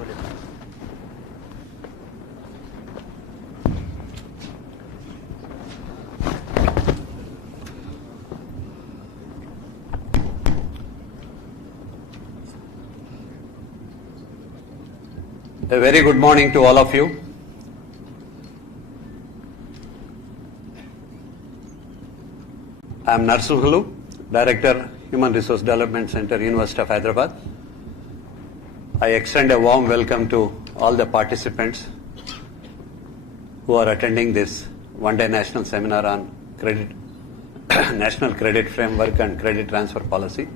A very good morning to all of you. I am Narsuhulu, Director, Human Resource Development Center, University of Hyderabad. I extend a warm welcome to all the participants who are attending this one-day national seminar on National Credit Framework and Credit Transfer Policy.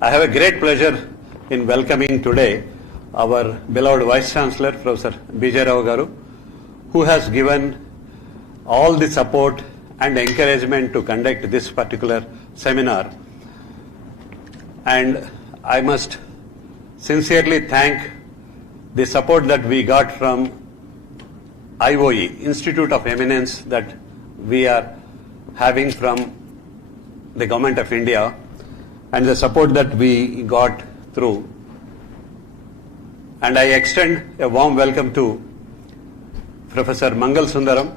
I have a great pleasure in welcoming today our beloved Vice Chancellor, Professor B.J. Rao Garu, who has given all the support and encouragement to conduct this particular seminar. And I must sincerely thank the support that we got from IOE, Institute of Eminence, that we are having from the Government of India, and the support that we got through. And I extend a warm welcome to Professor Mangal Sundaram,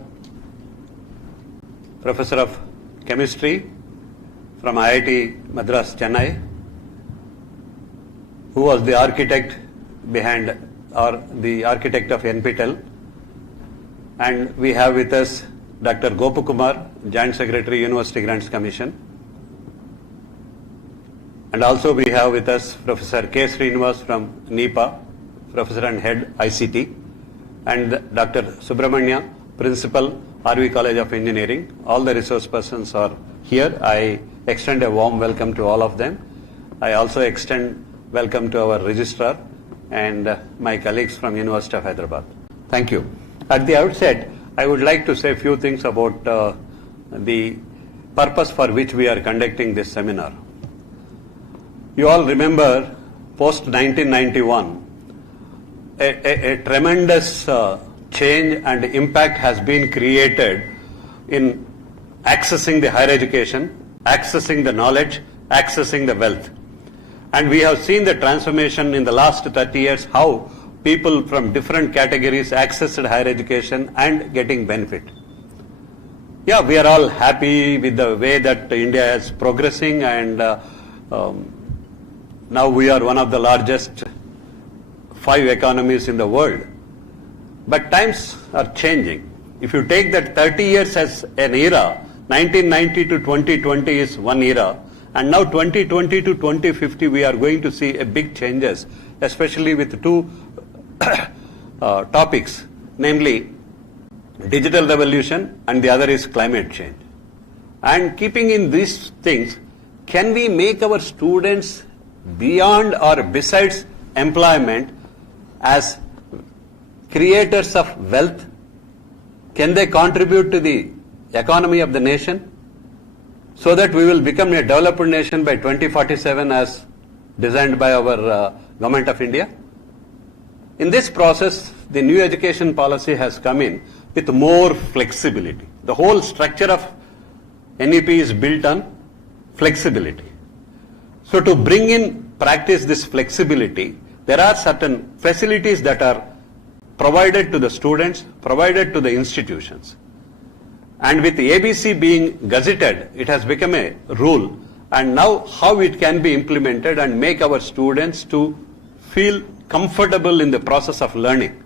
Professor of Chemistry from IIT Madras, Chennai, who was the architect behind, or the architect of NPTEL. And we have with us Dr. Gopakumar, Joint Secretary, University Grants Commission. And also we have with us Professor K. Srinivas from NIPA, Professor and Head ICT, and Dr. Subramanya, Principal, RV College of Engineering. All the resource persons are here. I extend a warm welcome to all of them. I also extend welcome to our registrar and my colleagues from University of Hyderabad. Thank you. At the outset, I would like to say a few things about the purpose for which we are conducting this seminar. You all remember post-1991, a tremendous change and impact has been created in accessing the higher education, accessing the knowledge, accessing the wealth. And we have seen the transformation in the last 30 years, how people from different categories accessed higher education and getting benefit. Yeah, we are all happy with the way that India is progressing, and now we are one of the largest 5 economies in the world. But times are changing. If you take that 30 years as an era, 1990 to 2020 is one era, and now 2020 to 2050 we are going to see a big changes, especially with 2 topics, namely digital revolution and the other is climate change. And keeping in these things, can we make our students beyond or besides employment as creators of wealth? Can they contribute to the economy of the nation so that we will become a developed nation by 2047 as designed by our Government of India? In this process, the new education policy has come in with more flexibility. The whole structure of NEP is built on flexibility. So to bring in practice this flexibility, there are certain facilities that are provided to the students, provided to the institutions. And with the ABC being gazetted, it has become a rule. And now how it can be implemented and make our students to feel comfortable in the process of learning.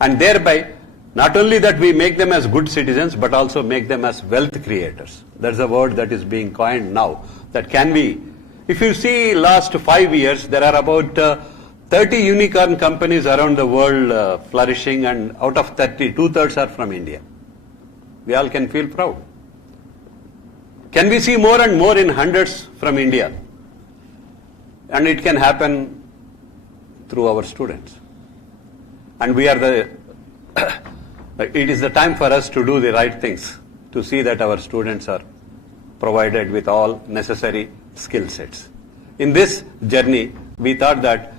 And thereby, not only that we make them as good citizens, but also make them as wealth creators. That's a word that is being coined now. That can be, if you see last 5 years, there are about 30 unicorn companies around the world flourishing, and out of 30, 2/3 are from India. We all can feel proud. Can we see more and more in hundreds from India? And it can happen through our students. And we are it is the time for us to do the right things, to see that our students are provided with all necessary skill sets. In this journey, we thought that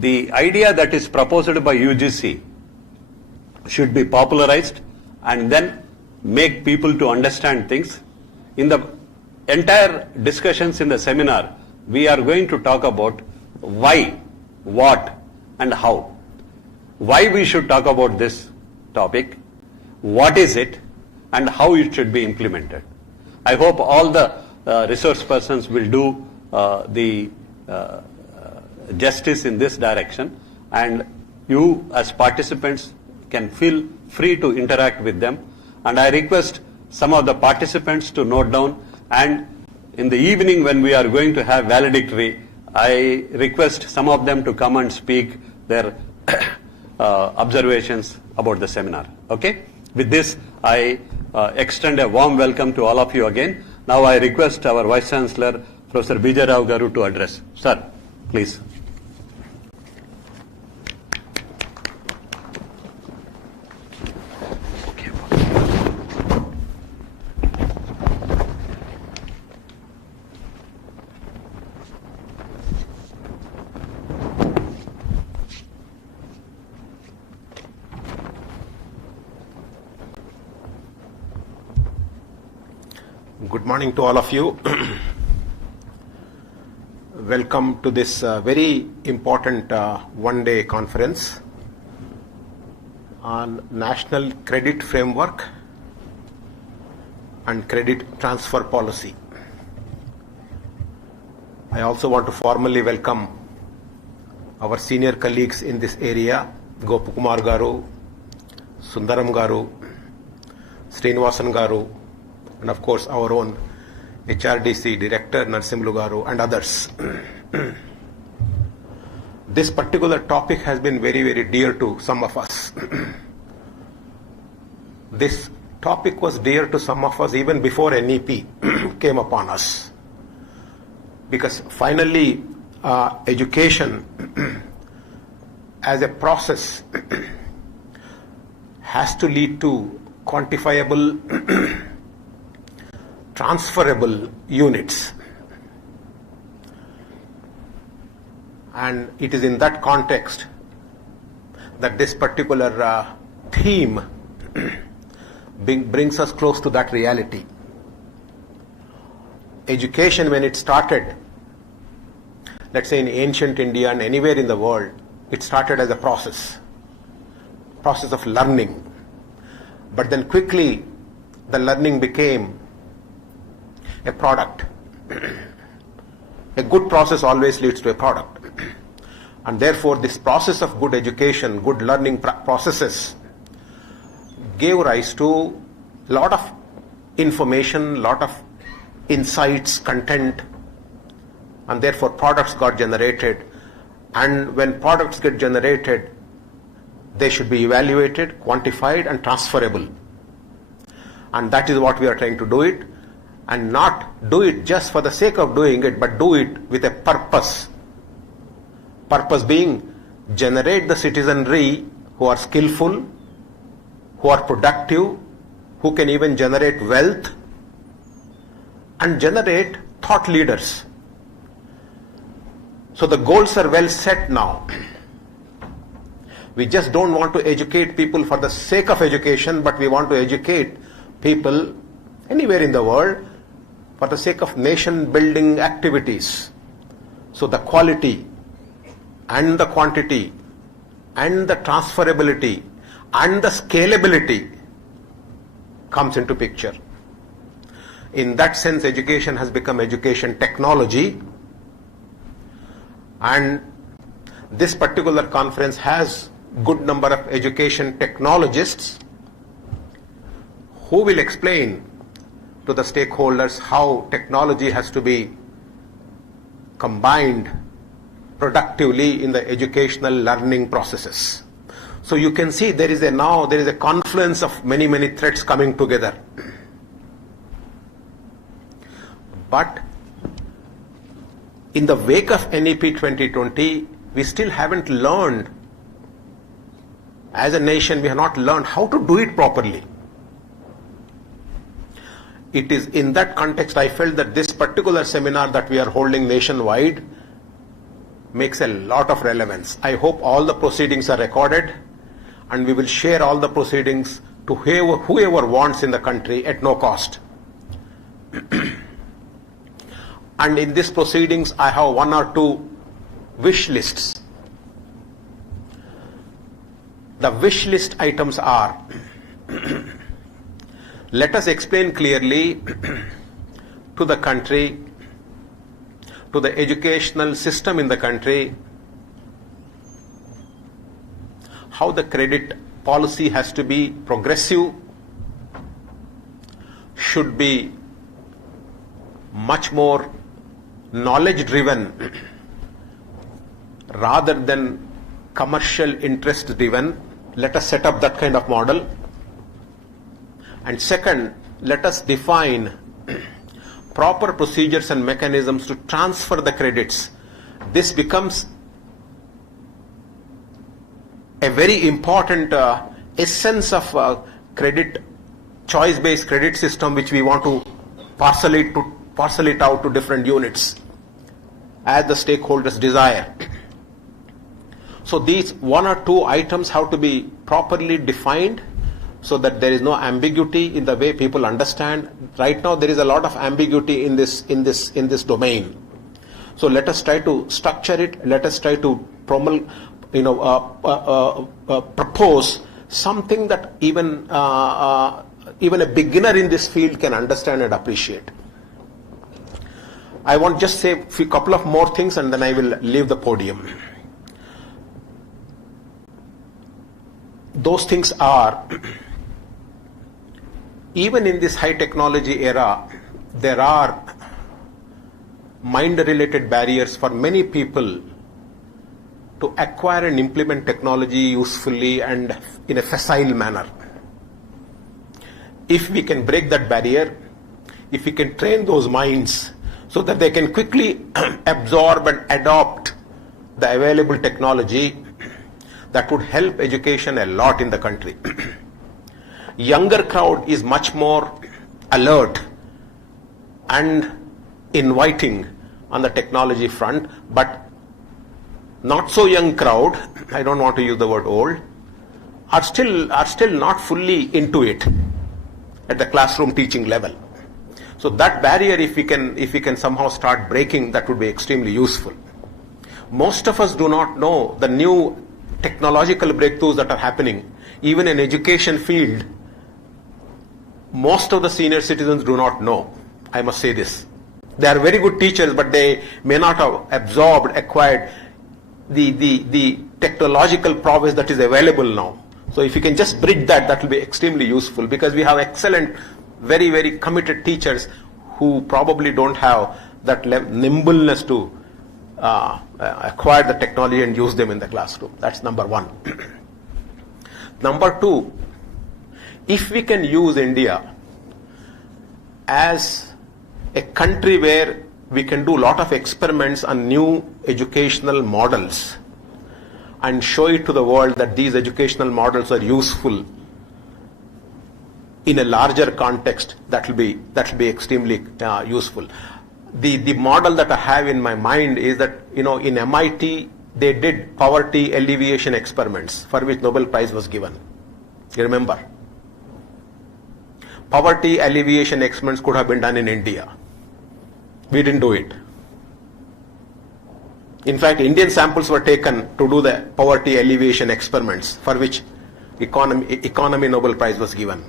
the idea that is proposed by UGC should be popularized and then make people to understand things. In the entire discussions in the seminar, we are going to talk about why, what, and how. Why we should talk about this topic, what is it, and how it should be implemented. I hope all the resource persons will do the justice in this direction, and you as participants can feel free to interact with them. And I request some of the participants to note down, and in the evening when we are going to have valedictory, I request some of them to come and speak their observations about the seminar. Okay? With this, I extend a warm welcome to all of you again. Now I request our Vice Chancellor, Professor B. J. Rao Garu, to address. Sir, please. Good morning to all of you. Welcome to this very important one-day conference on National Credit Framework and Credit Transfer Policy. I also want to formally welcome our senior colleagues in this area, Gopakumar Garu, Sundaram Garu, Srinivasan Garu, and of course our own HRDC Director Narsimlu Garu and others. This particular topic has been very, very dear to some of us. This topic was dear to some of us even before NEP came upon us. Because finally, education as a process has to lead to quantifiable transferable units. And it is in that context that this particular theme brings us close to that reality. Education, when it started, let's say in ancient India and anywhere in the world, it started as a process of learning. But then quickly the learning became a product. A good process always leads to a product. And therefore this process of good education, good learning processes gave rise to a lot of information, a lot of insights, content, and therefore products got generated. And when products get generated, they should be evaluated, quantified, and transferable. And that is what we are trying to do it. And not do it just for the sake of doing it, but do it with a purpose. Purpose being, generate the citizenry who are skillful, who are productive, who can even generate wealth, and generate thought leaders. So the goals are well set now. We just don't want to educate people for the sake of education, but we want to educate people anywhere in the world for the sake of nation building activities. So the quality and the quantity and the transferability and the scalability comes into picture. In that sense, education has become education technology, and this particular conference has good number of education technologists who will explain to the stakeholders how technology has to be combined productively in the educational learning processes. So you can see there is a confluence of many threads coming together. But in the wake of NEP 2020, we still haven't learned, as a nation, we have not learned how to do it properly. It is in that context I felt that this particular seminar that we are holding nationwide makes a lot of relevance. I hope all the proceedings are recorded, and we will share all the proceedings to whoever wants in the country at no cost. And in these proceedings I have one or two wish lists. The wish list items are: let us explain clearly to the country, to the educational system in the country, how the credit policy has to be progressive, should be much more knowledge driven rather than commercial interest driven. Let us set up that kind of model. And second, let us define proper procedures and mechanisms to transfer the credits. This becomes a very important essence of credit, choice-based credit system, which we want to parcel it out to different units as the stakeholders desire. So these one or two items have to be properly defined so that there is no ambiguity in the way people understand. Right now there is a lot of ambiguity in this domain. So let us try to structure it. Let us try to propose something that even a beginner in this field can understand and appreciate. I want to just say a couple of more things and then I will leave the podium. Those things are, even in this high technology era, there are mind-related barriers for many people to acquire and implement technology usefully and in a facile manner. If we can break that barrier, if we can train those minds so that they can quickly absorb and adopt the available technology, that would help education a lot in the country. Younger crowd is much more alert and inviting on the technology front, but not so young crowd, I don't want to use the word old, are still not fully into it at the classroom teaching level. So that barrier, if we can somehow start breaking, that would be extremely useful. Most of us do not know the new technological breakthroughs that are happening. Even in education field, most of the senior citizens do not know. I must say this. They are very good teachers, but they may not have acquired the technological prowess that is available now. So if you can just bridge that, that will be extremely useful, because we have excellent, very, very committed teachers who probably don't have that nimbleness to acquire the technology and use them in the classroom. That's number one. Number two, if we can use India as a country where we can do a lot of experiments on new educational models and show it to the world that these educational models are useful in a larger context, that will be extremely useful. The model that I have in my mind is that, in MIT, they did poverty alleviation experiments for which Nobel Prize was given. You remember? Poverty alleviation experiments could have been done in India. We didn't do it. In fact, Indian samples were taken to do the poverty alleviation experiments for which economy Nobel Prize was given.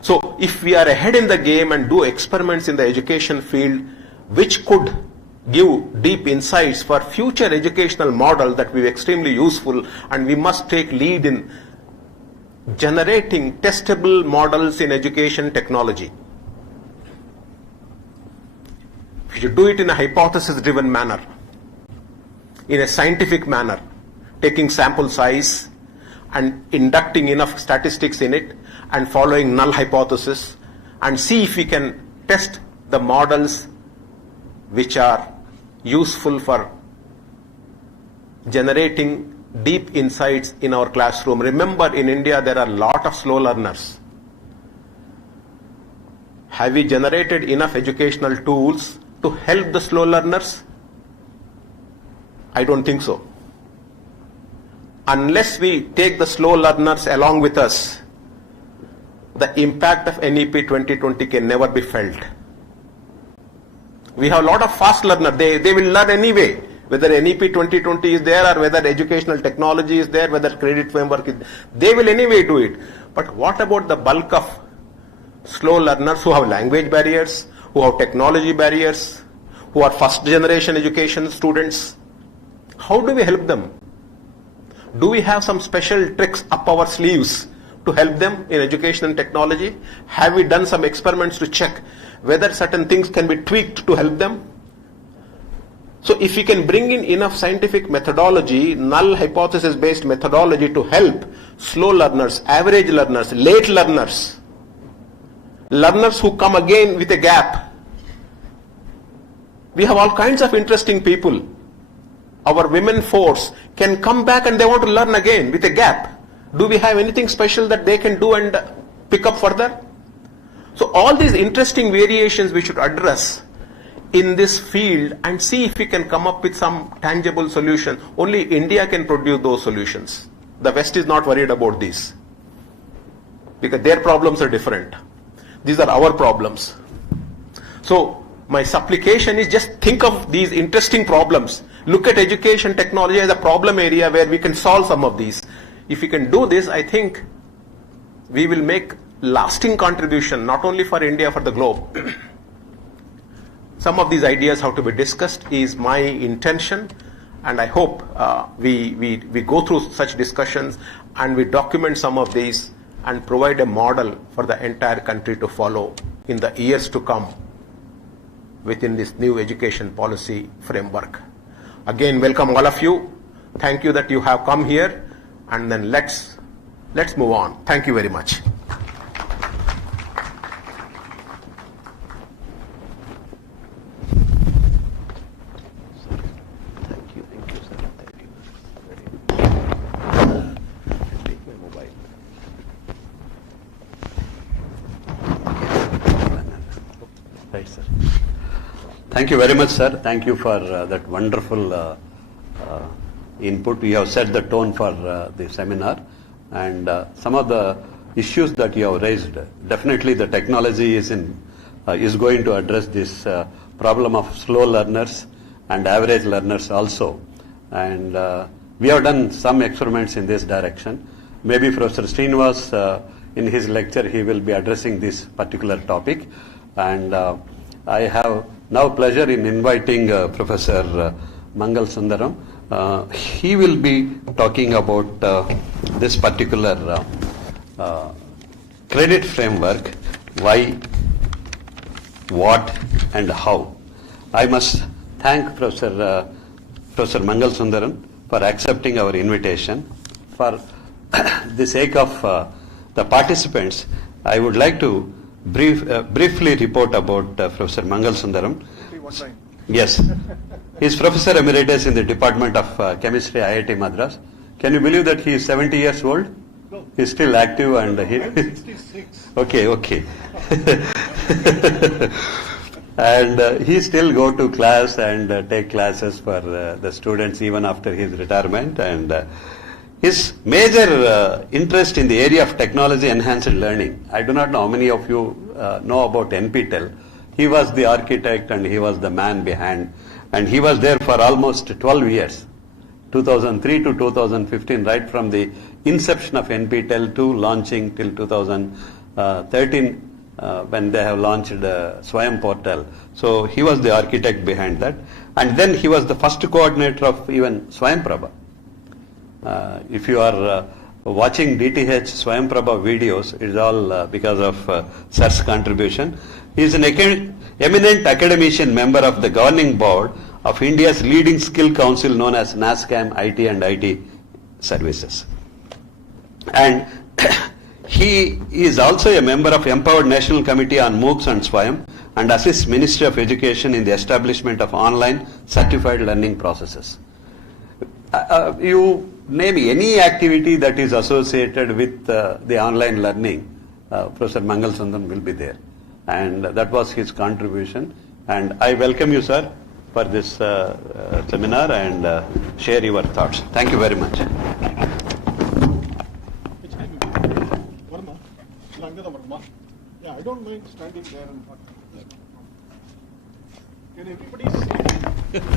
So if we are ahead in the game and do experiments in the education field which could give deep insights for future educational model, that will be extremely useful, and we must take lead in generating testable models in education technology. We should do it in a hypothesis-driven manner, in a scientific manner, taking sample size and inducting enough statistics in it and following null hypothesis, and see if we can test the models which are useful for generating deep insights in our classroom. Remember, in India there are a lot of slow learners. Have we generated enough educational tools to help the slow learners? I don't think so. Unless we take the slow learners along with us, the impact of NEP 2020 can never be felt. We have a lot of fast learners. They will learn anyway. Whether NEP 2020 is there or whether educational technology is there, whether credit framework is, they will anyway do it. But what about the bulk of slow learners who have language barriers, who have technology barriers, who are first generation education students? How do we help them? Do we have some special tricks up our sleeves to help them in education and technology? Have we done some experiments to check whether certain things can be tweaked to help them? So if we can bring in enough scientific methodology, null hypothesis based methodology to help slow learners, average learners, late learners, learners who come again with a gap. We have all kinds of interesting people. Our women force can come back and they want to learn again with a gap. Do we have anything special that they can do and pick up further? So all these interesting variations we should address in this field and see if we can come up with some tangible solution. Only India can produce those solutions. The West is not worried about these because their problems are different. These are our problems. So my supplication is just think of these interesting problems. Look at education technology as a problem area where we can solve some of these. If we can do this, I think we will make lasting contribution, not only for India, for the globe. Some of these ideas have to be discussed is my intention, and I hope we go through such discussions and we document some of these and provide a model for the entire country to follow in the years to come within this new education policy framework. Again, welcome all of you. Thank you that you have come here, and then let's move on. Thank you very much. Right, sir. Thank you very much, sir. Thank you for that wonderful input. You have set the tone for the seminar, and some of the issues that you have raised, definitely the technology is going to address this problem of slow learners and average learners also. And we have done some experiments in this direction. Maybe Professor Srinivas, in his lecture, he will be addressing this particular topic. And I have now pleasure in inviting Professor Mangal Sundaram. He will be talking about this particular credit framework, why, what, and how. I must thank Professor Mangal Sundaram for accepting our invitation. For the sake of the participants, I would like to briefly report about Professor Mangal Sundaram. Yes. He is Professor Emeritus in the Department of Chemistry, IIT Madras. Can you believe that he is 70 years old? No. He is still active and he... 66. Okay. And he still go to class and take classes for the students even after his retirement. And his major interest in the area of technology enhanced learning. I do not know how many of you know about NPTEL. He was the architect and he was the man behind, and he was there for almost 12 years, 2003 to 2015, right from the inception of NPTEL to launching till 2013 when they have launched Swayam portal. So he was the architect behind that, and then he was the first coordinator of even Swayam Prabha. If you are watching DTH Swayam Prabha videos, it is all because of Sir's contribution. He is an eminent academician member of the governing board of India's leading skill council known as NASSCAM IT and IT Services. And he is also a member of Empowered National Committee on MOOCs and Swayam and assists Ministry of Education in the establishment of online certified learning processes. You name any activity that is associated with the online learning, Professor Mangal Sundaram will be there. And that was his contribution. And I welcome you, sir, for this seminar and share your thoughts. Thank you very much. Yeah, I don't mind standing there and talking. Can everybody see? Automatically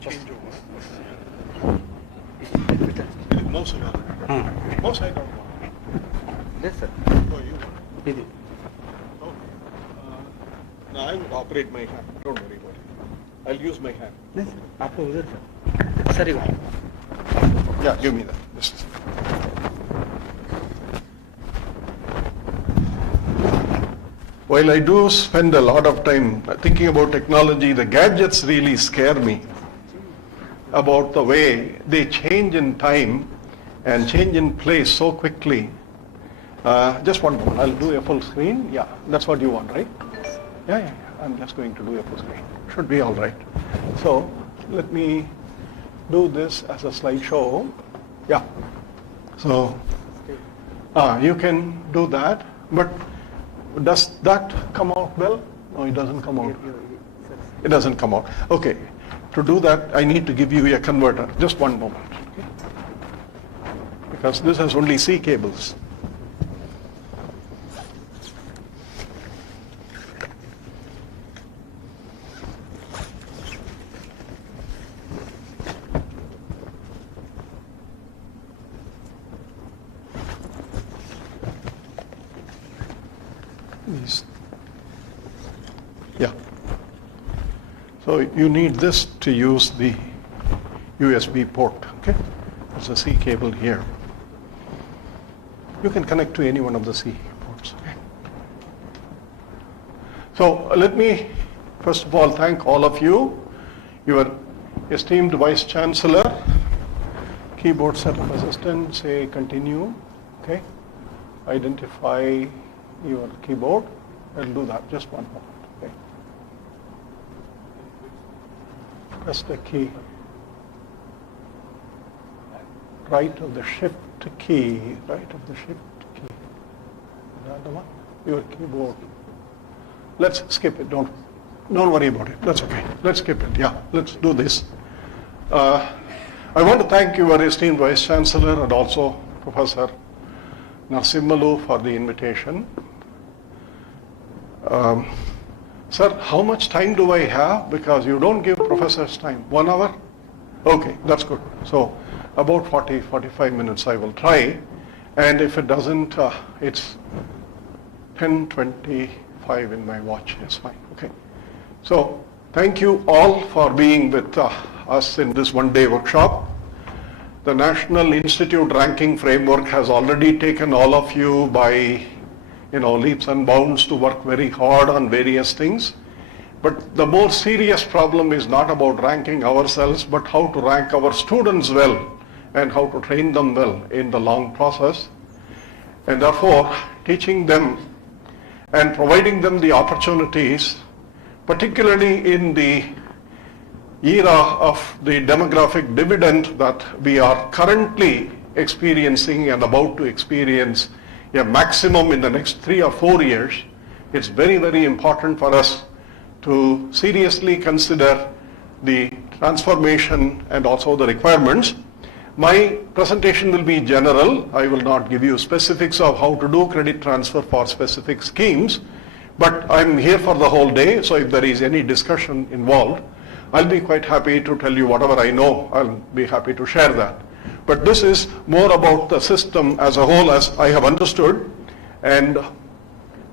change over. Mouse over. Mouse I don't want. Yes, sir. Oh, you want? It is. Okay. No, I would operate my hand. Don't worry about it. I'll use my hand. Yes, sir. आपको उधर sir. Sir एक Yeah, give me that. Just a second. While I do spend a lot of time thinking about technology, the gadgets really scare me about the way they change in time and change in place so quickly. Just one moment, I'll do a full screen. Yeah, that's what you want, right? Yeah. I'm just going to do a full screen. Should be all right. So let me do this as a slideshow. Yeah. So you can do that, but does that come out well? No, it doesn't come out. It doesn't come out. Okay. To do that, I need to give you a converter. Just one moment. Okay? Because this has only C cables. Yeah. So you need this to use the USB port, okay? There's a C cable here. You can connect to any one of the C ports, okay? So let me, first of all, thank all of you, your esteemed Vice Chancellor, keyboard setup assistant, say continue, okay? Identify your keyboard. I'll do that, just one moment, okay? Press the key. Right of the shift key, right of the shift key. Is that the one? Your keyboard. Let's skip it, don't worry about it, that's okay. Let's skip it, yeah, let's do this. I want to thank your esteemed Vice Chancellor and also Professor Narasimhalu for the invitation. Sir, how much time do I have? Because you don't give professors time. 1 hour? Okay, that's good. So about 45 minutes I will try. And if it doesn't, it's 10:25 in my watch. It's fine. Okay. So thank you all for being with us in this one-day workshop. The National Institute Ranking Framework has already taken all of you by leaps and bounds to work very hard on various things. But the more serious problem is not about ranking ourselves, but how to rank our students well and how to train them well in the long process. And therefore, teaching them and providing them the opportunities, particularly in the era of the demographic dividend that we are currently experiencing and about to experience a maximum in the next 3 or 4 years, it's very, very important for us to seriously consider the transformation and also the requirements. My presentation will be general. I will not give you specifics of how to do credit transfer for specific schemes, but I'm here for the whole day, so if there is any discussion involved, I'll be quite happy to tell you whatever I know. I'll be happy to share that. But this is more about the system as a whole, as I have understood. And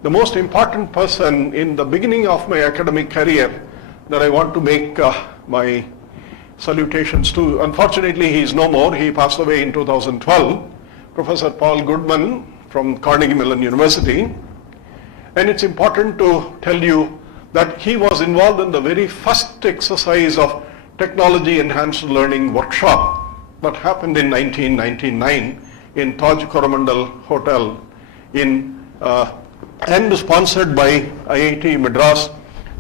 the most important person in the beginning of my academic career that I want to make my salutations to, unfortunately he is no more, he passed away in 2012, Professor Paul Goodman from Carnegie Mellon University. And it's important to tell you that he was involved in the very first exercise of technology enhanced learning workshop that happened in 1999 in Taj Coromandel Hotel and sponsored by IIT Madras.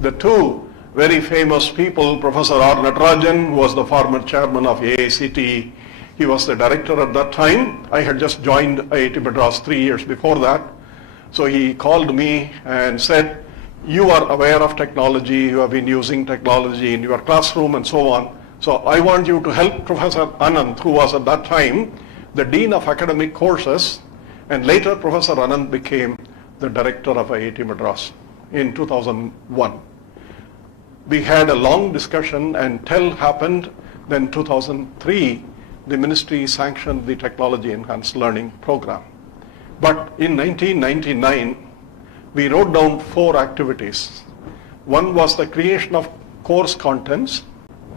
The two very famous people, Professor R. Natarajan, who was the former chairman of AICTE, he was the director at that time. I had just joined IIT Madras 3 years before that. So he called me and said, you are aware of technology, you have been using technology in your classroom and so on. So I want you to help Professor Anand, who was at that time the Dean of Academic Courses, and later Professor Anand became the director of IIT Madras in 2001. We had a long discussion and TEL happened. Then 2003, the ministry sanctioned the Technology Enhanced Learning program. But in 1999, we wrote down 4 activities. One was the creation of course contents.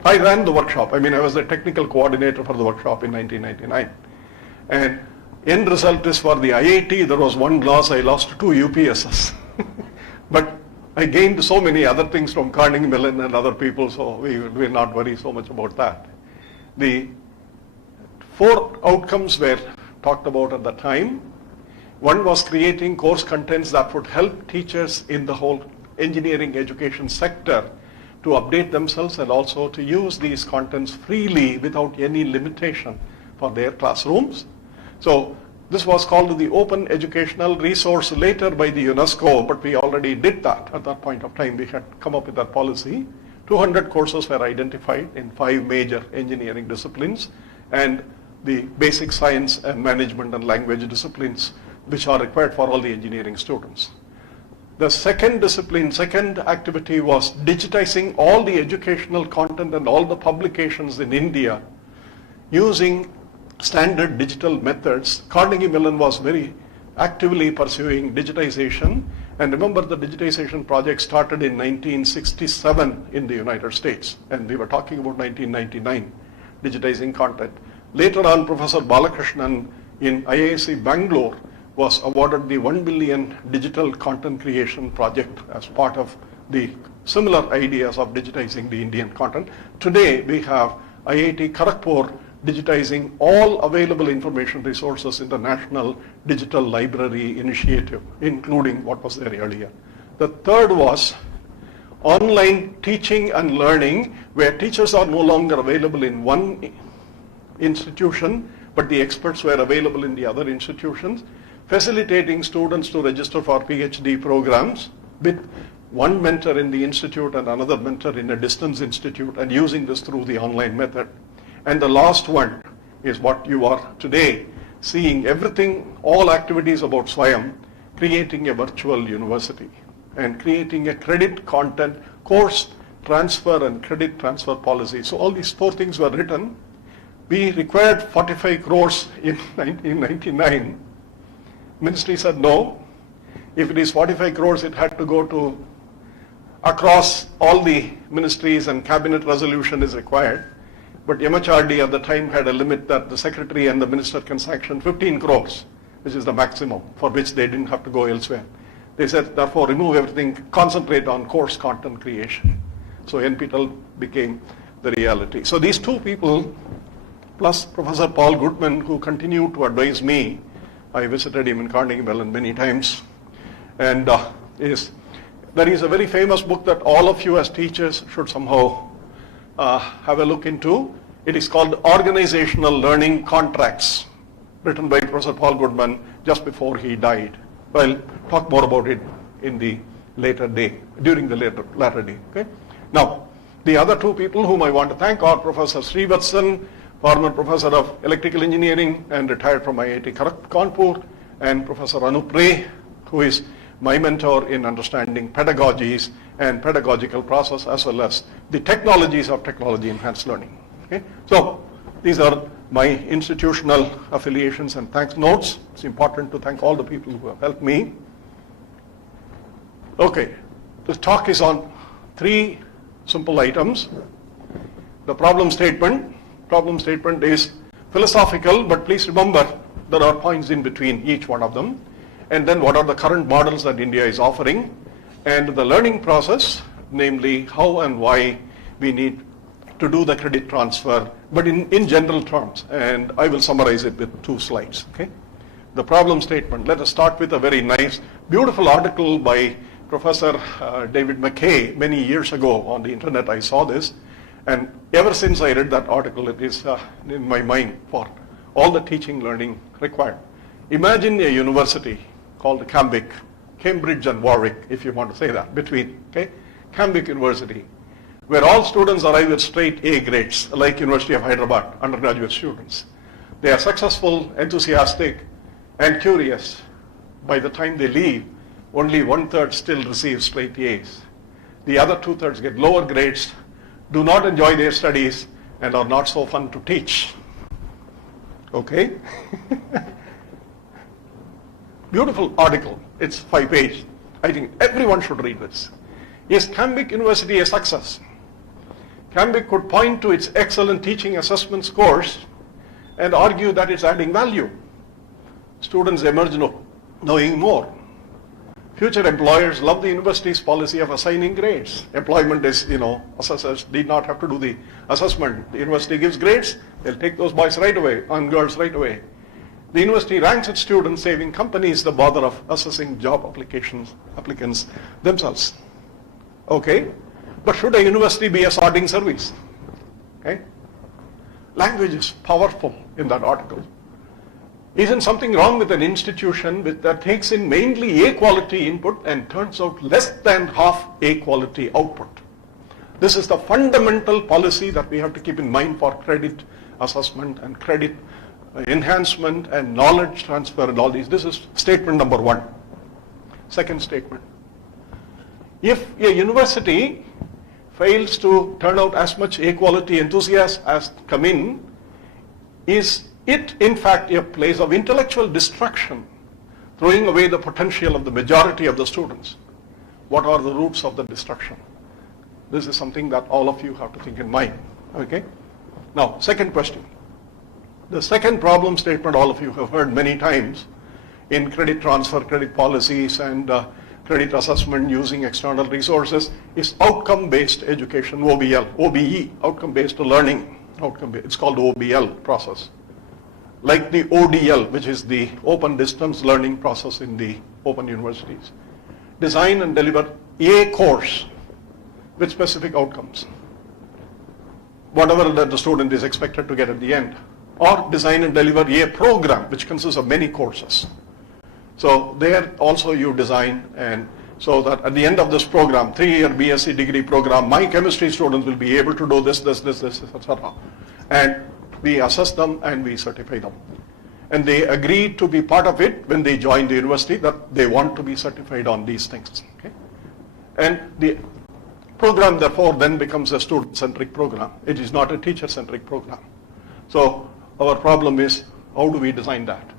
I ran the workshop. I was the technical coordinator for the workshop in 1999. And end result is for the IIT, there was 1 class, I lost 2 UPSs. But I gained so many other things from Carnegie Mellon and other people, so we will not worry so much about that. The 4 outcomes were talked about at the time. One was creating course contents that would help teachers in the whole engineering education sector to update themselves and also to use these contents freely without any limitation for their classrooms. So this was called the Open Educational Resource later by the UNESCO, but we already did that at that point of time. We had come up with that policy. 200 courses were identified in 5 major engineering disciplines and the basic science and management and language disciplines which are required for all the engineering students. The second discipline, second activity was digitizing all the educational content and all the publications in India using standard digital methods. Carnegie Mellon was very actively pursuing digitization. And remember, the digitization project started in 1967 in the United States. And we were talking about 1999, digitizing content. Later on, Professor Balakrishnan in IISc Bangalore was awarded the 1 billion digital content creation project as part of the similar ideas of digitizing the Indian content. Today, we have IIT Kharagpur digitizing all available information resources in the National Digital Library Initiative, including what was there earlier. The third was online teaching and learning, where teachers are no longer available in one institution, but the experts were available in the other institutions, facilitating students to register for PhD programs with one mentor in the institute and another mentor in a distance institute, and using this through the online method. And the last one is what you are today seeing, everything, all activities about SWAYAM, creating a virtual university and creating a credit content course transfer and credit transfer policy. So all these 4 things were written. We required 45 crores in 1999. Ministry said no. If it is 45 crores, it had to go to across all the ministries and cabinet resolution is required. But MHRD at the time had a limit that the secretary and the minister can sanction 15 crores, which is the maximum for which they didn't have to go elsewhere. They said, therefore, remove everything, concentrate on course content creation. So NPTEL became the reality. So these 2 people, plus Professor Paul Goodman, who continued to advise me, I visited him in Carnegie Mellon many times, and there is a very famous book that all of you as teachers should somehow have a look into. It is called Organizational Learning Contracts, written by Professor Paul Goodman just before he died. I'll talk more about it in the later day, during the latter day. Okay? Now, the other 2 people whom I want to thank are Professor Srivatsan, former professor of electrical engineering and retired from IIT Kanpur, and Professor Anup Ray, who is my mentor in understanding pedagogies and pedagogical process as well as the technologies of technology enhanced learning. Okay? So these are my institutional affiliations and thanks notes. It's important to thank all the people who have helped me. Okay, the talk is on 3 simple items. The problem statement. Problem statement is philosophical, but please remember there are points in between each one of them. And then what are the current models that India is offering, and the learning process, namely how and why we need to do the credit transfer, but in general terms. And I will summarize it with 2 slides. Okay? The problem statement. Let us start with a very nice, beautiful article by Professor David McKay many years ago on the internet. I saw this. And ever since I read that article, it is in my mind for all the teaching learning required. Imagine a university called Cambridge and Warwick, if you want to say that, between, okay? Cambridge University, where all students arrive with straight A grades, like University of Hyderabad, undergraduate students. They are successful, enthusiastic, and curious. By the time they leave, only 1/3 still receive straight A's. The other 2/3 get lower grades, do not enjoy their studies, and are not so fun to teach. Okay? Beautiful article. It's 5 pages. I think everyone should read this. Is Cambridge University a success? Cambridge could point to its excellent teaching assessment scores and argue that it's adding value. Students emerge knowing more. Future employers love the university's policy of assigning grades. Employment is, assessors did not have to do the assessment. The university gives grades, they'll take those boys right away, and girls right away. The university ranks its students, saving companies the bother of assessing job applicants themselves. Okay? But should a university be a sorting service? Okay? Language is powerful in that article. Isn't something wrong with an institution that takes in mainly A quality input and turns out less than half A quality output? This is the fundamental policy that we have to keep in mind for credit assessment and credit enhancement and knowledge transfer and all these. This is statement number 1. Second statement. If a university fails to turn out as much A quality enthusiasts as come in, is it in fact a place of intellectual destruction, throwing away the potential of the majority of the students? What are the roots of the destruction? This is something that all of you have to think in mind. Okay? Now, second question. The second problem statement all of you have heard many times in credit transfer, credit policies, and credit assessment using external resources is outcome-based education, OBE, outcome-based learning. It's called OBL process. Like the ODL, which is the open distance learning process in the open universities. Design and deliver a course with specific outcomes, whatever that the student is expected to get at the end. Or design and deliver a program which consists of many courses. So there also you design, and so that at the end of this program, 3-year BSc degree program, my chemistry students will be able to do this, etc. And we assess them and we certify them. And they agree to be part of it when they join the university, that they want to be certified on these things. Okay? And the program therefore then becomes a student-centric program. It is not a teacher-centric program. So our problem is, how do we design that?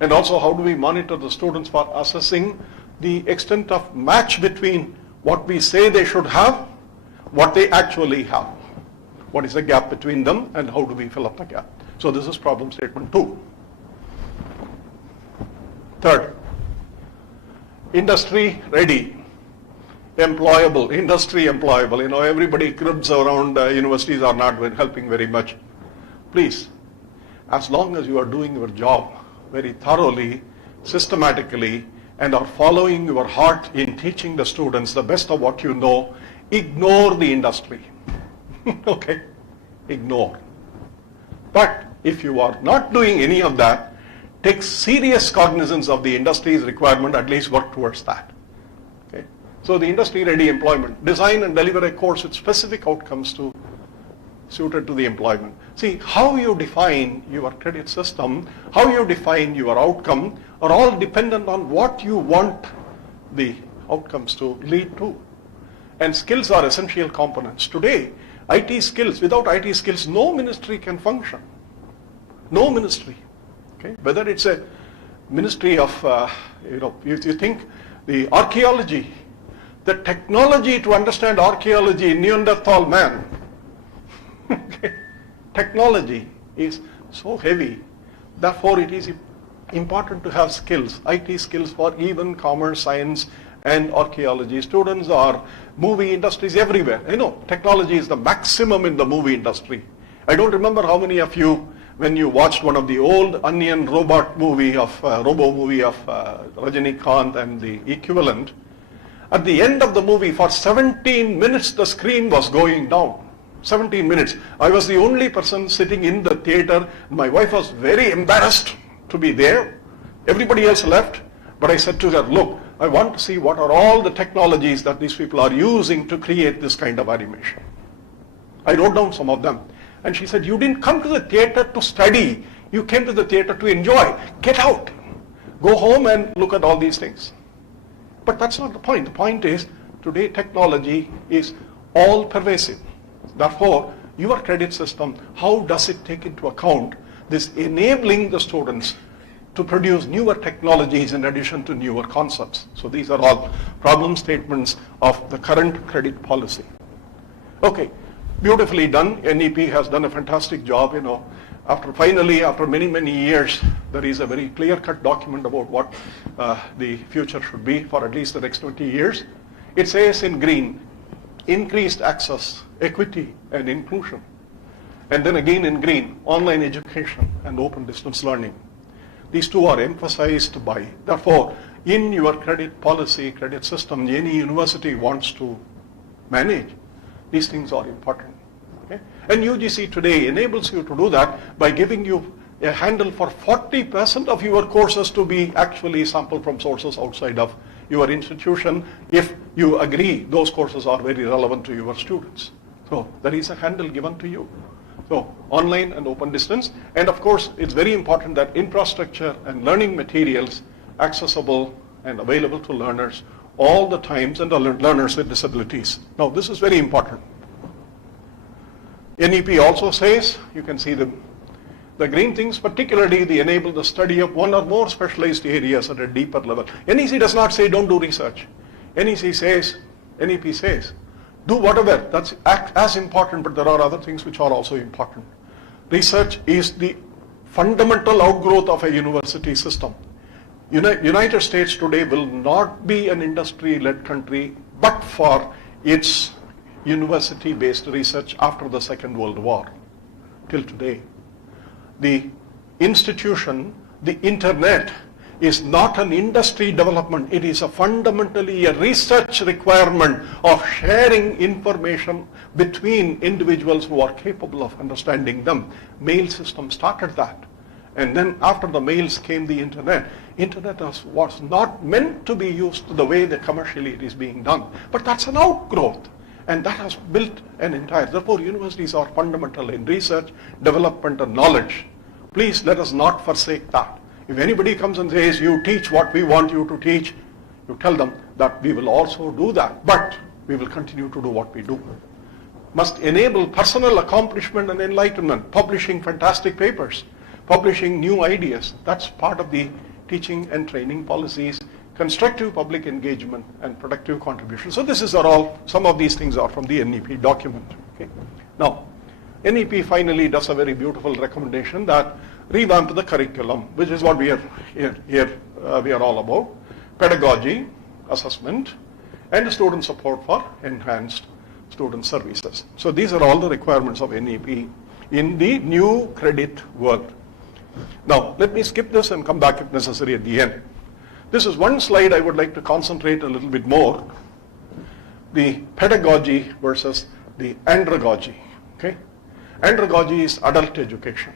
And also, how do we monitor the students for assessing the extent of match between what we say they should have, what they actually have? What is the gap between them, and how do we fill up the gap? So this is problem statement 2. Third, industry ready, employable, industry employable. Everybody cribs around universities are not helping very much. Please, as long as you are doing your job very thoroughly, systematically, and are following your heart in teaching the students the best of what you know, ignore the industry. Okay? Ignore. But if you are not doing any of that, take serious cognizance of the industry's requirement, at least work towards that. Okay? So the industry-ready employment, design and deliver a course with specific outcomes suited to the employment. See, how you define your credit system, how you define your outcome, are all dependent on what you want the outcomes to lead to. And skills are essential components. Today, IT skills, without IT skills, no ministry can function. No ministry. Okay? Whether it's a ministry of, you think the archaeology, the technology to understand archaeology in Neanderthal man, okay? Technology is so heavy, therefore it is important to have skills, IT skills for even commerce, science, and archaeology. Students are movie industries everywhere. Technology is the maximum in the movie industry. I don't remember how many of you, when you watched one of the old Onion robo movie of Rajinikanth and the equivalent, at the end of the movie, for 17 minutes, the screen was going down. 17 minutes. I was the only person sitting in the theater. My wife was very embarrassed to be there. Everybody else left. But I said to her, look, I want to see what are all the technologies that these people are using to create this kind of animation. I wrote down some of them. And she said, you didn't come to the theater to study. You came to the theater to enjoy. Get out. Go home and look at all these things. But that's not the point. The point is, today technology is all pervasive. Therefore, your credit system, how does it take into account this enabling the students to produce newer technologies in addition to newer concepts? So these are all problem statements of the current credit policy. Okay, beautifully done. NEP has done a fantastic job, After many years, there is a very clear-cut document about what the future should be for at least the next 20 years. It says in green, increased access, equity, and inclusion. And then again in green, online education and open distance learning. These two are emphasized by. Therefore, in your credit policy, credit system, any university wants to manage, these things are important. Okay? And UGC today enables you to do that by giving you a handle for 40% of your courses to be actually sampled from sources outside of your institution if you agree those courses are very relevant to your students. So there is a handle given to you. So online and open distance. And of course, it's very important that infrastructure and learning materials accessible and available to learners all the times and the learners with disabilities. Now, this is very important. NEP also says, you can see the green things, particularly they enable the study of one or more specialized areas at a deeper level. NEC does not say don't do research. NEP says, do whatever, that's as important, but there are other things which are also important. Research is the fundamental outgrowth of a university system. United States today will not be an industry-led country but for its university-based research after the Second World War till today. The institution, the internet, is not an industry development. It is fundamentally a research requirement of sharing information between individuals who are capable of understanding them. Mail system started that. And then after the mails came the internet. Internet was not meant to be used the way that commercially it is being done. But that's an outgrowth. And that has built an entire, therefore universities are fundamental in research, development and knowledge. Please let us not forsake that. If anybody comes and says, you teach what we want you to teach, you tell them that we will also do that, but we will continue to do what we do. Must enable personal accomplishment and enlightenment, publishing fantastic papers, publishing new ideas. That's part of the teaching and training policies, constructive public engagement and productive contribution. So some of these things are from the NEP document. Okay? Now, NEP finally does a very beautiful recommendation that revamp the curriculum, which is what we are we are all about. Pedagogy, assessment, and student support for enhanced student services. So these are all the requirements of NEP in the new credit world. Now, let me skip this and come back if necessary at the end. This is one slide I would like to concentrate a little bit more. The pedagogy versus the andragogy. Okay? Andragogy is adult education.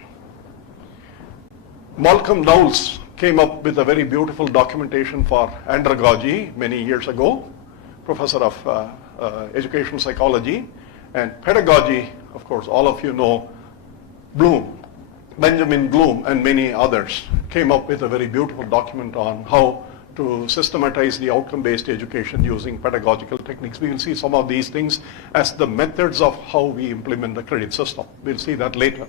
Malcolm Knowles came up with a very beautiful documentation for andragogy many years ago, professor of educational psychology. And pedagogy, of course, all of you know, Benjamin Bloom and many others came up with a very beautiful document on how to systematize the outcome-based education using pedagogical techniques. We will see some of these things as the methods of how we implement the credit system. We'll see that later.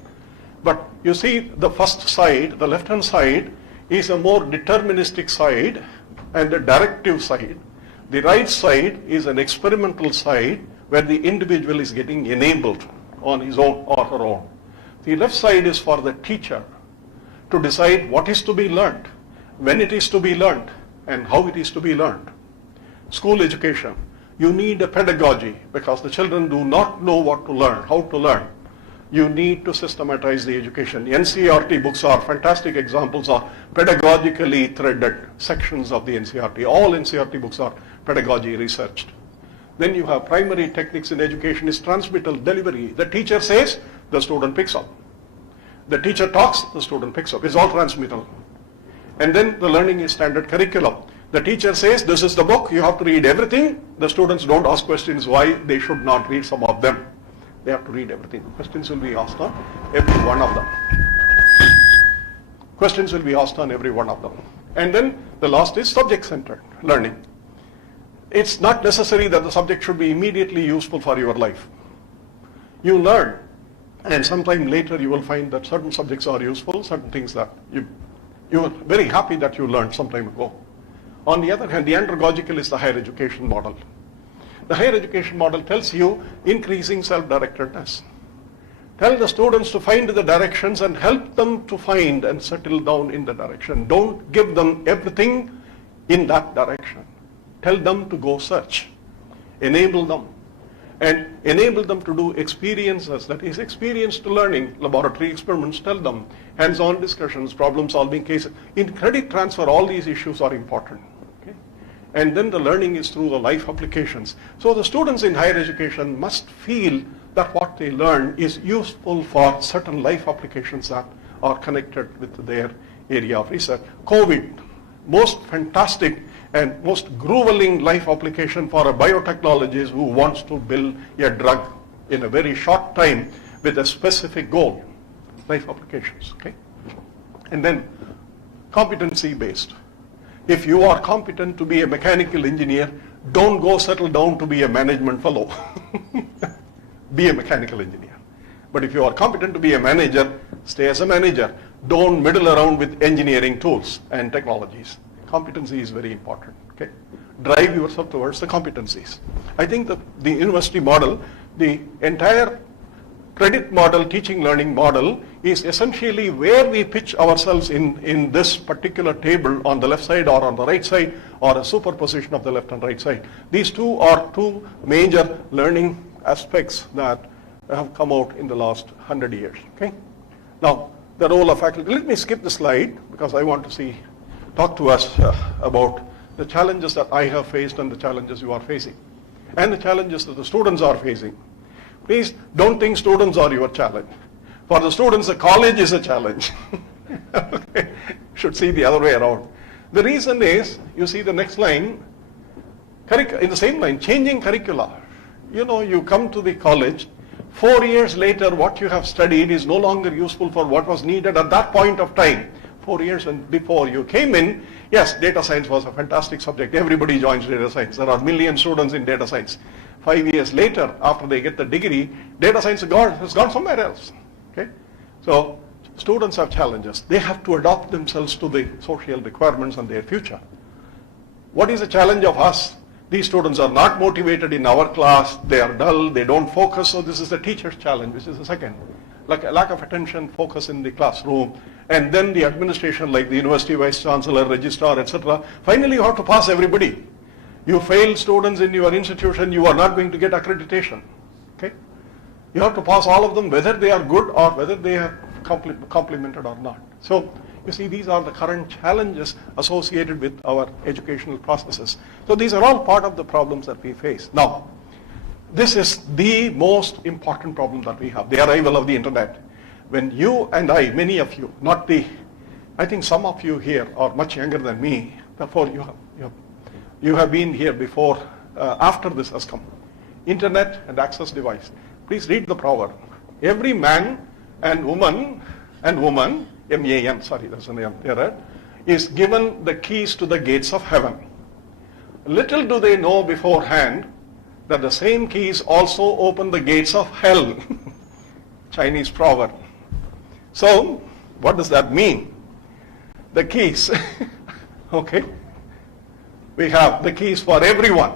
But you see the first side, the left-hand side, is a more deterministic side and a directive side. The right side is an experimental side where the individual is getting enabled on his own or her own. The left side is for the teacher to decide what is to be learned, when it is to be learned, and how it is to be learned. School education, you need a pedagogy because the children do not know what to learn, how to learn. You need to systematize the education. NCERT books are fantastic examples of pedagogically threaded sections of the NCERT. All NCERT books are pedagogy researched. Then you have primary techniques in education is transmittal delivery. The teacher says, the student picks up. The teacher talks, the student picks up. It's all transmittal. And then the learning is standard curriculum. The teacher says, this is the book, you have to read everything. The students don't ask questions why they should not read some of them. They have to read everything. Questions will be asked on every one of them. Questions will be asked on every one of them. And then the last is subject-centered learning. It's not necessary that the subject should be immediately useful for your life. You learn, and sometime later you will find that certain subjects are useful, certain things that you are very happy that you learned some time ago. On the other hand, the andragogical is the higher education model. The higher education model tells you increasing self-directedness. Tell the students to find the directions and help them to find and settle down in the direction. Don't give them everything in that direction. Tell them to go search. Enable them. And enable them to do experiences, that is experience to learning, laboratory experiments, tell them, hands-on discussions, problem-solving cases. In credit transfer, all these issues are important. Okay? And then the learning is through the life applications. So the students in higher education must feel that what they learn is useful for certain life applications that are connected with their area of research. COVID, most fantastic and most grueling life application for a biotechnologist who wants to build a drug in a very short time with a specific goal. Life applications, okay? And then competency based. If you are competent to be a mechanical engineer, don't go settle down to be a management fellow. Be a mechanical engineer. But if you are competent to be a manager, stay as a manager. Don't middle around with engineering tools and technologies. Competency is very important. Okay? Drive yourself towards the competencies. I think the university model, the entire credit model, teaching learning model, is essentially where we pitch ourselves in this particular table on the left side or on the right side, or a superposition of the left and right side. These two are two major learning aspects that have come out in the last 100 years. Okay? Now, the role of faculty. Let me skip the slide because I want to talk to us about the challenges that I have faced and the challenges you are facing, and the challenges that the students are facing. Please don't think students are your challenge. For the students, the college is a challenge. Okay? Should see the other way around. The reason is, you see the next line, in the same line, changing curricula. You know, you come to the college, 4 years later what you have studied is no longer useful for what was needed at that point of time. 4 years and before you came in, yes, data science was a fantastic subject. Everybody joins data science. There are million students in data science. 5 years later, after they get the degree, data science has gone somewhere else. Okay? So students have challenges. They have to adapt themselves to the social requirements and their future. What is the challenge of us? These students are not motivated in our class. They are dull. They don't focus. So this is the teacher's challenge, which is the second. Like a lack of attention, focus in the classroom. And then the administration, like the university vice chancellor, registrar, etc. Finally, you have to pass everybody. You fail students in your institution, you are not going to get accreditation. Okay? You have to pass all of them, whether they are good or whether they are complemented or not. So, you see, these are the current challenges associated with our educational processes. So these are all part of the problems that we face. Now, this is the most important problem that we have, the arrival of the internet. When you and I, many of you, I think some of you here are much younger than me, therefore you have been here before, after this has come. Internet and access device. Please read the proverb. Every man and woman, M-A-N, sorry, that's an error, is given the keys to the gates of heaven. Little do they know beforehand that the same keys also open the gates of hell. Chinese proverb. So, what does that mean? The keys, okay? We have the keys for everyone,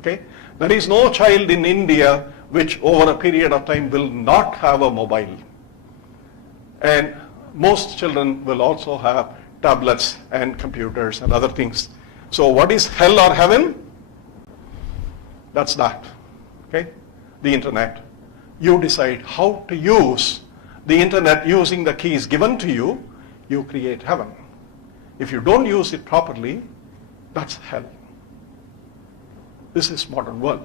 okay? There is no child in India which over a period of time will not have a mobile. And most children will also have tablets and computers and other things. So what is hell or heaven? That's that, okay? The internet. You decide how to use the internet using the keys given to you, you create heaven. If you don't use it properly, that's hell. This is modern world.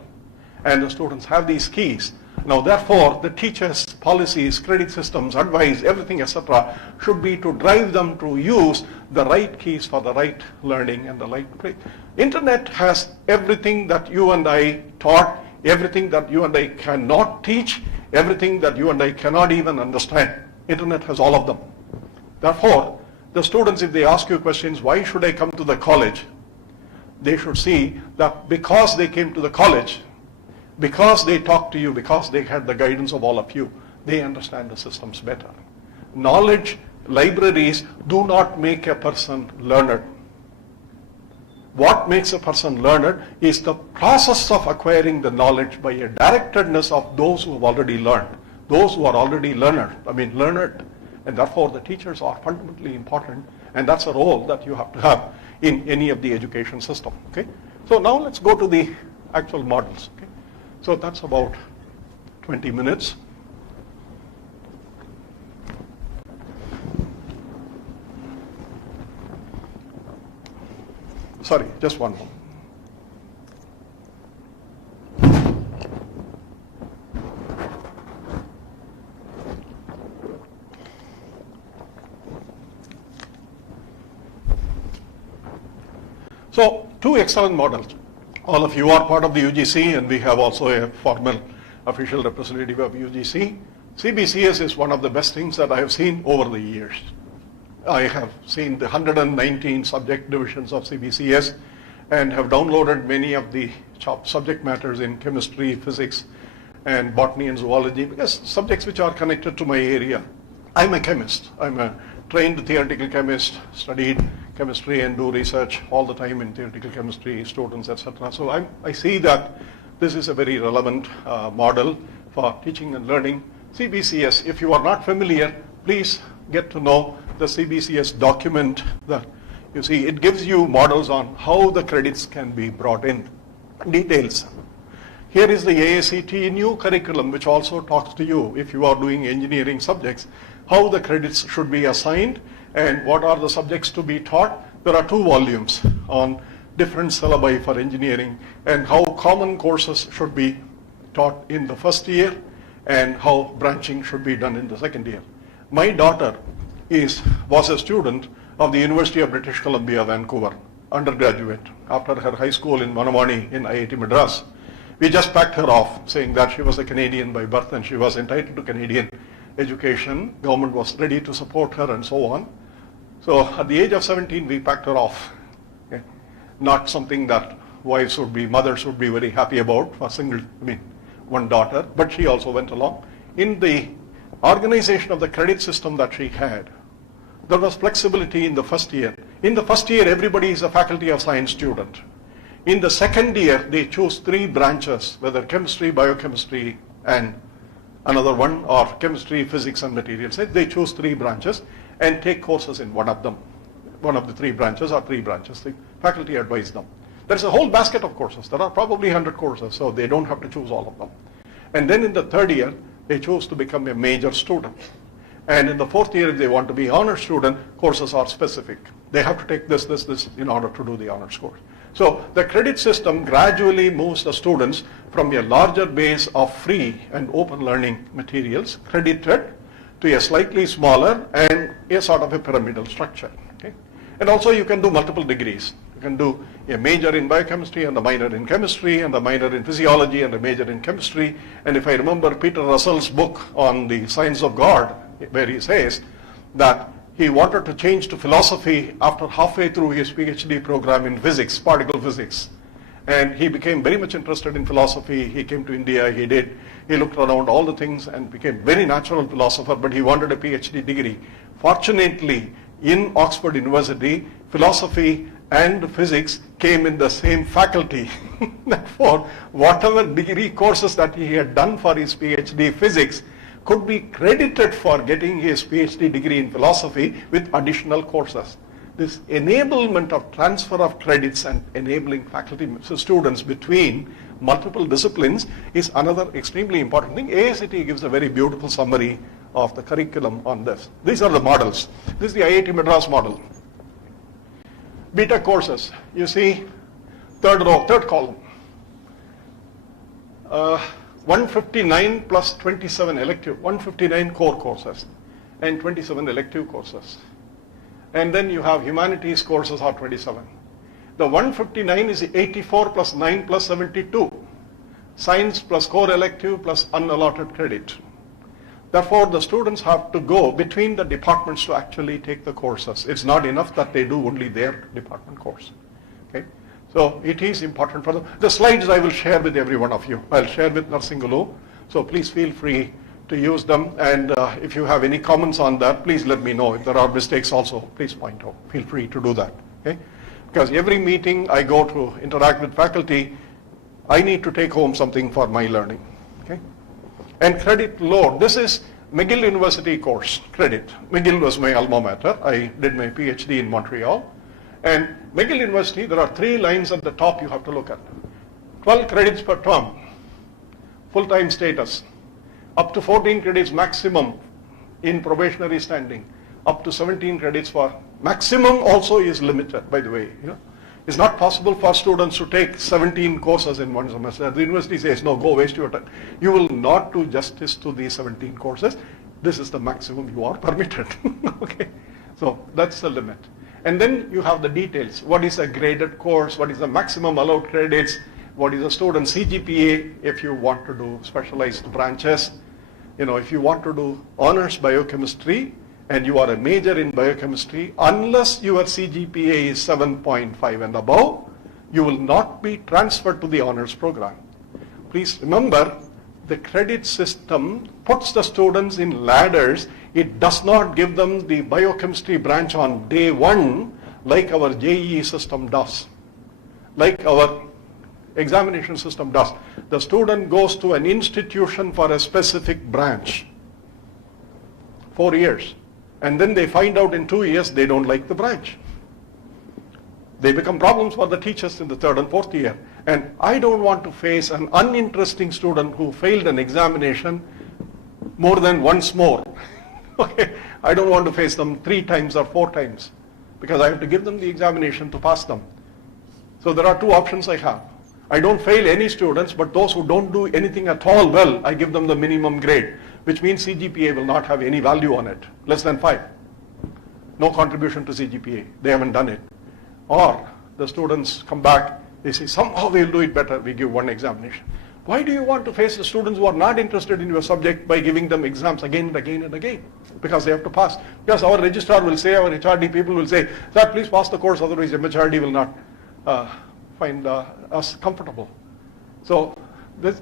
And the students have these keys. Now therefore, the teachers' policies, credit systems, advice, everything, etc., should be to drive them to use the right keys for the right learning and the right play. Internet has everything that you and I taught, everything that you and I cannot teach, everything that you and I cannot even understand. Internet has all of them. Therefore, the students, if they ask you questions, why should I come to the college? They should see that because they came to the college, because they talked to you, because they had the guidance of all of you, they understand the systems better. Knowledge libraries do not make a person learned. What makes a person learned is the process of acquiring the knowledge by a directedness of those who have already learned, those who are already learned. And therefore the teachers are fundamentally important, and that's a role that you have to have in any of the education system. Okay? So now let's go to the actual models. Okay? So that's about 20 minutes. Sorry, just one more. So, two excellent models. All of you are part of the UGC, and we have also a formal official representative of UGC. CBCS is one of the best things that I have seen over the years. I have seen the 119 subject divisions of CBCS and have downloaded many of the subject matters in chemistry, physics, and botany and zoology, because subjects which are connected to my area. I'm a chemist. I'm a trained theoretical chemist, studied chemistry and do research all the time in theoretical chemistry, students, etc. So I see that this is a very relevant model for teaching and learning. CBCS, if you are not familiar, please get to know the CBCS document. That you see, it gives you models on how the credits can be brought in. Details. Here is the AICTE new curriculum, which also talks to you, if you are doing engineering subjects, how the credits should be assigned and what are the subjects to be taught. There are 2 volumes on different syllabi for engineering and how common courses should be taught in the first year and how branching should be done in the second year. My daughter was a student of the University of British Columbia, Vancouver, undergraduate, after her high school in Manavani in IIT Madras. We just packed her off, saying that she was a Canadian by birth and she was entitled to Canadian education. Government was ready to support her and so on. So at the age of 17, we packed her off. Okay? Not something that mothers would be very happy about for one daughter, but she also went along. In the organization of the credit system that she had, there was flexibility in the first year. In the first year, everybody is a faculty of science student. In the second year, they choose 3 branches, whether chemistry, biochemistry, and another one, or chemistry, physics, and materials. They choose 3 branches and take courses in one of them. One of the 3 branches or 3 branches. The faculty advise them. There's a whole basket of courses. There are probably 100 courses, so they don't have to choose all of them. And then in the third year, they choose to become a major student. And in the fourth year, if they want to be honor student, courses are specific. They have to take this in order to do the honors course. So the credit system gradually moves the students from a larger base of free and open learning materials credited to a slightly smaller and a sort of a pyramidal structure. Okay? And also you can do multiple degrees. You can do a major in biochemistry and a minor in chemistry and a minor in physiology and a major in chemistry. And if I remember Peter Russell's book on the science of God, where he says that he wanted to change to philosophy after halfway through his PhD program in physics, particle physics. And he became very much interested in philosophy. He came to India, he looked around all the things and became very natural philosopher, but he wanted a PhD degree. Fortunately, in Oxford University, philosophy and physics came in the same faculty. Therefore, whatever degree courses that he had done for his PhD physics could be credited for getting his PhD degree in philosophy with additional courses. This enablement of transfer of credits and enabling faculty students between multiple disciplines is another extremely important thing. AICTE gives a very beautiful summary of the curriculum on this. These are the models. This is the IIT Madras model. Beta courses, you see, third column. 159 plus 27 elective, 159 core courses and 27 elective courses. And then you have humanities courses are 27. The 159 is 84 plus 9 plus 72. Science plus core elective plus unallotted credit. Therefore, the students have to go between the departments to actually take the courses. It's not enough that they do only their department course. Okay? So it is important for them. The slides I will share with every one of you. I'll share with Narsingulu. So please feel free to use them. And if you have any comments on that, please let me know. If there are mistakes also, please point out. Feel free to do that. Okay? Because every meeting I go to interact with faculty, I need to take home something for my learning. Okay? And credit load. This is McGill University course, credit. McGill was my alma mater. I did my PhD in Montreal. And McGill University, there are 3 lines at the top you have to look at. 12 credits per term, full-time status, up to 14 credits maximum in probationary standing, up to 17 credits for maximum also is limited, by the way. You know, it's not possible for students to take 17 courses in one semester. The university says, no, go waste your time. You will not do justice to these 17 courses. This is the maximum you are permitted. Okay, so that's the limit. And then you have the details. What is a graded course? What is the maximum allowed credits? What is the student CGPA if you want to do specialized branches? You know, if you want to do honors biochemistry and you are a major in biochemistry, unless your CGPA is 7.5 and above, you will not be transferred to the honors program. Please remember, the credit system puts the students in ladders. It does not give them the biochemistry branch on day 1 like our JEE system does, like our examination system does. The student goes to an institution for a specific branch, 4 years, and then they find out in 2 years they don't like the branch. They become problems for the teachers in the 3rd and 4th year. And I don't want to face an uninteresting student who failed an examination more than once more. Okay, I don't want to face them 3 times or 4 times because I have to give them the examination to pass them. So there are 2 options I have. I don't fail any students, but those who don't do anything at all well, I give them the minimum grade, which means CGPA will not have any value on it, less than 5. No contribution to CGPA. They haven't done it. Or the students come back, they say, somehow we'll do it better, we give 1 examination. Why do you want to face the students who are not interested in your subject by giving them exams again and again and again? Because they have to pass. Because our registrar will say, our HRD people will say, sir, please pass the course, otherwise MHRD will not find us comfortable. So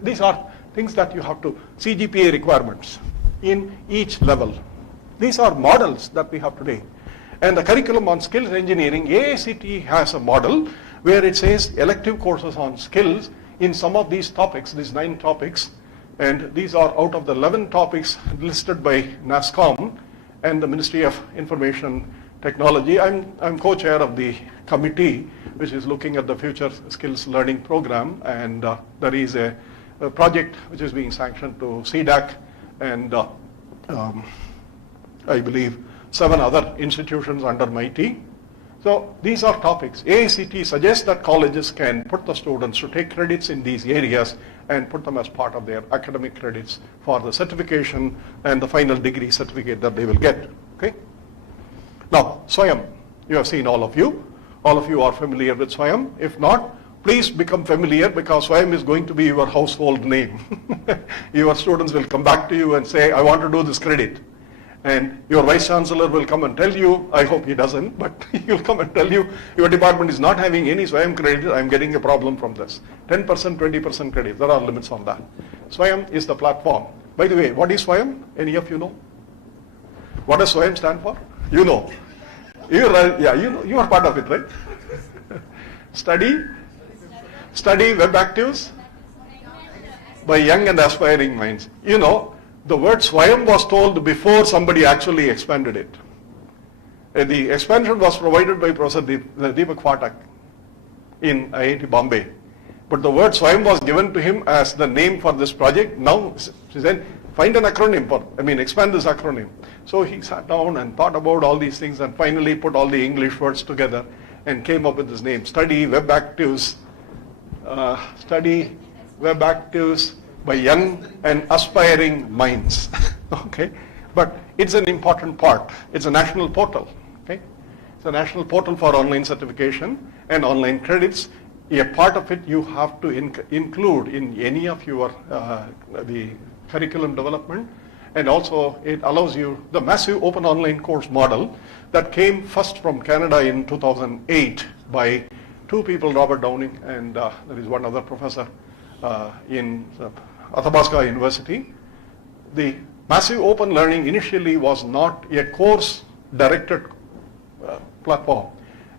these are things that you have to, CGPA requirements in each level. These are models that we have today. And the curriculum on skills engineering, AICTE has a model where it says elective courses on skills in some of these topics, these 9 topics, and these are out of the 11 topics listed by NASSCOM and the Ministry of Information Technology. I'm co-chair of the committee which is looking at the Future Skills Learning Program, and there is a project which is being sanctioned to CDAC and I believe 7 other institutions under MIT. So these are topics. AICTE suggests that colleges can put the students to take credits in these areas and put them as part of their academic credits for the certification and the final degree certificate that they will get. Okay. Now, SWAYAM, you have seen all of you. All of you are familiar with SWAYAM. If not, please become familiar because SWAYAM is going to be your household name. Your students will come back to you and say, I want to do this credit. And your vice chancellor will come and tell you, I hope he doesn't, but he'll come and tell you, your department is not having any SWAYAM credit, I'm getting a problem from this. 10%, 20% credit, there are limits on that. SWAYAM is the platform. By the way, what is SWAYAM? Any of you know? What does SWAYAM stand for? You know. You know, you are part of it, right? Study web actives by young and aspiring minds. You know, the word SWAYAM was told before somebody actually expanded it. The expansion was provided by Professor Deepak Phatak in IIT Bombay. But the word SWAYAM was given to him as the name for this project. Now, he said, find an acronym expand this acronym. So he sat down and thought about all these things and finally put all the English words together and came up with this name. Study web actives by young and aspiring minds. Okay, but it's an important part. It's a national portal. Okay, it's a national portal for online certification and online credits. A part of it you have to include in any of your the curriculum development, and also it allows you the massive open online course model that came first from Canada in 2008 by two people, Robert Downing and there is one other professor in Athabasca University. The massive open learning initially was not a course directed platform.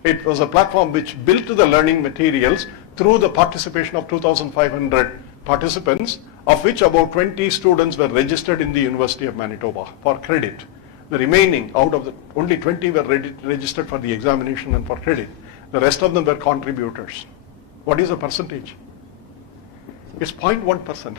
It was a platform which built the learning materials through the participation of 2,500 participants, of which about 20 students were registered in the University of Manitoba for credit. The remaining, out of the only 20 were registered for the examination and for credit. The rest of them were contributors. What is the percentage? It's 0.1%,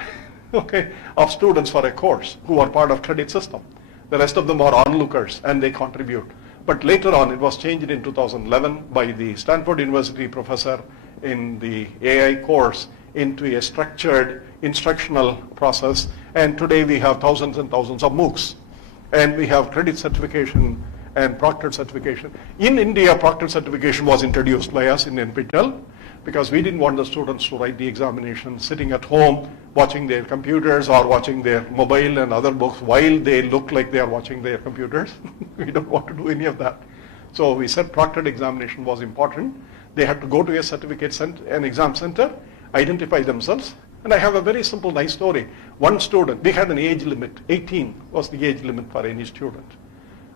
okay, of students for a course who are part of credit system. The rest of them are onlookers and they contribute. But later on, it was changed in 2011 by the Stanford University professor in the AI course into a structured instructional process. And today we have thousands and thousands of MOOCs. And we have credit certification and proctored certification. In India, proctored certification was introduced by us in NPTEL because we didn't want the students to write the examination sitting at home, watching their computers or watching their mobile and other books while they look like they are watching their computers. We don't want to do any of that. So we said proctored examination was important. They had to go to a certificate center, an exam center, identify themselves. And I have a very simple, nice story. One student, we had an age limit, 18 was the age limit for any student.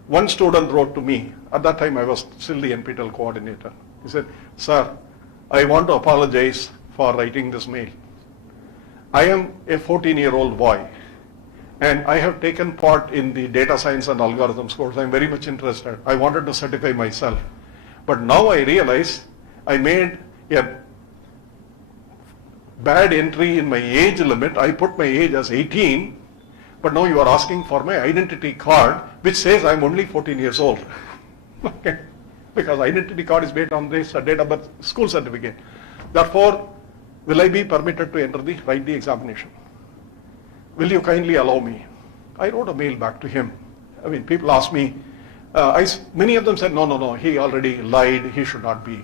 One student wrote to me, at that time I was still the NPTEL coordinator. He said, "Sir, I want to apologize for writing this mail. I am a 14-year-old boy and I have taken part in the data science and algorithms course. I'm very much interested. I wanted to certify myself. But now I realize I made a bad entry in my age limit. I put my age as 18, but now you are asking for my identity card, which says I'm only 14 years old." Okay, because identity card is based on this date of birth school certificate. Therefore, will I be permitted to write the examination? Will you kindly allow me? I wrote a mail back to him. I mean, people ask me, many of them said, no, he already lied, he should not be.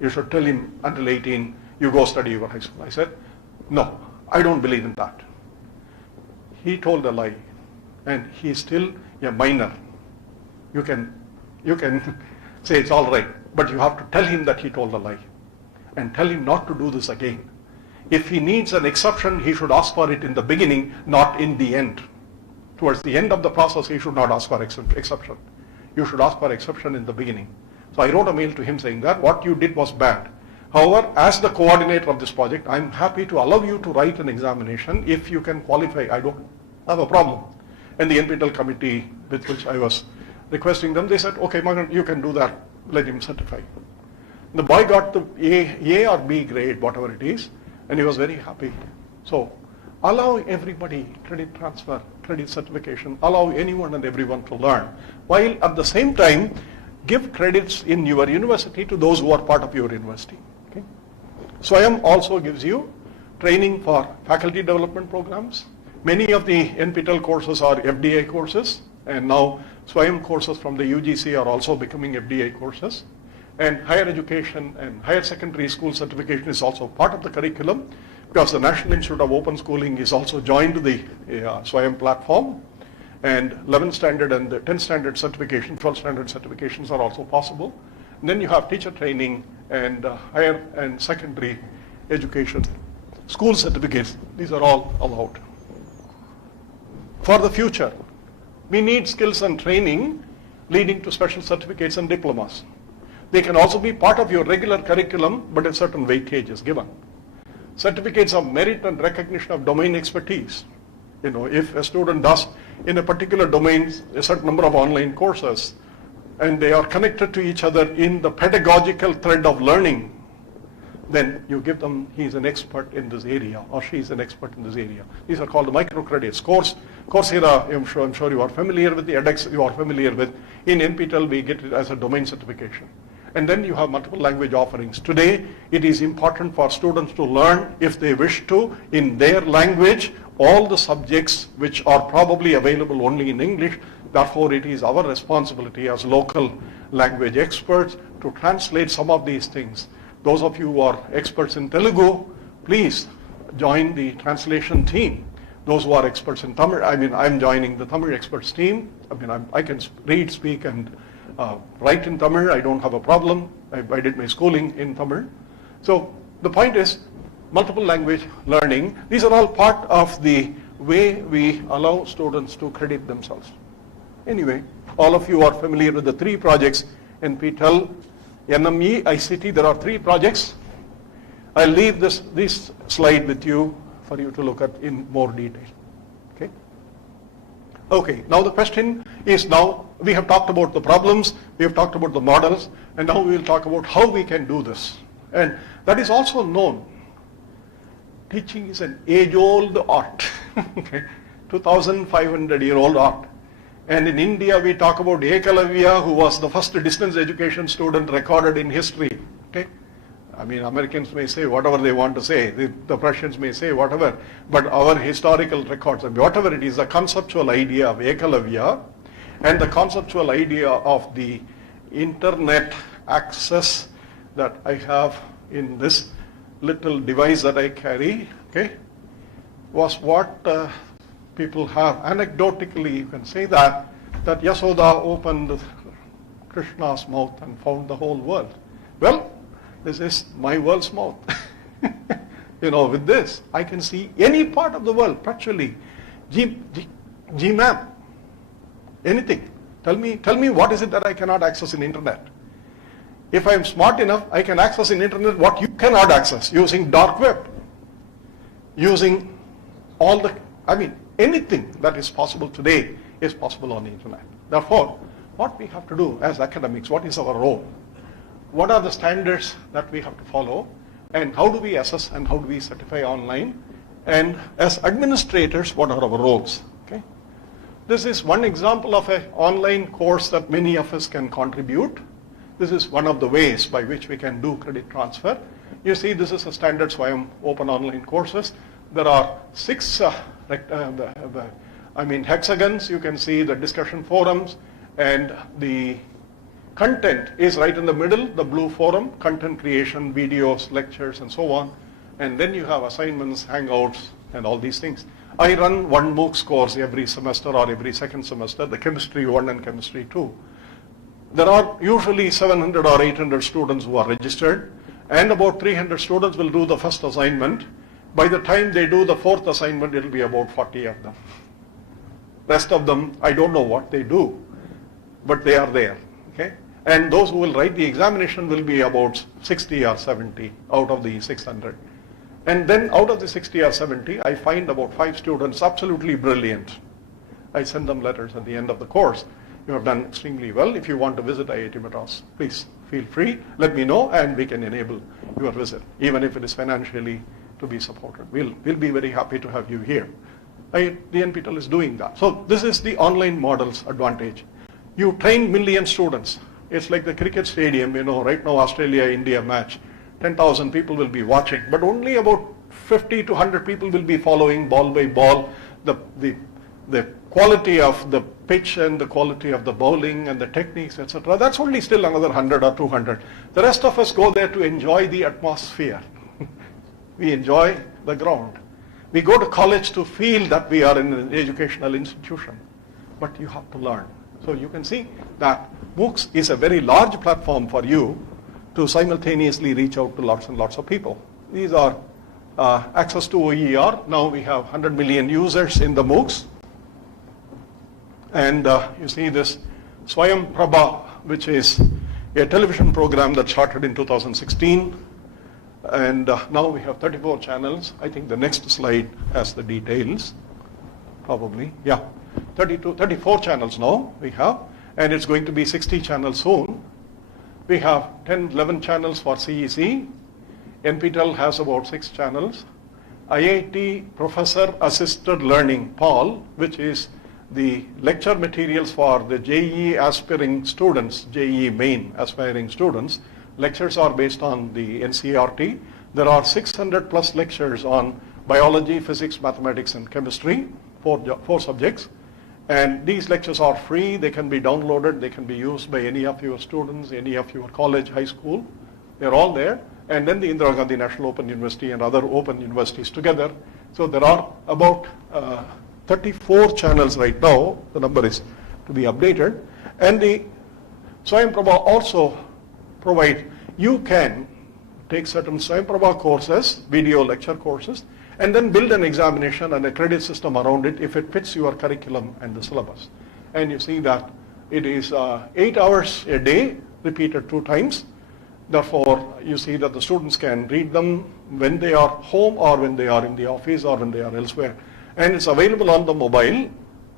You should tell him until 18, you go study your high school. I said, no, I don't believe in that. He told a lie, and he's still a minor. You can say it's all right, but you have to tell him that he told a lie, and tell him not to do this again. If he needs an exception, he should ask for it in the beginning, not in the end. Towards the end of the process, he should not ask for exception. You should ask for exception in the beginning. So I wrote a mail to him saying that what you did was bad. However, as the coordinator of this project, I'm happy to allow you to write an examination if you can qualify. I don't have a problem. And the NPTEL committee with which I was requesting them, they said, okay, Magan, you can do that. Let him certify. The boy got the A or B grade, whatever it is, and he was very happy. So allow everybody credit transfer, credit certification, allow anyone and everyone to learn, while at the same time give credits in your university to those who are part of your university. Okay? SWAYAM also gives you training for faculty development programs. Many of the NPTEL courses are FDA courses, and now SWAYAM courses from the UGC are also becoming FDA courses. And higher education and higher secondary school certification is also part of the curriculum, because the National Institute of Open Schooling is also joined to the SWAYAM platform. And 11th standard and the 10th standard certification, 12th standard certifications are also possible. And then you have teacher training and higher and secondary education, school certificates. These are all allowed. For the future, we need skills and training leading to special certificates and diplomas. They can also be part of your regular curriculum, but a certain weightage is given. Certificates of merit and recognition of domain expertise. You know, if a student does in a particular domain a certain number of online courses, and they are connected to each other in the pedagogical thread of learning, then you give them, he's an expert in this area, or she's an expert in this area. These are called the microcredits. Coursera, I'm sure you are familiar with. The edX you are familiar with. In NPTEL, we get it as a domain certification. And then you have multiple language offerings. Today, it is important for students to learn, if they wish to, in their language, all the subjects which are probably available only in English. Therefore, it is our responsibility as local language experts to translate some of these things. Those of you who are experts in Telugu, please join the translation team. those who are experts in Tamil. I mean, I'm joining the Tamil experts team. I mean, I can read, speak, and write in Tamil. I don't have a problem. I did my schooling in Tamil. So the point is, multiple language learning. These are all part of the way we allow students to credit themselves. Anyway, all of you are familiar with the 3 projects, NPTEL, NME, ICT. There are 3 projects. I'll leave this slide with you for you to look at in more detail. Okay? Okay, now the question is, now we have talked about the problems, we have talked about the models, and now we will talk about how we can do this. And that is also known. Teaching is an age-old art, okay? 2,500-year-old art. And in India, we talk about Ekalavya, who was the first distance education student recorded in history. Okay? I mean, Americans may say whatever they want to say, the Prussians may say whatever, but our historical records, I mean, whatever it is, the conceptual idea of Ekalavya and the conceptual idea of the internet access that I have in this little device that I carry, okay, was what people have. Anecdotically, you can say that Yasoda opened Krishna's mouth and found the whole world. Well, this is my world's mouth. You know, with this, I can see any part of the world, virtually. Gmap, anything. Tell me what is it that I cannot access in internet. If I am smart enough, I can access in internet what you cannot access using dark web, using all the, I mean, anything that is possible today is possible on the internet. Therefore, what we have to do as academics, what is our role? What are the standards that we have to follow? And how do we assess and how do we certify online? And as administrators, what are our roles? Okay? This is one example of an online course that many of us can contribute. This is one of the ways by which we can do credit transfer. You see, this is a standard SWAYAM open online courses. There are 6 hexagons. You can see the discussion forums, and the content is right in the middle, the blue forum, content creation, videos, lectures, and so on. And then you have assignments, hangouts, and all these things. I run one MOOCs course every semester or every second semester, the Chemistry 1 and Chemistry 2. There are usually 700 or 800 students who are registered, and about 300 students will do the first assignment. By the time they do the 4th assignment, it will be about 40 of them. Rest of them, I don't know what they do, but they are there. Okay? And those who will write the examination will be about 60 or 70 out of the 600. And then out of the 60 or 70, I find about 5 students absolutely brilliant. I send them letters at the end of the course. You have done extremely well. If you want to visit IIT Madras, please feel free. Let me know and we can enable your visit, even if it is financially to be supported. We'll be very happy to have you here. The NPTEL is doing that. So this is the online model's advantage. You train million students. It's like the cricket stadium, you know, right now Australia-India match. 10,000 people will be watching, but only about 50 to 100 people will be following ball by ball the quality of the pitch and the quality of the bowling and the techniques, etc. That's only still another 100 or 200. The rest of us go there to enjoy the atmosphere. We enjoy the ground. We go to college to feel that we are in an educational institution, but you have to learn. So you can see that MOOCs is a very large platform for you to simultaneously reach out to lots and lots of people. These are access to OER. Now we have 100 million users in the MOOCs. And you see this Swayam Prabha, which is a television program that started in 2016. And now we have 34 channels. I think the next slide has the details, probably. Yeah, 34 channels now we have, and it's going to be 60 channels soon. We have 10, 11 channels for CEC. NPTEL has about 6 channels. IIT Professor Assisted Learning, PAL, which is the lecture materials for the JEE aspiring students, JEE main aspiring students. Lectures are based on the NCERT. There are 600 plus lectures on biology, physics, mathematics, and chemistry, 4 subjects. And these lectures are free. They can be downloaded. They can be used by any of your students, any of your college, high school. They're all there. And then the Indira Gandhi National Open University and other open universities together So there are about 34 channels right now. The number is to be updated. And the Swayamprabha also provide, you can take certain Swayamprabha courses, video lecture courses, and then build an examination and a credit system around it if it fits your curriculum and the syllabus. And you see that it is 8 hours a day, repeated 2 times. Therefore, you see that the students can read them when they are home or when they are in the office or when they are elsewhere. And it's available on the mobile,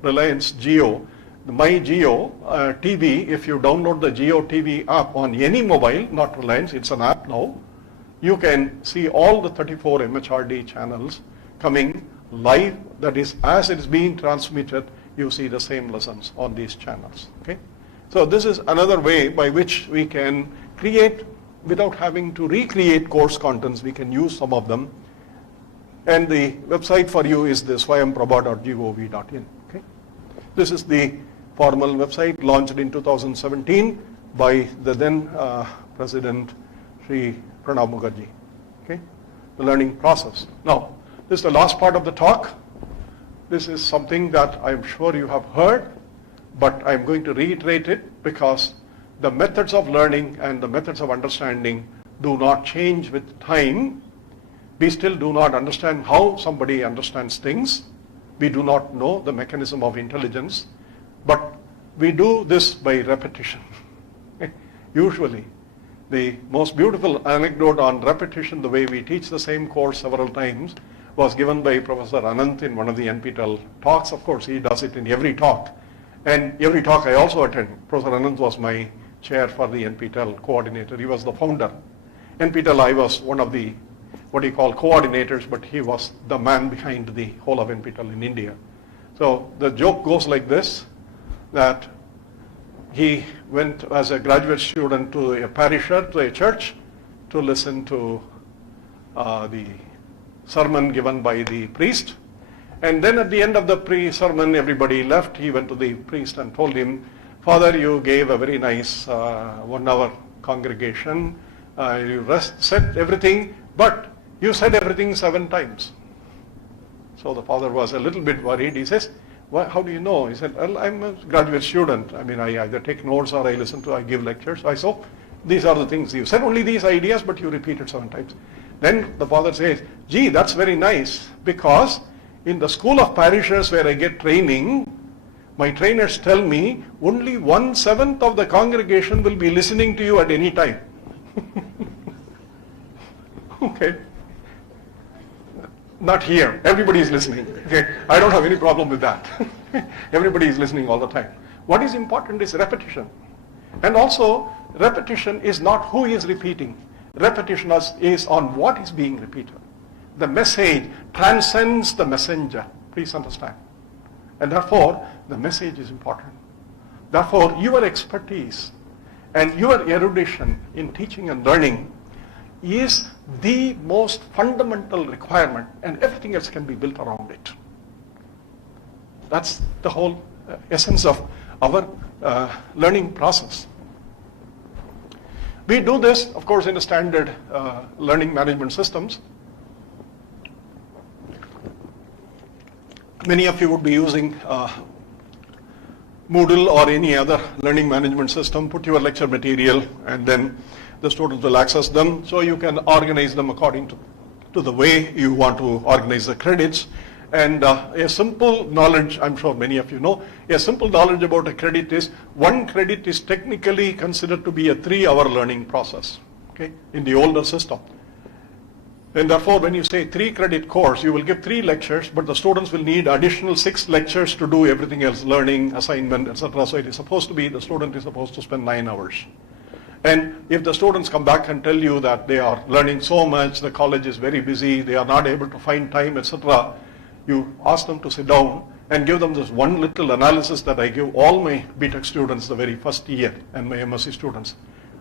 Reliance Jio, the My Jio TV. If you download the Jio TV app on any mobile, not Reliance, it's an app now, you can see all the 34 MHRD channels coming live. That is, as it is being transmitted, you see the same lessons on these channels. Okay? So this is another way by which we can create, without having to recreate course contents, we can use some of them. And the website for you is the swayamprabha.gov.in. Okay? This is the formal website launched in 2017 by the then President Sri Pranab Mukherjee. Okay? The learning process. Now, this is the last part of the talk. This is something that I'm sure you have heard, but I'm going to reiterate it because the methods of learning and the methods of understanding do not change with time. We still do not understand how somebody understands things. We do not know the mechanism of intelligence, but we do this by repetition. Usually, the most beautiful anecdote on repetition, the way we teach the same course several times, was given by Professor Anant in one of the NPTEL talks. Of course, he does it in every talk. And every talk I also attend. Professor Anant was my chair for the NPTEL coordinator. He was the founder. NPTEL, I was one of the, what you call coordinators, but he was the man behind the whole of NPTEL in India. So the joke goes like this, that he went as a graduate student to a parisher, to a church, to listen to the sermon given by the priest. And then at the end of the sermon, everybody left. He went to the priest and told him, Father, you gave a very nice 1 hour congregation. You said everything, but you said everything 7 times. So the father was a little bit worried. He says, well, how do you know? He said, well, I'm a graduate student. I mean, I either take notes or I give lectures. I saw these are the things. You said only these ideas, but you repeated 7 times. Then the father says, gee, that's very nice, because in the school of parishers where I get training, my trainers tell me only 1/7 of the congregation will be listening to you at any time. Okay. Not here. Everybody is listening. Okay. I don't have any problem with that. Everybody is listening all the time. What is important is repetition. And also, repetition is not who is repeating. Repetition is on what is being repeated. The message transcends the messenger. Please understand. And therefore, the message is important. Therefore, your expertise and your erudition in teaching and learning is the most fundamental requirement, and everything else can be built around it. That's the whole essence of our learning process. We do this, of course, in the standard learning management systems. Many of you would be using Moodle or any other learning management system. Put your lecture material and then the students will access them. So you can organize them according to the way you want to organize the credits. And a simple knowledge, I'm sure many of you know, a simple knowledge about a credit is 1 credit is technically considered to be a 3-hour learning process, okay, in the older system. And therefore, when you say 3-credit course, you will give 3 lectures, but the students will need additional 6 lectures to do everything else, learning, assignment, etc. So it is supposed to be, the student is supposed to spend 9 hours. And if the students come back and tell you that they are learning so much, the college is very busy, they are not able to find time, etc., you ask them to sit down and give them this one little analysis that I give all my BTech students the very first year and my MSc students.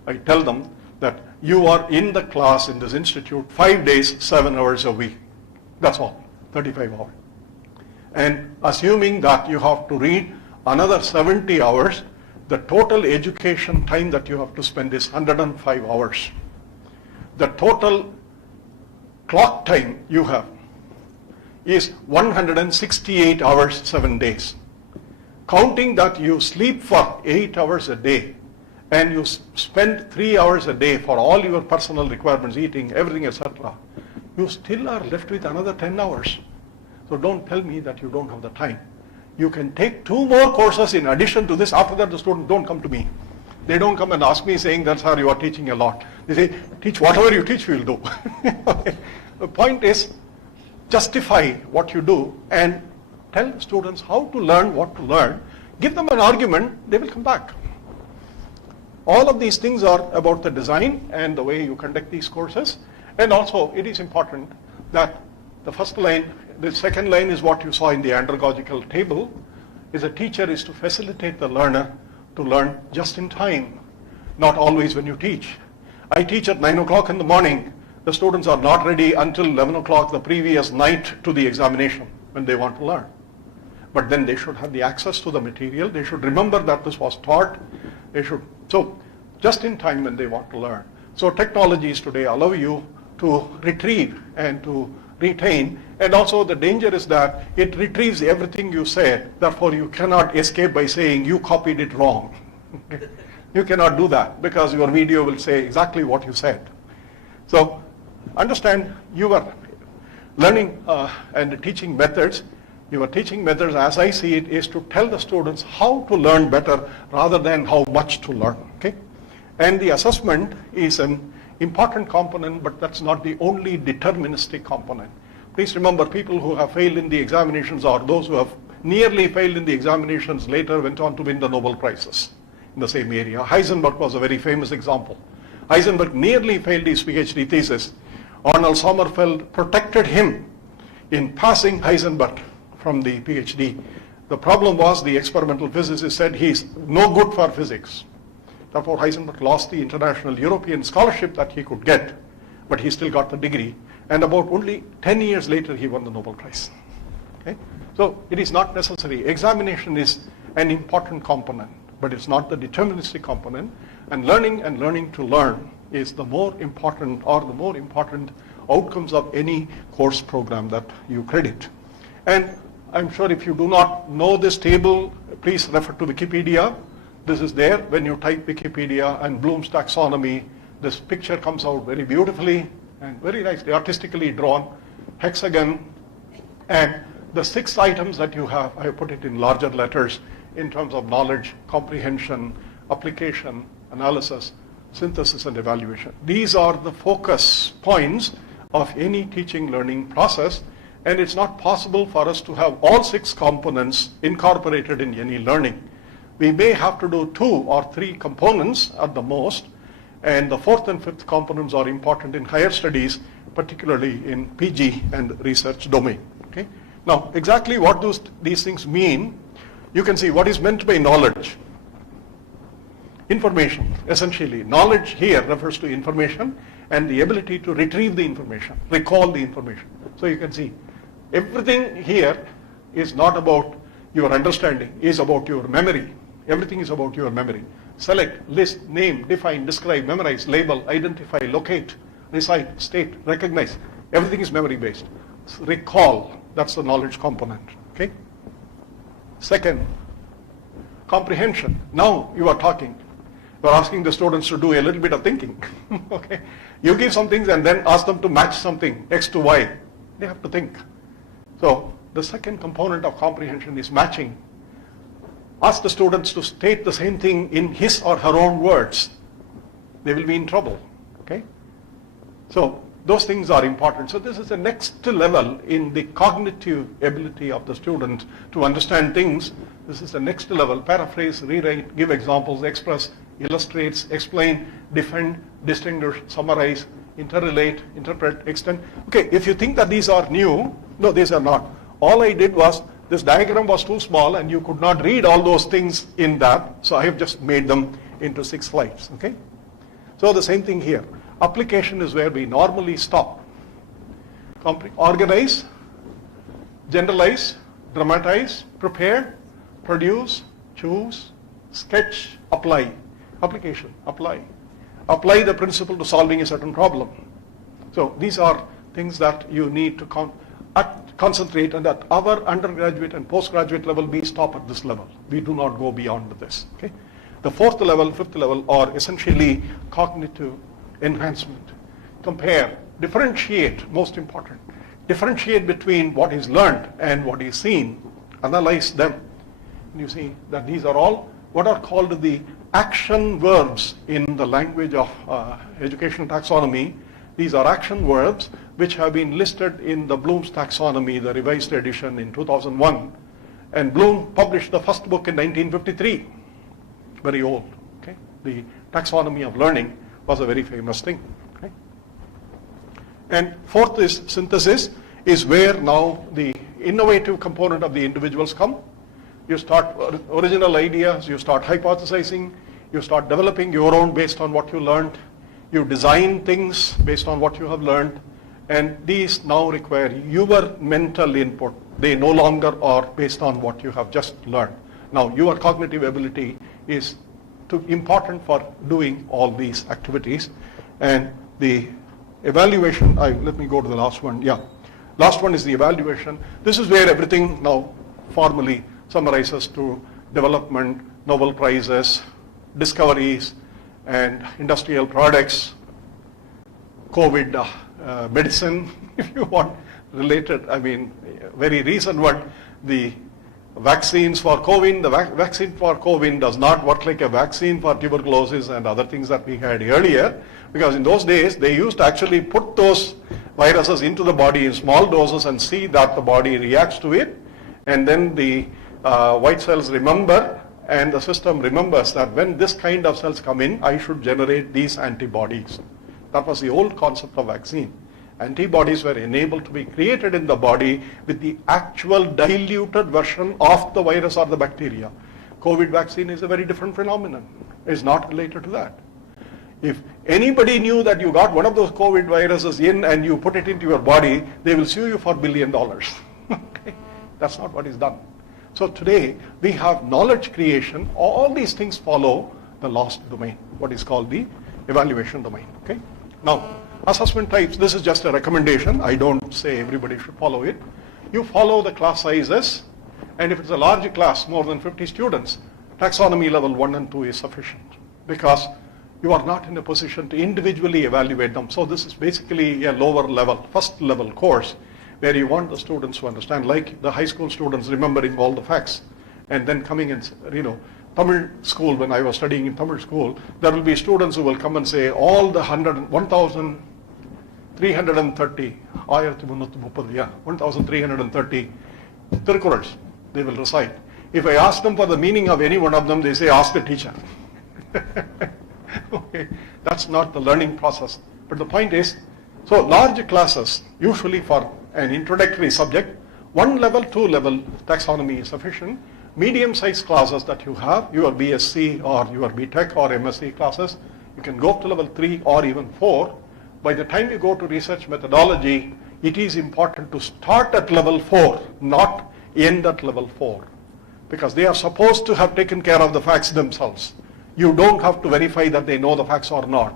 I tell them that you are in the class in this institute 5 days, 7 hours a week. That's all, 35 hours. And assuming that you have to read another 70 hours, the total education time that you have to spend is 105 hours. The total clock time you have is 168 hours, 7 days. Counting that you sleep for 8 hours a day and you spend 3 hours a day for all your personal requirements, eating, everything, etc., you still are left with another 10 hours. So don't tell me that you don't have the time. You can take 2 more courses in addition to this. After that, the students don't come to me. They don't come and ask me saying that, sir, you are teaching a lot. They say, teach whatever you teach, we will do. Okay. The point is, justify what you do and tell students how to learn what to learn. Give them an argument, they will come back. All of these things are about the design and the way you conduct these courses. And also, it is important that the first line, the second line is what you saw in the andragogical table, is a teacher is to facilitate the learner to learn just in time, not always when you teach. I teach at 9 o'clock in the morning. The students are not ready until 11 o'clock the previous night to the examination when they want to learn. But then they should have the access to the material. They should remember that this was taught. So just in time when they want to learn. So technologies today allow you to retrieve and to retain, and also the danger is that it retrieves everything you said, therefore you cannot escape by saying you copied it wrong. You cannot do that because your video will say exactly what you said. So understand your learning and teaching methods. Your teaching methods, as I see it, is to tell the students how to learn better rather than how much to learn. Okay? And the assessment is an important component, but that's not the only deterministic component. Please remember, people who have failed in the examinations or those who have nearly failed in the examinations later went on to win the Nobel Prizes in the same area. Heisenberg was a very famous example. Heisenberg nearly failed his PhD thesis. Arnold Sommerfeld protected him in passing Heisenberg from the PhD. The problem was the experimental physicist said he's no good for physics. Therefore, Heisenberg lost the international European scholarship that he could get, but he still got the degree. And about only 10 years later, he won the Nobel Prize. Okay? So it is not necessary. Examination is an important component, but it's not the deterministic component. And learning to learn is the more important or the more important outcomes of any course program that you credit. And I'm sure if you do not know this table, please refer to Wikipedia. This is there. When you type Wikipedia and Bloom's taxonomy, this picture comes out very beautifully and very nicely, artistically drawn, hexagon. And the 6 items that you have, I have put it in larger letters in terms of knowledge, comprehension, application, analysis, synthesis, and evaluation. These are the focus points of any teaching learning process. And it's not possible for us to have all 6 components incorporated in any learning. We may have to do 2 or 3 components at the most, and the 4th and 5th components are important in higher studies, particularly in PG and research domain. Okay? Now, exactly what these things mean, you can see what is meant by knowledge. Information, essentially. Knowledge here refers to information and the ability to retrieve the information, recall the information. So you can see everything here is not about your understanding, is about your memory. Everything is about your memory. Select, list, name, define, describe, memorize, label, identify, locate, recite, state, recognize. Everything is memory based. Recall, that's the knowledge component. Okay? Second, comprehension. Now you are talking. You are asking the students to do a little bit of thinking. Okay? You give some things and then ask them to match something, X to Y. They have to think. So the second component of comprehension is matching. Ask the students to state the same thing in his or her own words. They will be in trouble. Okay? So those things are important. So this is the next level in the cognitive ability of the student to understand things. This is the next level. Paraphrase, rewrite, give examples, express, illustrates, explain, defend, distinguish, summarize, interrelate, interpret, extend. Okay, if you think that these are new, no, these are not. All I did was, this diagram was too small and you could not read all those things in that, so I have just made them into 6 slides, okay? So the same thing here. Application is where we normally stop. Organize, generalize, dramatize, prepare, produce, choose, sketch, apply. Application, apply. Apply the principle to solving a certain problem. So these are things that you need to concentrate, and at our undergraduate and postgraduate level, we stop at this level. We do not go beyond this. Okay? The fourth level, fifth level are essentially cognitive enhancement. Compare, differentiate, most important. Differentiate between what is learned and what is seen. Analyze them. And you see that these are all what are called the action verbs in the language of educational taxonomy. These are action verbs which have been listed in the Bloom's taxonomy, the revised edition in 2001. And Bloom published the first book in 1953. Very old. Okay? The taxonomy of learning was a very famous thing. Okay? And fourth is synthesis, is where now the innovative component of the individuals come. You start original ideas, you start hypothesizing, you start developing your own based on what you learned, you design things based on what you have learned, and these now require your mental input. They no longer are based on what you have just learned. Now, your cognitive ability is important for doing all these activities. And the evaluation, let me go to the last one. Yeah, last one is the evaluation. This is where everything now formally summarizes to development, Nobel Prizes, discoveries, and industrial products, COVID medicine, if you want, related, very recent one, the vaccines for COVID. The vaccine for COVID does not work like a vaccine for tuberculosis and other things that we had earlier, because in those days they used to actually put those viruses into the body in small doses and see that the body reacts to it, and then the white cells remember, and the system remembers that when this kind of cells come in, I should generate these antibodies. That was the old concept of vaccine. Antibodies were enabled to be created in the body with the actual diluted version of the virus or the bacteria. COVID vaccine is a very different phenomenon. It's not related to that. If anybody knew that you got one of those COVID viruses in and you put it into your body, they will sue you for $1 billion. Okay? That's not what is done. So today we have knowledge creation. All these things follow the last domain, what is called the evaluation domain. Okay? Now, assessment types, this is just a recommendation. I don't say everybody should follow it. You follow the class sizes, and if it's a large class, more than 50 students, taxonomy level 1 and 2 is sufficient, because you are not in a position to individually evaluate them. So this is basically a lower level, first level course, where you want the students to understand, like the high school students remembering all the facts, and then coming in, Tamil school, when I was studying in Tamil school, there will be students who will come and say all the 1,330, 1,330 Tirukkurals, they will recite. If I ask them for the meaning of any one of them, they say, ask the teacher. Okay, that's not the learning process. But the point is, so large classes, usually for an introductory subject, 1 level, 2 level taxonomy is sufficient. Medium-sized classes that you have, your BSc or your BTech or MSc classes, you can go up to level 3 or even 4. By the time you go to research methodology, it is important to start at level 4, not end at level 4. Because they are supposed to have taken care of the facts themselves. You don't have to verify that they know the facts or not.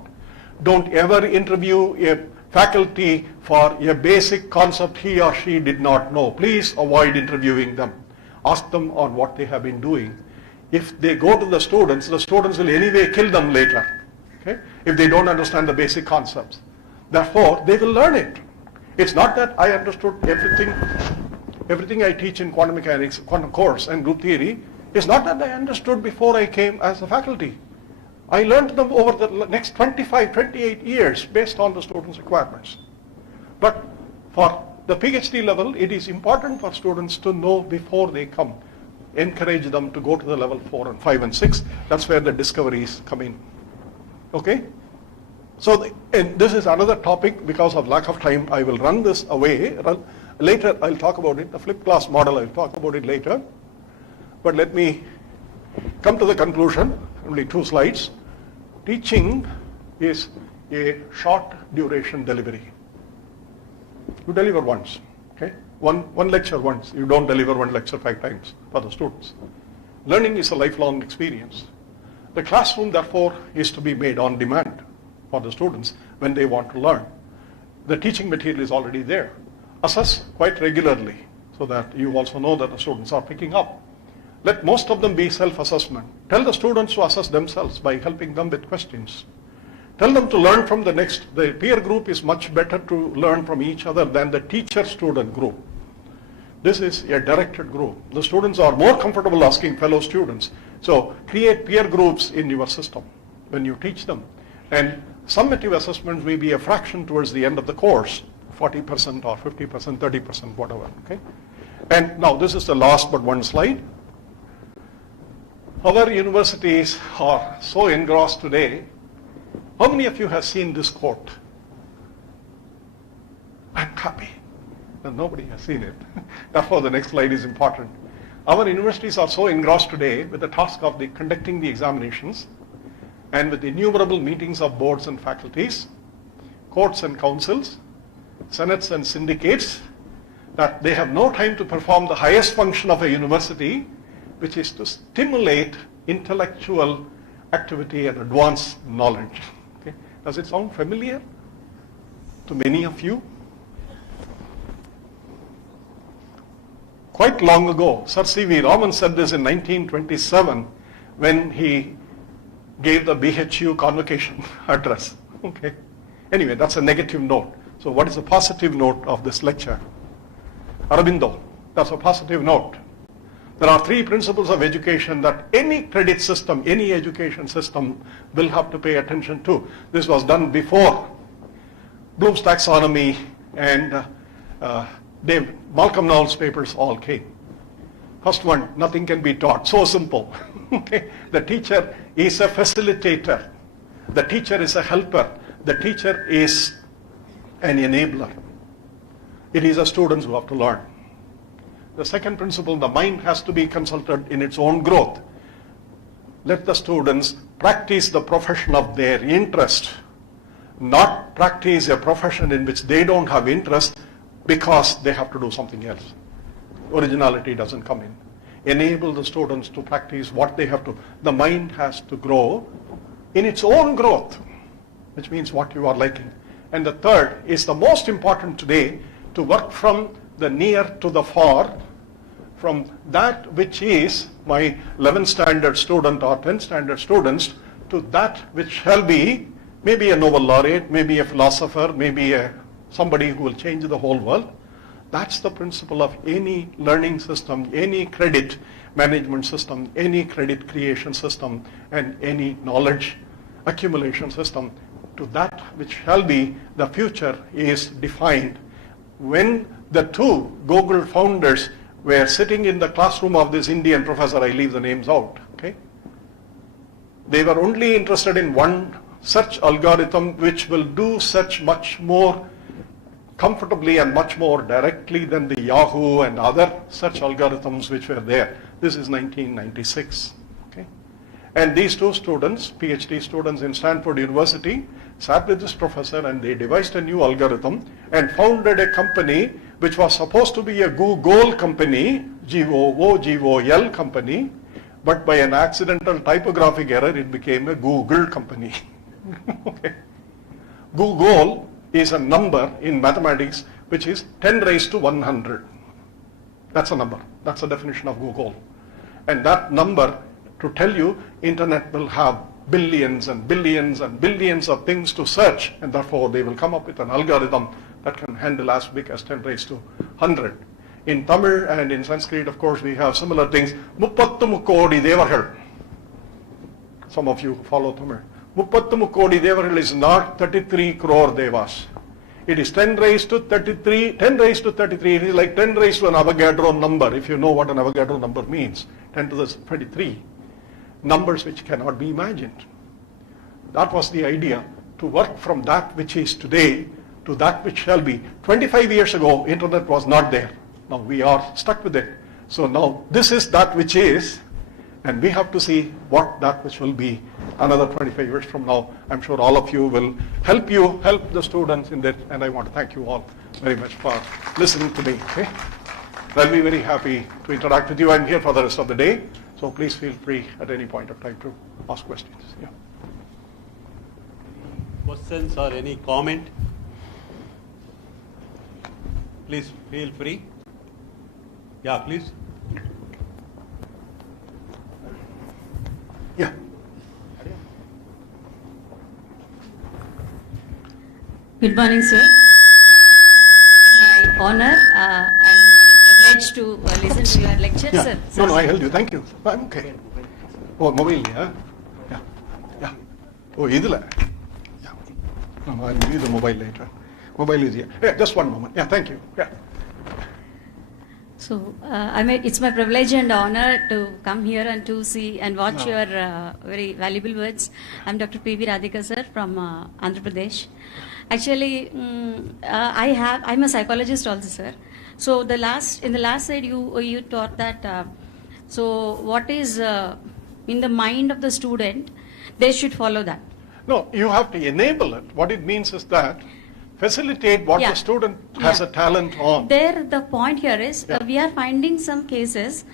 Don't ever interview a faculty for a basic concept he or she did not know. Please avoid interviewing them. Ask them on what they have been doing. If they go to the students will anyway kill them later, okay, if they don't understand the basic concepts. Therefore, they will learn it. It's not that I understood everything I teach in quantum mechanics, quantum course and group theory, it's not that I understood before I came as a faculty. I learned them over the next 25, 28 years based on the students' requirements. But for the PhD level, it is important for students to know before they come. Encourage them to go to the level 4 and 5 and 6. That's where the discoveries come in. Okay? So, and this is another topic. Because of lack of time, I will run this away. Later, I'll talk about it. The flipped class model, I'll talk about it later. But let me come to the conclusion. Only 2 slides. Teaching is a short duration delivery. You deliver once, okay? One lecture once. You don't deliver one lecture 5 times for the students. Learning is a lifelong experience. The classroom, therefore, is to be made on demand for the students when they want to learn. The teaching material is already there. assess quite regularly so that you also know that the students are picking up. Let most of them be self-assessment. Tell the students to assess themselves by helping them with questions. Tell them to learn from the peer group is much better to learn from each other than the teacher-student group. This is a directed group. The students are more comfortable asking fellow students. So create peer groups in your system when you teach them. And summative assessments may be a fraction towards the end of the course, 40% or 50%, 30%, whatever. Okay? And now this is the last but one slide. Our universities are so engrossed today. How many of you have seen this quote? I'm happy. No, nobody has seen it. Therefore, the next slide is important. Our universities are so engrossed today with the task of conducting the examinations and with innumerable meetings of boards and faculties, courts and councils, senates and syndicates, that they have no time to perform the highest function of a university, which is to stimulate intellectual activity and advance knowledge. Okay? Does it sound familiar to many of you? Quite long ago, Sir C.V. Raman said this in 1927 when he gave the BHU convocation address. Okay. Anyway, that's a negative note. So what is the positive note of this lecture? Aurobindo, that's a positive note. There are three principles of education that any credit system, any education system will have to pay attention to. This was done before Bloom's taxonomy and Malcolm Knowles' papers all came. First one, nothing can be taught. So simple. Okay? The teacher is a facilitator. The teacher is a helper. The teacher is an enabler. It is the students who have to learn. The second principle, the mind has to be consulted in its own growth. Let the students practice the profession of their interest, not practice a profession in which they don't have interest because they have to do something else. Originality doesn't come in. Enable the students to practice what they have to. The mind has to grow in its own growth, which means what you are liking. And the third is the most important today, to work from the near to the far, from that which is my 11th standard student or 10th standard students to that which shall be maybe a Nobel laureate, maybe a philosopher, maybe somebody who will change the whole world. That's the principle of any learning system, any credit management system, any credit creation system, and any knowledge accumulation system. To that which shall be the future is defined. When the two Google founders were sitting in the classroom of this Indian professor, I leave the names out, okay? They were only interested in one search algorithm which will do search much more comfortably and much more directly than the Yahoo and other search algorithms which were there. This is 1996. Okay? And these two students, PhD students in Stanford University, sat with this professor and they devised a new algorithm and founded a company which was supposed to be a Google company, G-O-O-G-O-L company, but by an accidental typographic error it became a Google company. Okay. Google is a number in mathematics which is 10 raised to 100. That's a number. That's the definition of Google. And that number, to tell you, internet will have billions and billions and billions of things to search, and therefore they will come up with an algorithm that can handle as big as 10 raised to 100. In Tamil and in Sanskrit, of course, we have similar things. Muppattu Mukkodi Devargal. Some of you follow Tamil. Muppattu Mukkodi Devargal is not 33 crore Devas. It is 10 raised to 33, 10 raised to 33. It is like 10 raised to an Avogadro number, if you know what an Avogadro number means. 10 to the 23. Numbers which cannot be imagined. That was the idea, to work from that which is today to that which shall be. 25 years ago, internet was not there. Now we are stuck with it. So now this is that which is, and we have to see what that which will be another 25 years from now. I'm sure all of you will help the students in that, and I want to thank you all very much for listening to me. Okay? I'll be very happy to interact with you. I'm here for the rest of the day, so please feel free at any point of time to ask questions. Yeah. Questions or any comment? Please. please feel free. Yeah, please. Yeah. Good morning, sir. It's my honor. I'm very privileged to listen to your lecture, Yeah. sir. No, I held you. Thank you. I'm okay. Oh, mobile, yeah? Yeah. Yeah. Oh, idla. Yeah. No, I'll give you the mobile later. Mobile is here. Yeah, just one moment. Yeah, thank you. Yeah. So, it's my privilege and honor to come here and to see and watch your very valuable words. I'm Dr. P.V. Radhika, sir, from Andhra Pradesh. Actually, I'm a psychologist also, sir. So in the last slide you taught that. So what is in the mind of the student, they should follow that. No, you have to enable it. What it means is that facilitate what the student has a talent on. There, the point here is we are finding some cases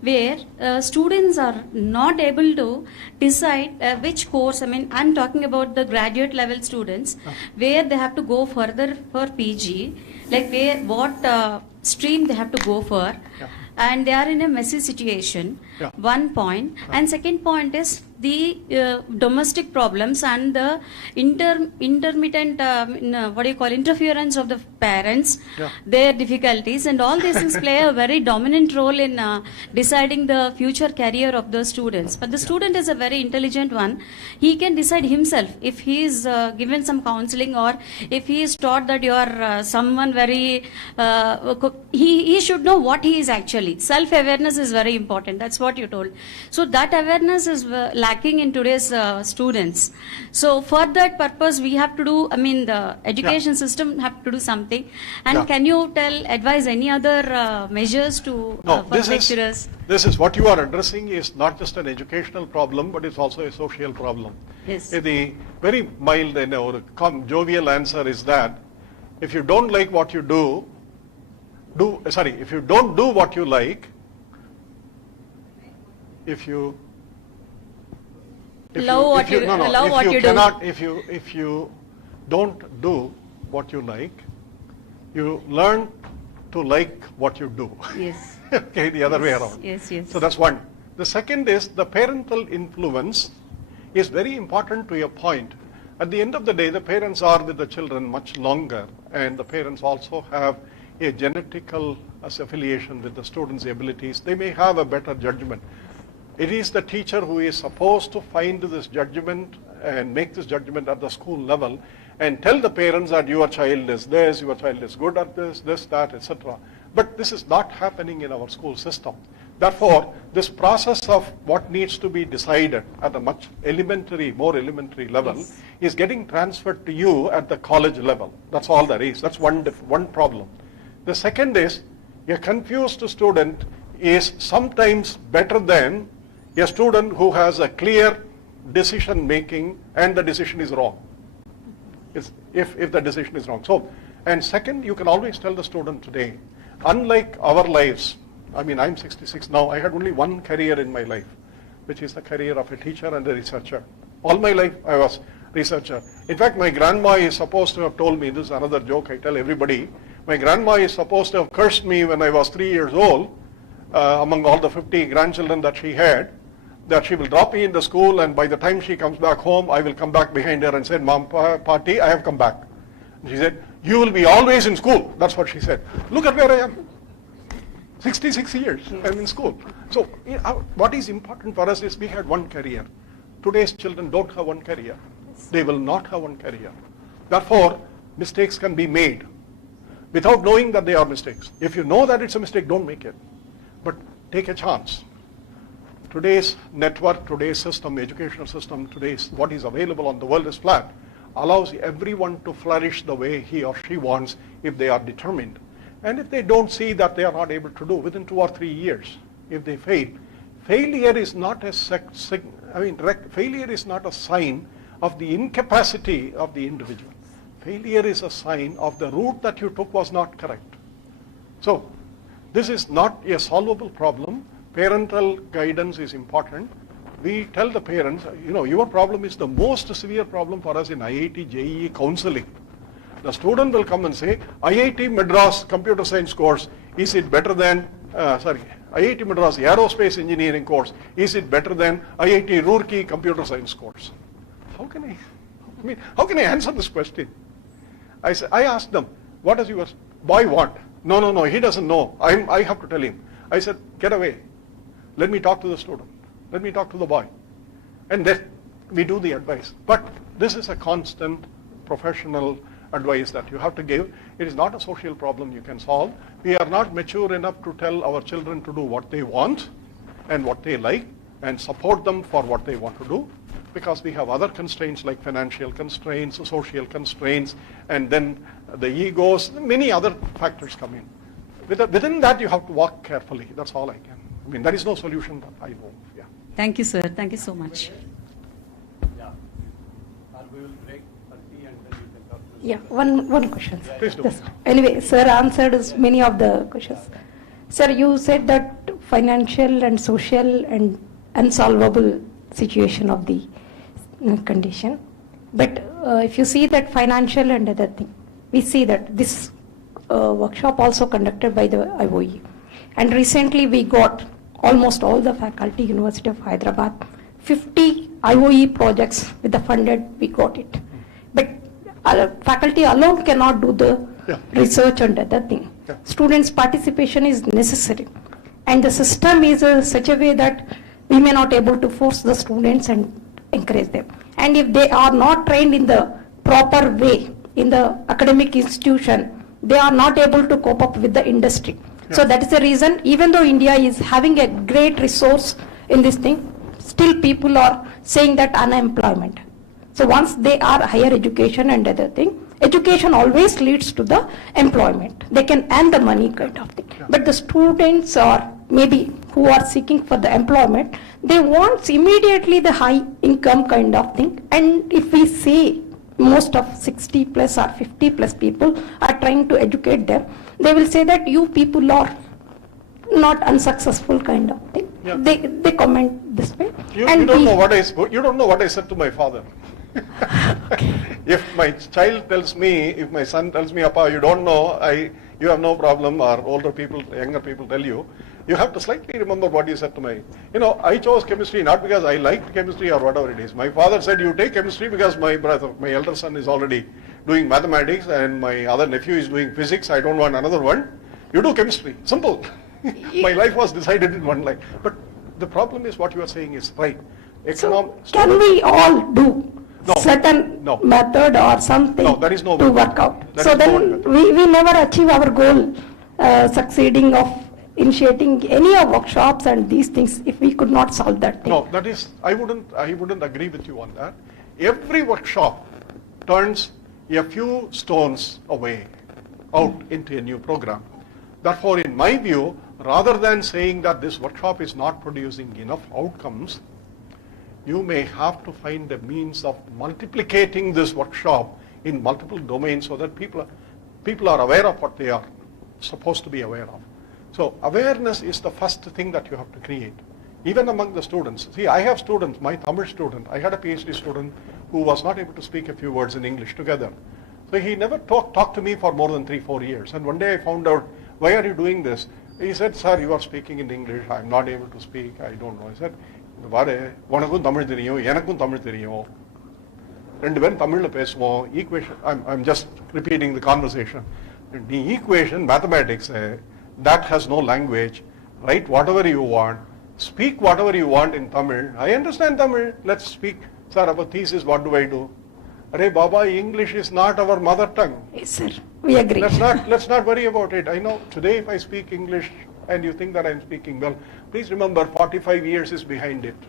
where students are not able to decide which course. I mean, I'm talking about the graduate level students where they have to go further for PG, like what stream they have to go for, and they are in a messy situation. One point, and second point is the domestic problems and the intermittent interference of the parents, their difficulties, and all these things play a very dominant role in deciding the future career of the students. But the student is a very intelligent one. He can decide himself if he is given some counseling, or if he is taught that you are someone very he should know what he is actually. Self-awareness is very important. That's what you told. So that awareness is lacking in today's students. So for that purpose, we have to do, I mean, the education system have to do something. And can you advise any other measures to for lecturers? This is what you are addressing is not just an educational problem, but it's also a social problem. Yes. The very mild and jovial answer is that if you don't like what you if you don't do what you like, if you don't do what you like, you learn to like what you do. Yes. Okay, the other way around. Yes, yes. So that's one. The second is the parental influence is very important to your point. At the end of the day, the parents are with the children much longer, and the parents also have a genetical affiliation with the students' abilities. They may have a better judgment. It is the teacher who is supposed to find this judgment and make this judgment at the school level and tell the parents that your child is this, your child is good at this, that, etc. But this is not happening in our school system. Therefore, this process of what needs to be decided at a much more elementary level is getting transferred to you at the college level. That's all there is. That's one problem. The second is a confused student is sometimes better than a student who has a clear decision making and the decision is wrong. If the decision is wrong. So, and second, you can always tell the student today, unlike our lives, I mean, I'm 66 now, I had only one career in my life, which is the career of a teacher and a researcher. All my life I was researcher. In fact, my grandma is supposed to have told me, this is another joke I tell everybody, my grandma is supposed to have cursed me when I was 3 years old, among all the 50 grandchildren that she had, that she will drop me in the school, and by the time she comes back home, I will come back behind her and say, Mom, Party, I have come back. And she said, you will be always in school. That's what she said. Look at where I am. 66 years I'm in school. So what is important for us is we had one career. Today's children don't have one career. They will not have one career. Therefore, mistakes can be made without knowing that they are mistakes. If you know that it's a mistake, don't make it. But take a chance. Today's network, today's system, educational system, today's what is available on the world is flat, allows everyone to flourish the way he or she wants if they are determined. And if they don't see that they are not able to do within 2 or 3 years, if they fail, failure is not a failure is not a sign of the incapacity of the individual. Failure is a sign of the route that you took was not correct. So this is not a solvable problem. Parental guidance is important. We tell the parents, your problem is the most severe problem for us in IIT, JEE counseling. The student will come and say, IIT Madras computer science course, is it better than, IIT Madras aerospace engineering course, is it better than IIT Roorkee computer science course? How can I answer this question? I asked them, what does your boy want? No, he doesn't know. I have to tell him. I said, get away. Let me talk to the student. Let me talk to the boy. And then we do the advice. But this is a constant professional advice that you have to give. It is not a social problem you can solve. We are not mature enough to tell our children to do what they want and what they like and support them for what they want to do, because we have other constraints like financial constraints, social constraints, and then the egos, many other factors come in. Within that you have to walk carefully. That's all I can. I mean, there is no solution that I know of. Yeah. Thank you, sir. Thank you so much. Yeah. Or we will break for tea and then you can talk to Yeah, one question. Sir. Please do. Yes. Anyway, sir answered many of the questions. Sir, you said that financial and social and unsolvable situation of the condition. But if you see that financial and other thing, we see that this workshop also conducted by the IOE. And recently we got almost all the faculty, University of Hyderabad, 50 IOE projects with the funded, we got it. But faculty alone cannot do the research and other thing. Yeah. Students' participation is necessary. And the system is such a way that we may not able to force the students and encourage them. And if they are not trained in the proper way in the academic institution, they are not able to cope up with the industry. So that is the reason, even though India is having a great resource in this thing, still people are saying that unemployment. So once they are higher education and other thing, education always leads to the employment. They can earn the money kind of thing. But the students or maybe who are seeking for the employment, they want immediately the high income kind of thing. And if we say most of 60 plus or 50 plus people are trying to educate them, they will say that you people are not unsuccessful kind of thing. Yeah. They comment this way. You don't know what I said to my father. If my child tells me, if my son tells me, Appa, you don't know, you have no problem, or older people, younger people tell you, you have to slightly remember what you said to my, I chose chemistry not because I liked chemistry or whatever it is. My father said, you take chemistry because my elder son is already doing mathematics and my other nephew is doing physics. I don't want another one. You do chemistry. Simple. My life was decided in one line. But the problem is what you are saying is right. So can we all do certain method or something there is no to method. work out? There So is no then method. we never achieve our goal, succeeding of initiating any of workshops and these things if we could not solve that thing. No, that is, I wouldn't agree with you on that. Every workshop turns a few stones away out into a new program. Therefore, in my view, rather than saying that this workshop is not producing enough outcomes, you may have to find a means of multiplicating this workshop in multiple domains so that people are aware of what they are supposed to be aware of. So awareness is the first thing that you have to create, even among the students. See, I have students, my Tamil student, I had a PhD student who was not able to speak a few words in English together. So he never talked to me for more than 3-4 years. And one day I found out, why are you doing this? He said, sir, you are speaking in English, I am not able to speak, I don't know. I said, உனக்கும் தமிழ் தெரியும் எனக்கும் தமிழ் தெரியும் ரெண்டு பேரும் தமிழ்ல பேசுவோம் equation I'm just repeating the conversation. The equation mathematics that has no language, write whatever you want, speak whatever you want in Tamil. I understand Tamil, let's speak. Sir, our thesis, what do I do? Arey Baba, English is not our mother tongue. Yes, sir, we agree. Let's not worry about it. I know today if I speak English and you think that I'm speaking well, please remember 45 years is behind it.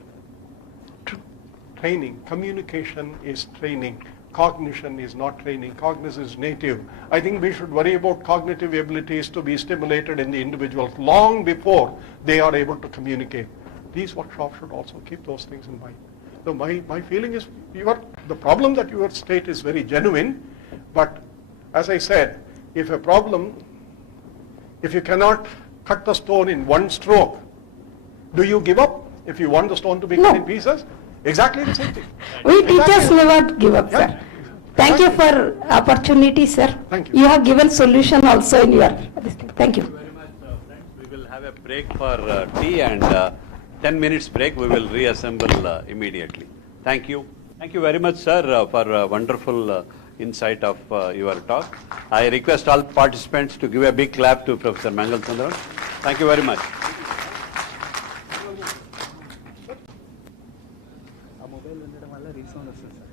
Training, communication is training. Cognition is not training. Cognition is native. I think we should worry about cognitive abilities to be stimulated in the individuals long before they are able to communicate. These workshops should also keep those things in mind. So my feeling is the problem that you state is very genuine, but as I said, if you cannot cut the stone in one stroke, do you give up if you want the stone to be cut in pieces? Exactly the same thing. We teachers never give up, sir. Thank you for opportunity, sir. Thank you. You have given solution also in your, thank you. Very much, friends. We will have a break for tea and 10 minutes break. We will reassemble immediately. Thank you. Thank you very much, sir, for a wonderful insight of your talk. I request all participants to give a big clap to Professor Mangal Chandran. Thank you very much. ఆ mobile ఉండడం వల్ల resound వస్తుంది sir.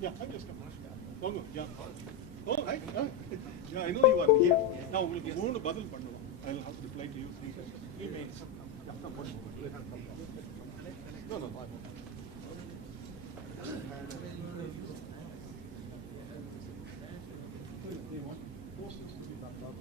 Yeah, I just come. No, no, yeah. Oh, hi. Yeah, I know you are here. Now we'll go to Badal Pandu. I'll have to reply to you 3 minutes. Yeah, come, one more. No, no, I won't. They want posters to be back up.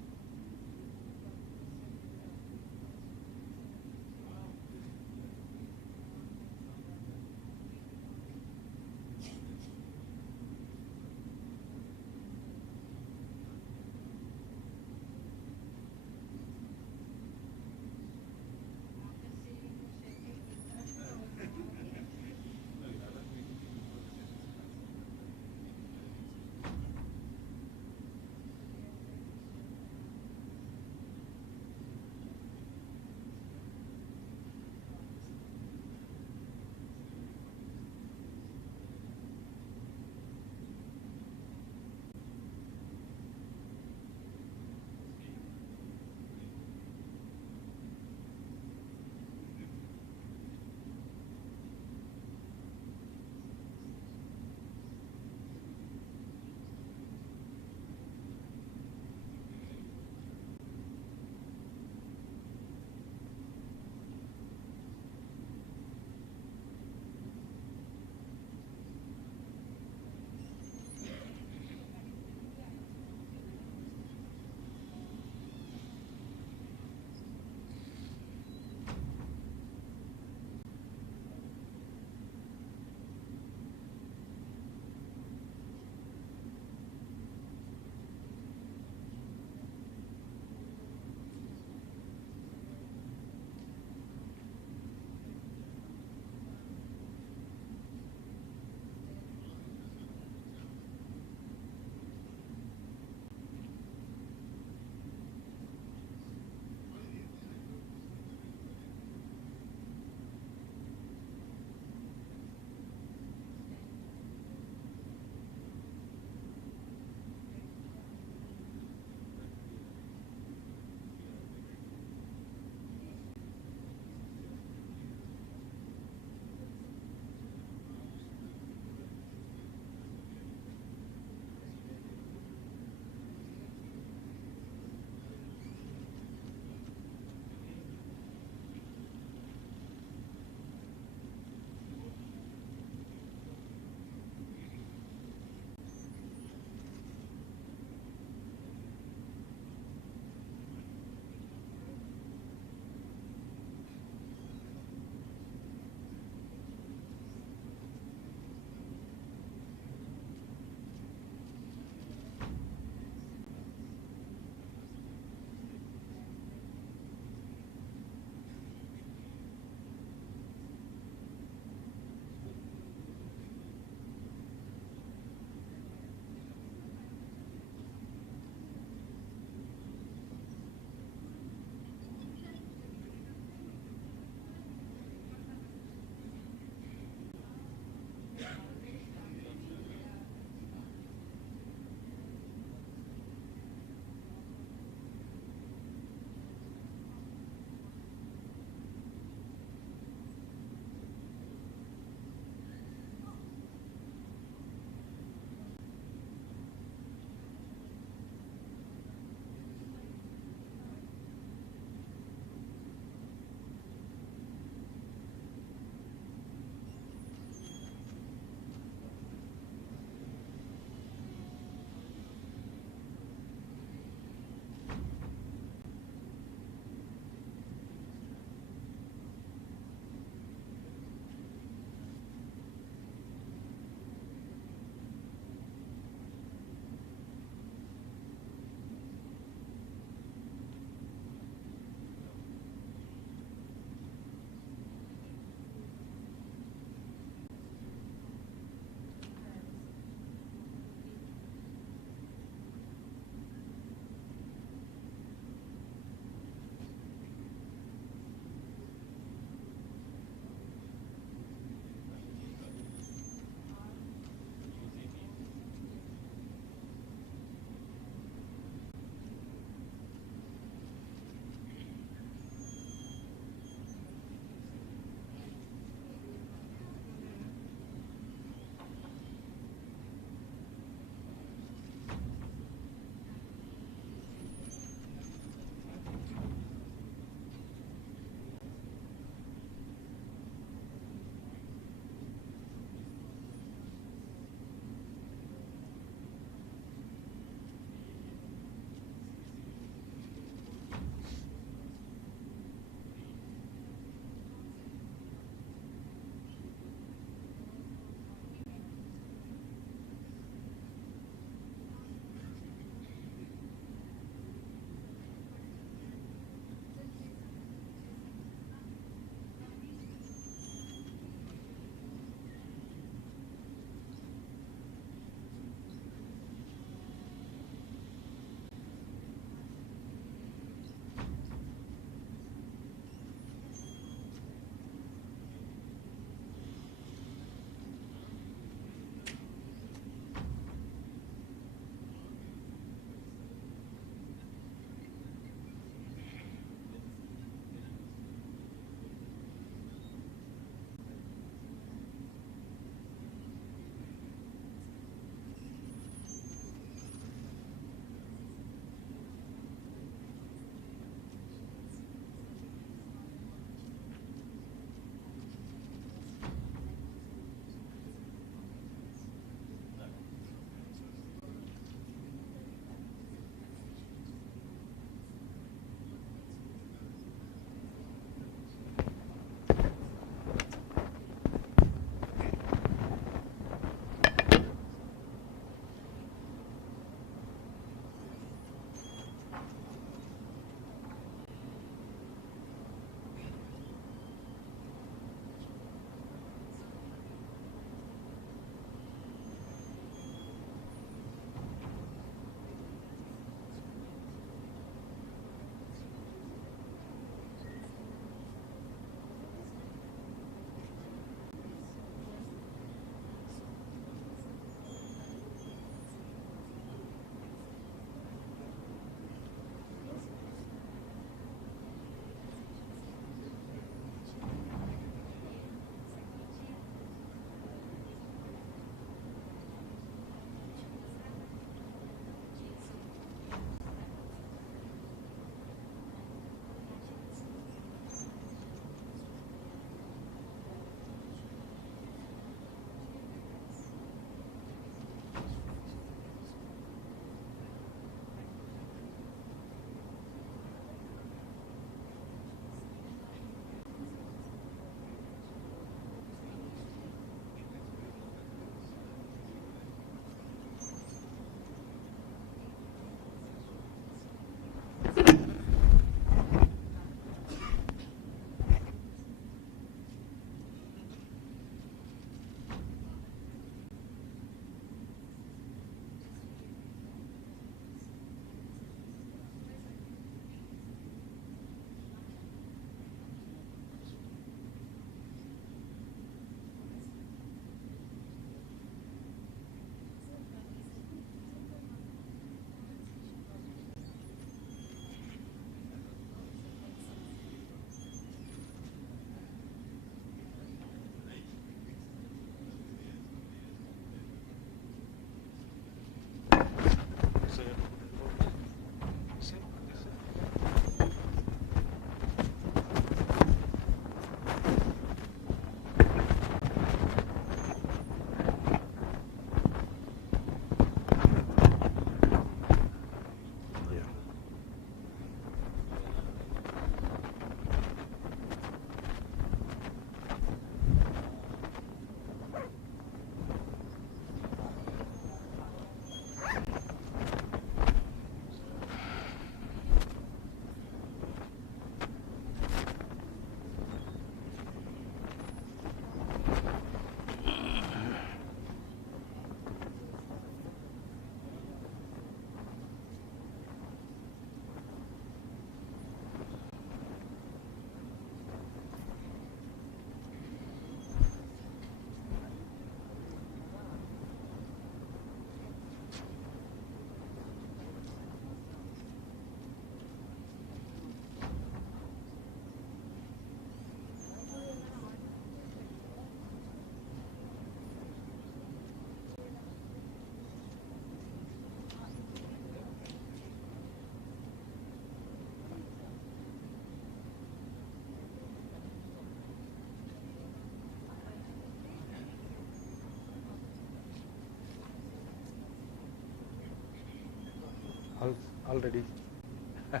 already. 2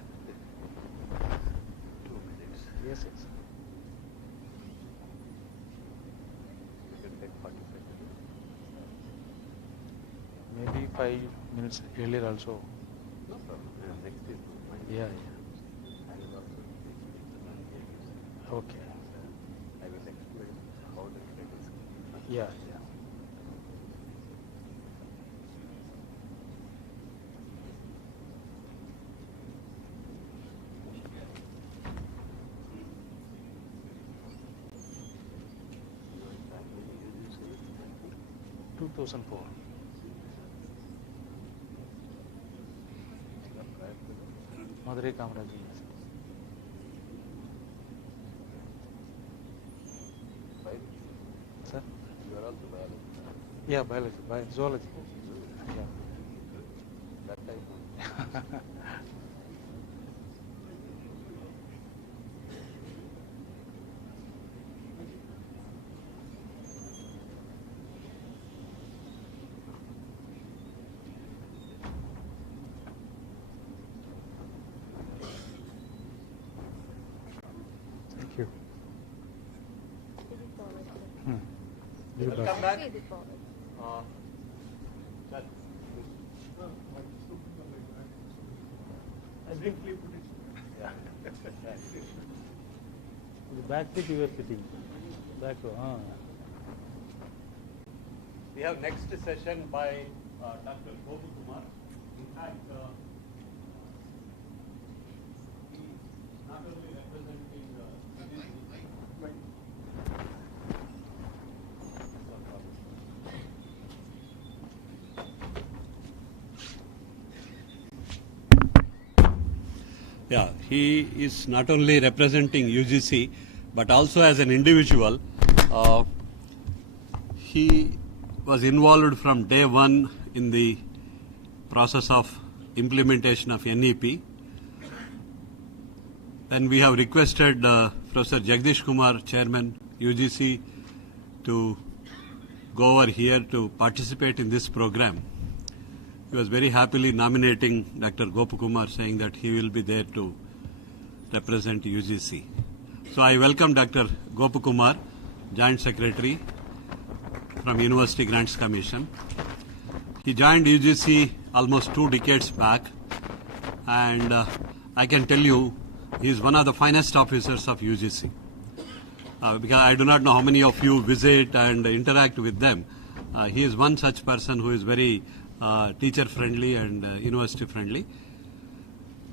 minutes. Yes, yes. You can take 45 minutes. Maybe 5 minutes earlier also. No problem. Next is mine. Yeah, I will also take okay. I will explain how the credit is. Yeah. 2004. Madurai Kamaraj University. Sir? You are also biology. Yeah, biology, zoology. Yeah. That type. Thank you. Welcome back. The back seat you were sitting. Back row. We have next session by Dr. Gopu Kumar. In fact, he is not only representing Yeah, he is not only representing UGC, but also as an individual. He was involved from day one in the process of implementation of NEP. Then we have requested Professor Jagdish Kumar, Chairman UGC, to go over here to participate in this program. He was very happily nominating Dr. Gopu Kumar, saying that he will be there to represent UGC. So I welcome Dr. Gopu Kumar, Joint Secretary from University Grants Commission. He joined UGC almost 2 decades back, and I can tell you he is one of the finest officers of UGC. Because I do not know how many of you visit and interact with them. He is one such person who is very teacher friendly and university friendly.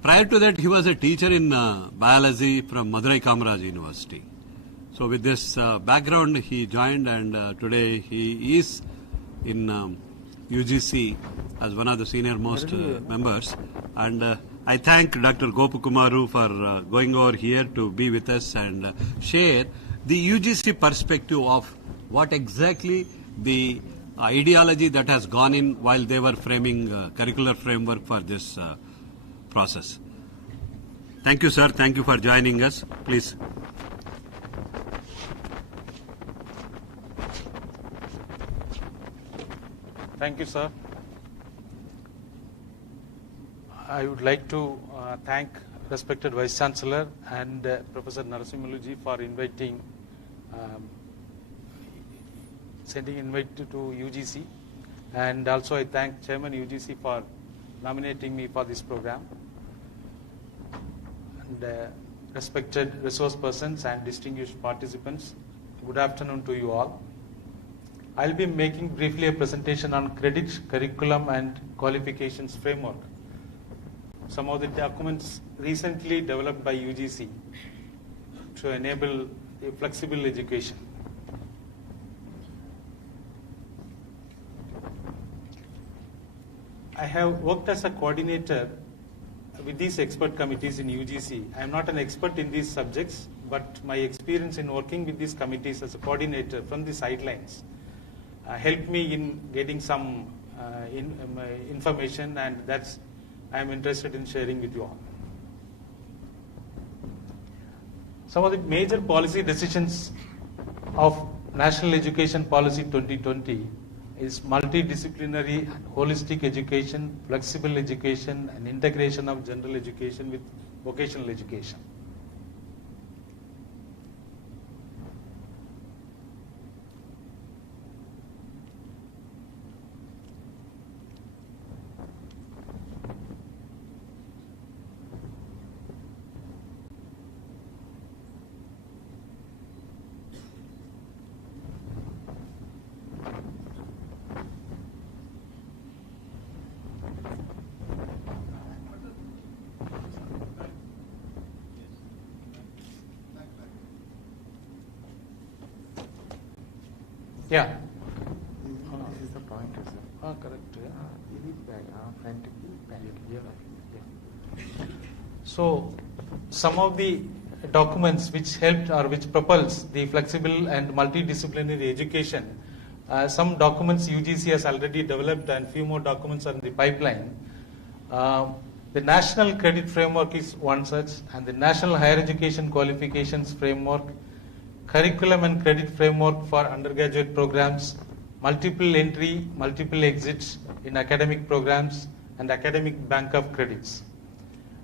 Prior to that, he was a teacher in biology from Madurai Kamaraj University. So with this background, he joined, and today he is in UGC as one of the senior most members. And I thank Dr. Gopu Kumaru for going over here to be with us and share the UGC perspective of what exactly the ideology that has gone in while they were framing curricular framework for this process. Thank you, sir. Thank you for joining us. Please. Thank you, sir. I would like to thank respected Vice Chancellor and Professor Narasimhaluji for inviting, sending invite to UGC, and also I thank Chairman UGC for nominating me for this program. And respected resource persons and distinguished participants, good afternoon to you all. I'll be making briefly a presentation on credit, curriculum and qualifications framework. Some of the documents recently developed by UGC to enable a flexible education. I have worked as a coordinator with these expert committees in UGC. I am not an expert in these subjects, but my experience in working with these committees as a coordinator from the sidelines helped me in getting some information, and that's I am interested in sharing with you all. Some of the major policy decisions of National Education Policy 2020 is multidisciplinary and holistic education, flexible education, and integration of general education with vocational education. Yeah. This is the pointer, sir. Correct. Yeah. So, some of the documents which helped or which propels the flexible and multidisciplinary education, some documents UGC has already developed and few more documents are in the pipeline. The National Credit Framework is one such, and the National Higher Education Qualifications Framework, Curriculum and Credit Framework for undergraduate programs, multiple entry, multiple exits in academic programs, and academic bank of credits.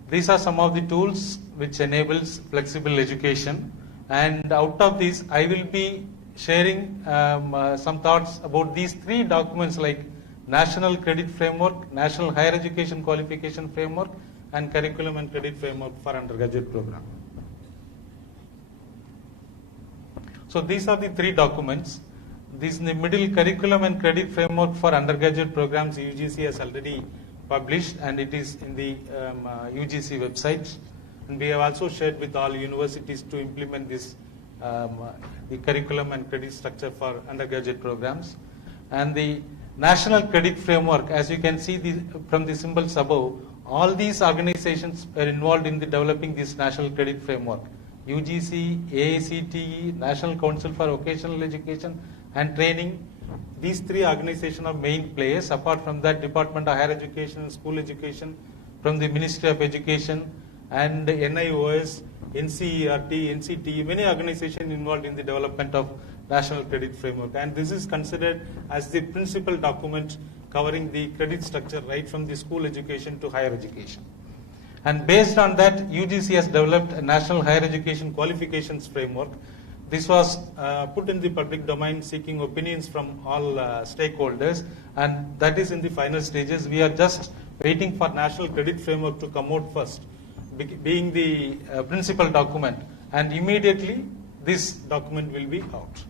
These are some of the tools which enables flexible education, and out of these I will be sharing some thoughts about these three documents like National Credit Framework, National Higher Education Qualification Framework, and Curriculum and Credit Framework for undergraduate program. So these are the three documents. This in the middle, Curriculum and Credit Framework for undergraduate programs, UGC has already published, and it is in the UGC website. And we have also shared with all universities to implement this the curriculum and credit structure for undergraduate programs. And the National Credit Framework, as you can see from the symbols above, all these organizations are involved in the developing this National Credit Framework. UGC, AICTE, National Council for Vocational Education and Training. These three organizations are main players. Apart from that, Department of Higher Education and School Education, from the Ministry of Education, and NIOS, NCERT, NCTE, many organizations involved in the development of National Credit Framework. And this is considered as the principal document covering the credit structure right from the school education to higher education. And based on that, UGC has developed a National Higher Education Qualifications Framework. This was put in the public domain seeking opinions from all stakeholders, and that is in the final stages. We are just waiting for National Credit Framework to come out first, being the principal document, and immediately this document will be out.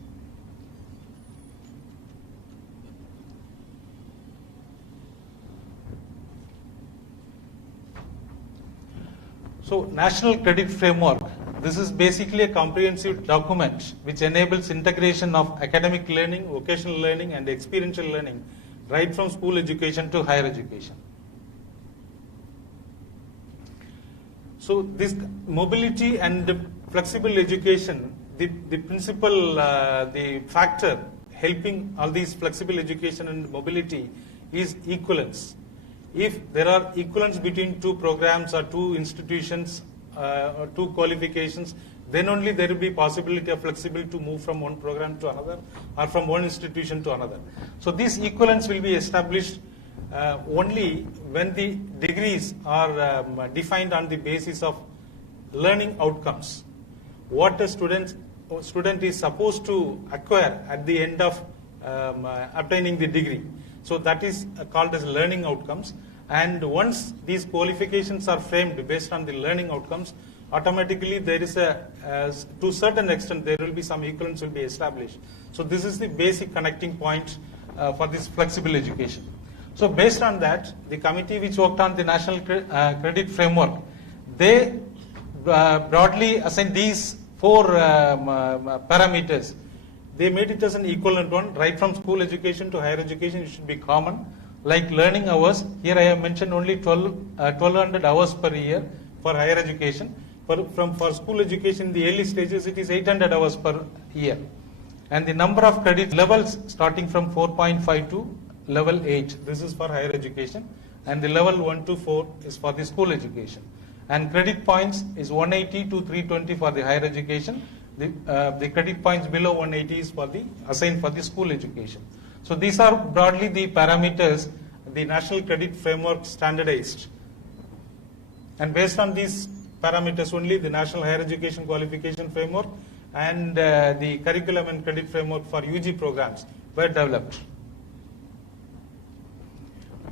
So, National Credit Framework, this is basically a comprehensive document which enables integration of academic learning, vocational learning, and experiential learning right from school education to higher education. So, this mobility and flexible education, the principal, the factor helping all these flexible education and mobility is equivalence. If there are equivalence between two programs or two institutions or two qualifications, then only there will be possibility of flexibility to move from one program to another or from one institution to another. So this equivalence will be established only when the degrees are defined on the basis of learning outcomes. What a student is supposed to acquire at the end of obtaining the degree. So that is called as learning outcomes. And once these qualifications are framed based on the learning outcomes, automatically there is to a certain extent, there will be some equivalence will be established. So this is the basic connecting point for this flexible education. So based on that, the committee which worked on the National Credit Framework, they broadly assigned these four parameters. They made it as an equivalent one, right from school education to higher education, it should be common. Like learning hours, here I have mentioned only 1200 hours per year for higher education. For school education, in the early stages, it is 800 hours per year. And the number of credit levels starting from 4.5 to level 8, this is for higher education. And the level 1 to 4 is for the school education. And credit points is 180 to 320 for the higher education. The credit points below 180 is assigned for the school education. So these are broadly the parameters the National Credit Framework standardized. And based on these parameters only, the National Higher Education Qualification Framework and the Curriculum and Credit Framework for UG programs were developed.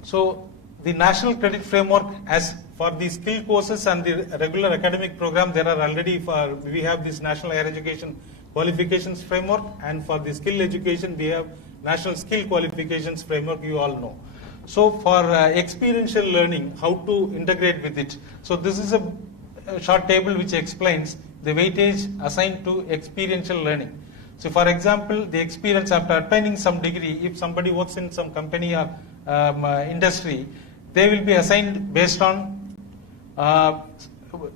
So the National Credit Framework, as for the skill courses and the regular academic program, there are already we have this National Higher Education Qualifications Framework, and for the skill education we have National Skill Qualifications Framework, you all know. So for experiential learning, how to integrate with it. So this is a short table which explains the weightage assigned to experiential learning. So for example, the experience after attaining some degree, if somebody works in some company or industry, they will be assigned based on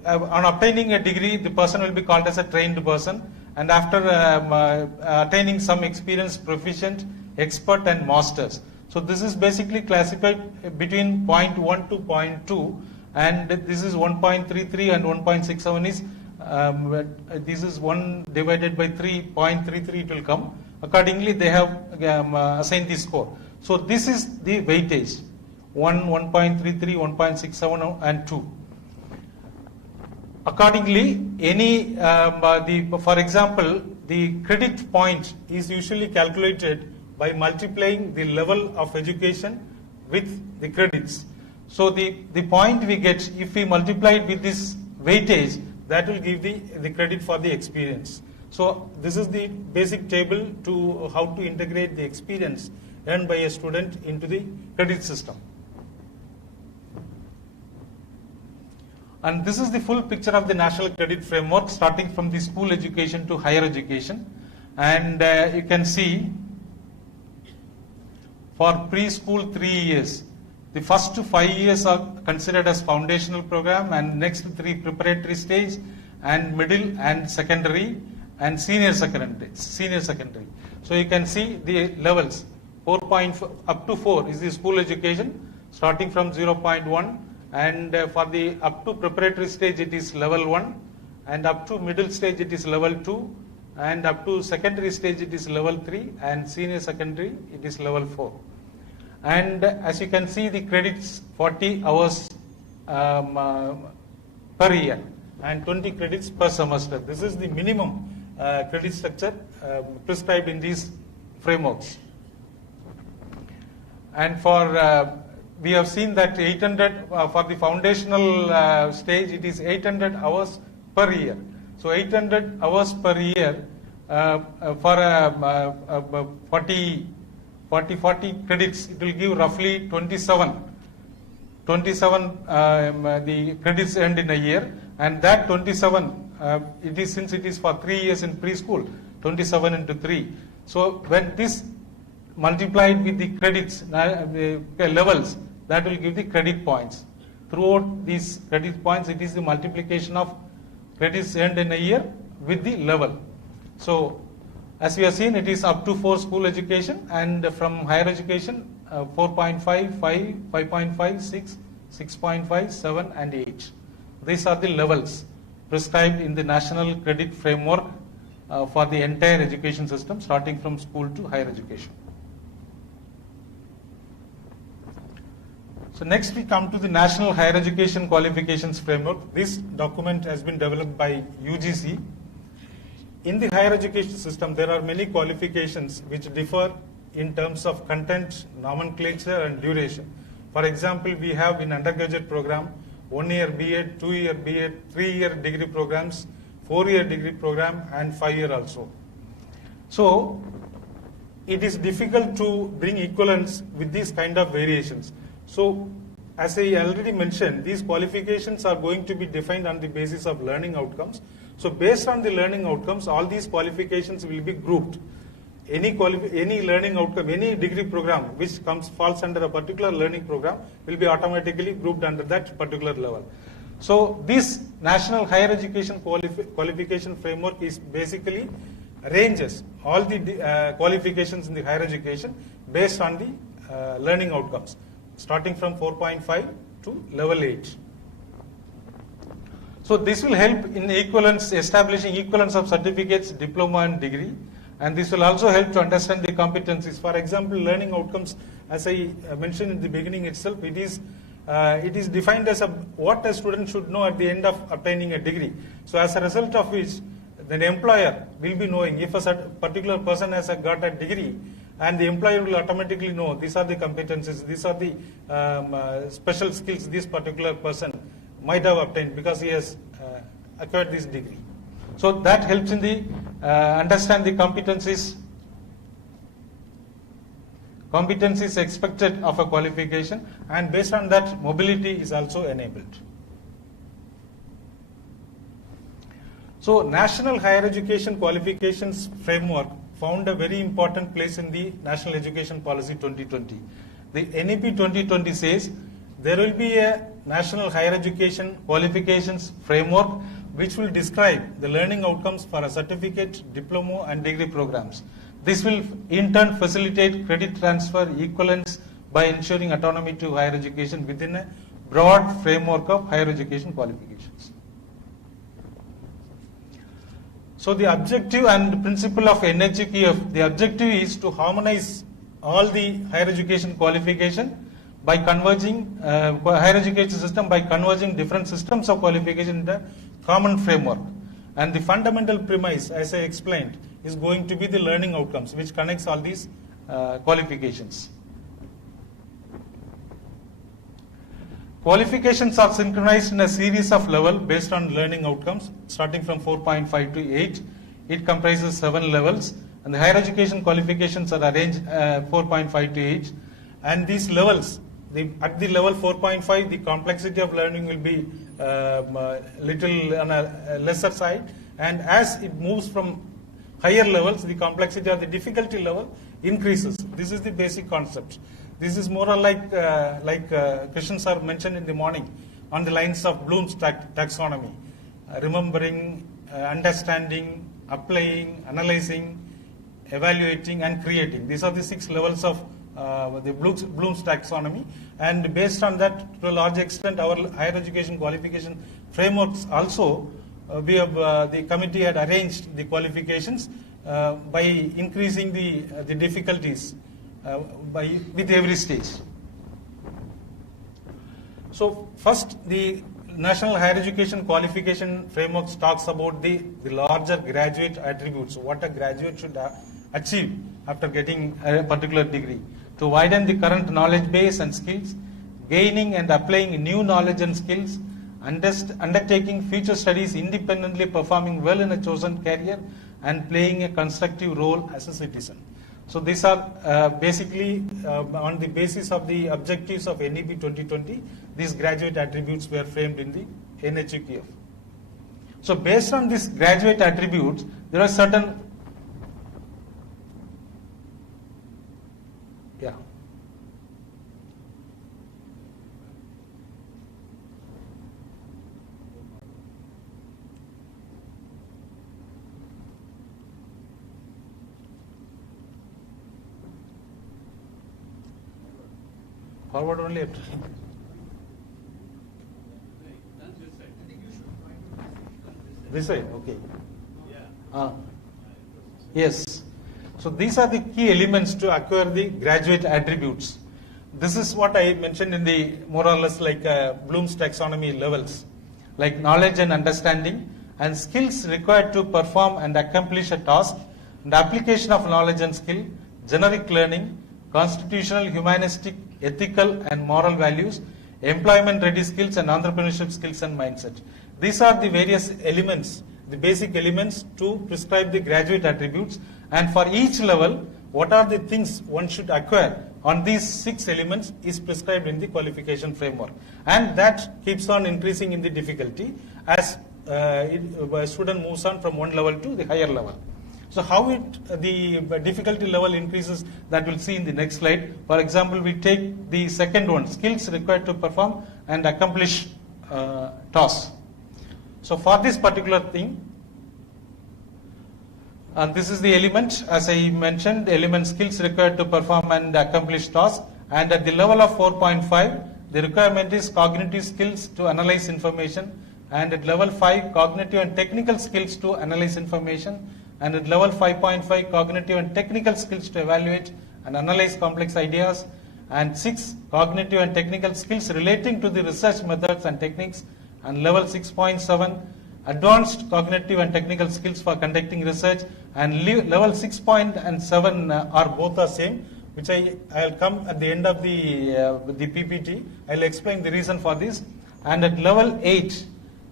obtaining a degree, the person will be called as a trained person, and after attaining some experience, proficient, expert and masters. So this is basically classified between 0.1 to 0.2, and this is 1.33 and 1.67 is this is 1 divided by 3, 0.33 it will come. Accordingly they have assigned the score. So this is the weightage, 1, 1.33, 1.67 and 2. Accordingly, any for example, the credit point is usually calculated by multiplying the level of education with the credits. So the point we get, if we multiply it with this weightage, that will give the credit for the experience. So this is the basic table to how to integrate the experience earned by a student into the credit system. And this is the full picture of the National Credit Framework, starting from the school education to higher education. And you can see for preschool 3 years, the first 5 years are considered as foundational program, and next 3 preparatory stage, and middle and secondary, and senior secondary. So you can see the levels, 4.4 up to 4 is the school education, starting from 0.1, and for the up to preparatory stage it is level 1, and up to middle stage it is level 2, and up to secondary stage it is level 3, and senior secondary it is level 4. And as you can see, the credits 40 hours per year and 20 credits per semester. This is the minimum credit structure prescribed in these frameworks. And for we have seen that 800 for the foundational stage, it is 800 hours per year. So 800 hours per year for 40 credits, it will give roughly 27 the credits earned in a year, and that 27 it is, since it is for 3 years in preschool, 27 into 3. So when this multiplied with the credits levels, that will give the credit points. Throughout these credit points, it is the multiplication of credits earned in a year with the level. So as we have seen, it is up to 4 school education, and from higher education 4.5, 5, 5.5, 6, 6.5, 7 and 8. These are the levels prescribed in the National Credit Framework for the entire education system, starting from school to higher education. So next we come to the National Higher Education Qualifications Framework. This document has been developed by UGC. In the higher education system, there are many qualifications which differ in terms of content, nomenclature and duration. For example, we have in undergraduate program 1-year B.Ed, 2-year B.Ed, 3-year degree programs, 4-year degree program and 5-year also. So it is difficult to bring equivalence with these kind of variations. So as I already mentioned, these qualifications are going to be defined on the basis of learning outcomes. So based on the learning outcomes, all these qualifications will be grouped. Any learning outcome, any degree program which falls under a particular learning program will be automatically grouped under that particular level. So this National Higher Education Qualification Framework is basically arranges all the qualifications in the higher education based on the learning outcomes, starting from 4.5 to level 8. So this will help in establishing equivalence of certificates, diploma and degree, And this will also help to understand the competencies. For example, learning outcomes, as I mentioned in the beginning itself, it is defined as what a student should know at the end of obtaining a degree. So as a result of which, the employer will be knowing if a particular person has got a degree, and the employer will automatically know these are the competencies, these are the special skills this particular person might have obtained because he has acquired this degree. So that helps in the understand the competencies expected of a qualification, and based on that mobility is also enabled. So National Higher Education Qualifications Framework found a very important place in the National Education Policy 2020. The NEP 2020 says there will be a National Higher Education Qualifications Framework which will describe the learning outcomes for a certificate, diploma and degree programs. This will in turn facilitate credit transfer equivalence by ensuring autonomy to higher education within a broad framework of higher education qualifications. So the objective and principle of NHQF, the objective is to harmonize all the higher education qualification by converging higher education system by converging different systems of qualification into a common framework. And the fundamental premise, as I explained, is going to be the learning outcomes, which connects all these qualifications. Qualifications are synchronized in a series of levels based on learning outcomes, starting from 4.5 to 8. It comprises 7 levels, and the higher education qualifications are arranged 4.5 to 8. And these levels, at the level 4.5, the complexity of learning will be little on a lesser side, and as it moves from higher levels, the complexity or the difficulty level increases. This is the basic concept. This is more or like questions are mentioned in the morning on the lines of Bloom's taxonomy: remembering, understanding, applying, analyzing, evaluating, and creating. These are the 6 levels of the Bloom's taxonomy, and based on that, to a large extent, our higher education qualification frameworks also, the committee had arranged the qualifications by increasing the difficulties with every stage. So first, the National Higher Education Qualification Framework talks about the larger graduate attributes, what a graduate should achieve after getting a particular degree, to widen the current knowledge base and skills, gaining and applying new knowledge and skills, undertaking future studies independently, performing well in a chosen career, and playing a constructive role as a citizen. So these are basically on the basis of the objectives of NEP 2020, these graduate attributes were framed in the NHQF. So based on these graduate attributes, there are certain forward only. This side, okay. Yes. So these are the key elements to acquire the graduate attributes. This is what I mentioned in the more or less like Bloom's taxonomy levels, like knowledge and understanding, and skills required to perform and accomplish a task, and application of knowledge and skill, generic learning, constitutional, humanistic, ethical and moral values, employment ready skills, and entrepreneurship skills and mindset. These are the various elements, the basic elements to prescribe the graduate attributes, and for each level, what are the things one should acquire on these 6 elements is prescribed in the qualification framework, and that keeps on increasing in the difficulty as a student moves on from one level to the higher level. So how the difficulty level increases, that we'll see in the next slide. For example, we take the second one, skills required to perform and accomplish tasks. So for this particular thing, and this is the element, as I mentioned, the element skills required to perform and accomplish tasks, and at the level of 4.5, the requirement is cognitive skills to analyze information, and at level 5, cognitive and technical skills to analyze information, and at level 5.5 cognitive and technical skills to evaluate and analyze complex ideas, and 6 cognitive and technical skills relating to the research methods and techniques, and level 6.7 advanced cognitive and technical skills for conducting research, and level 6.7 are both the same, which I'll come at the end of the PPT. I'll explain the reason for this. And at level 8,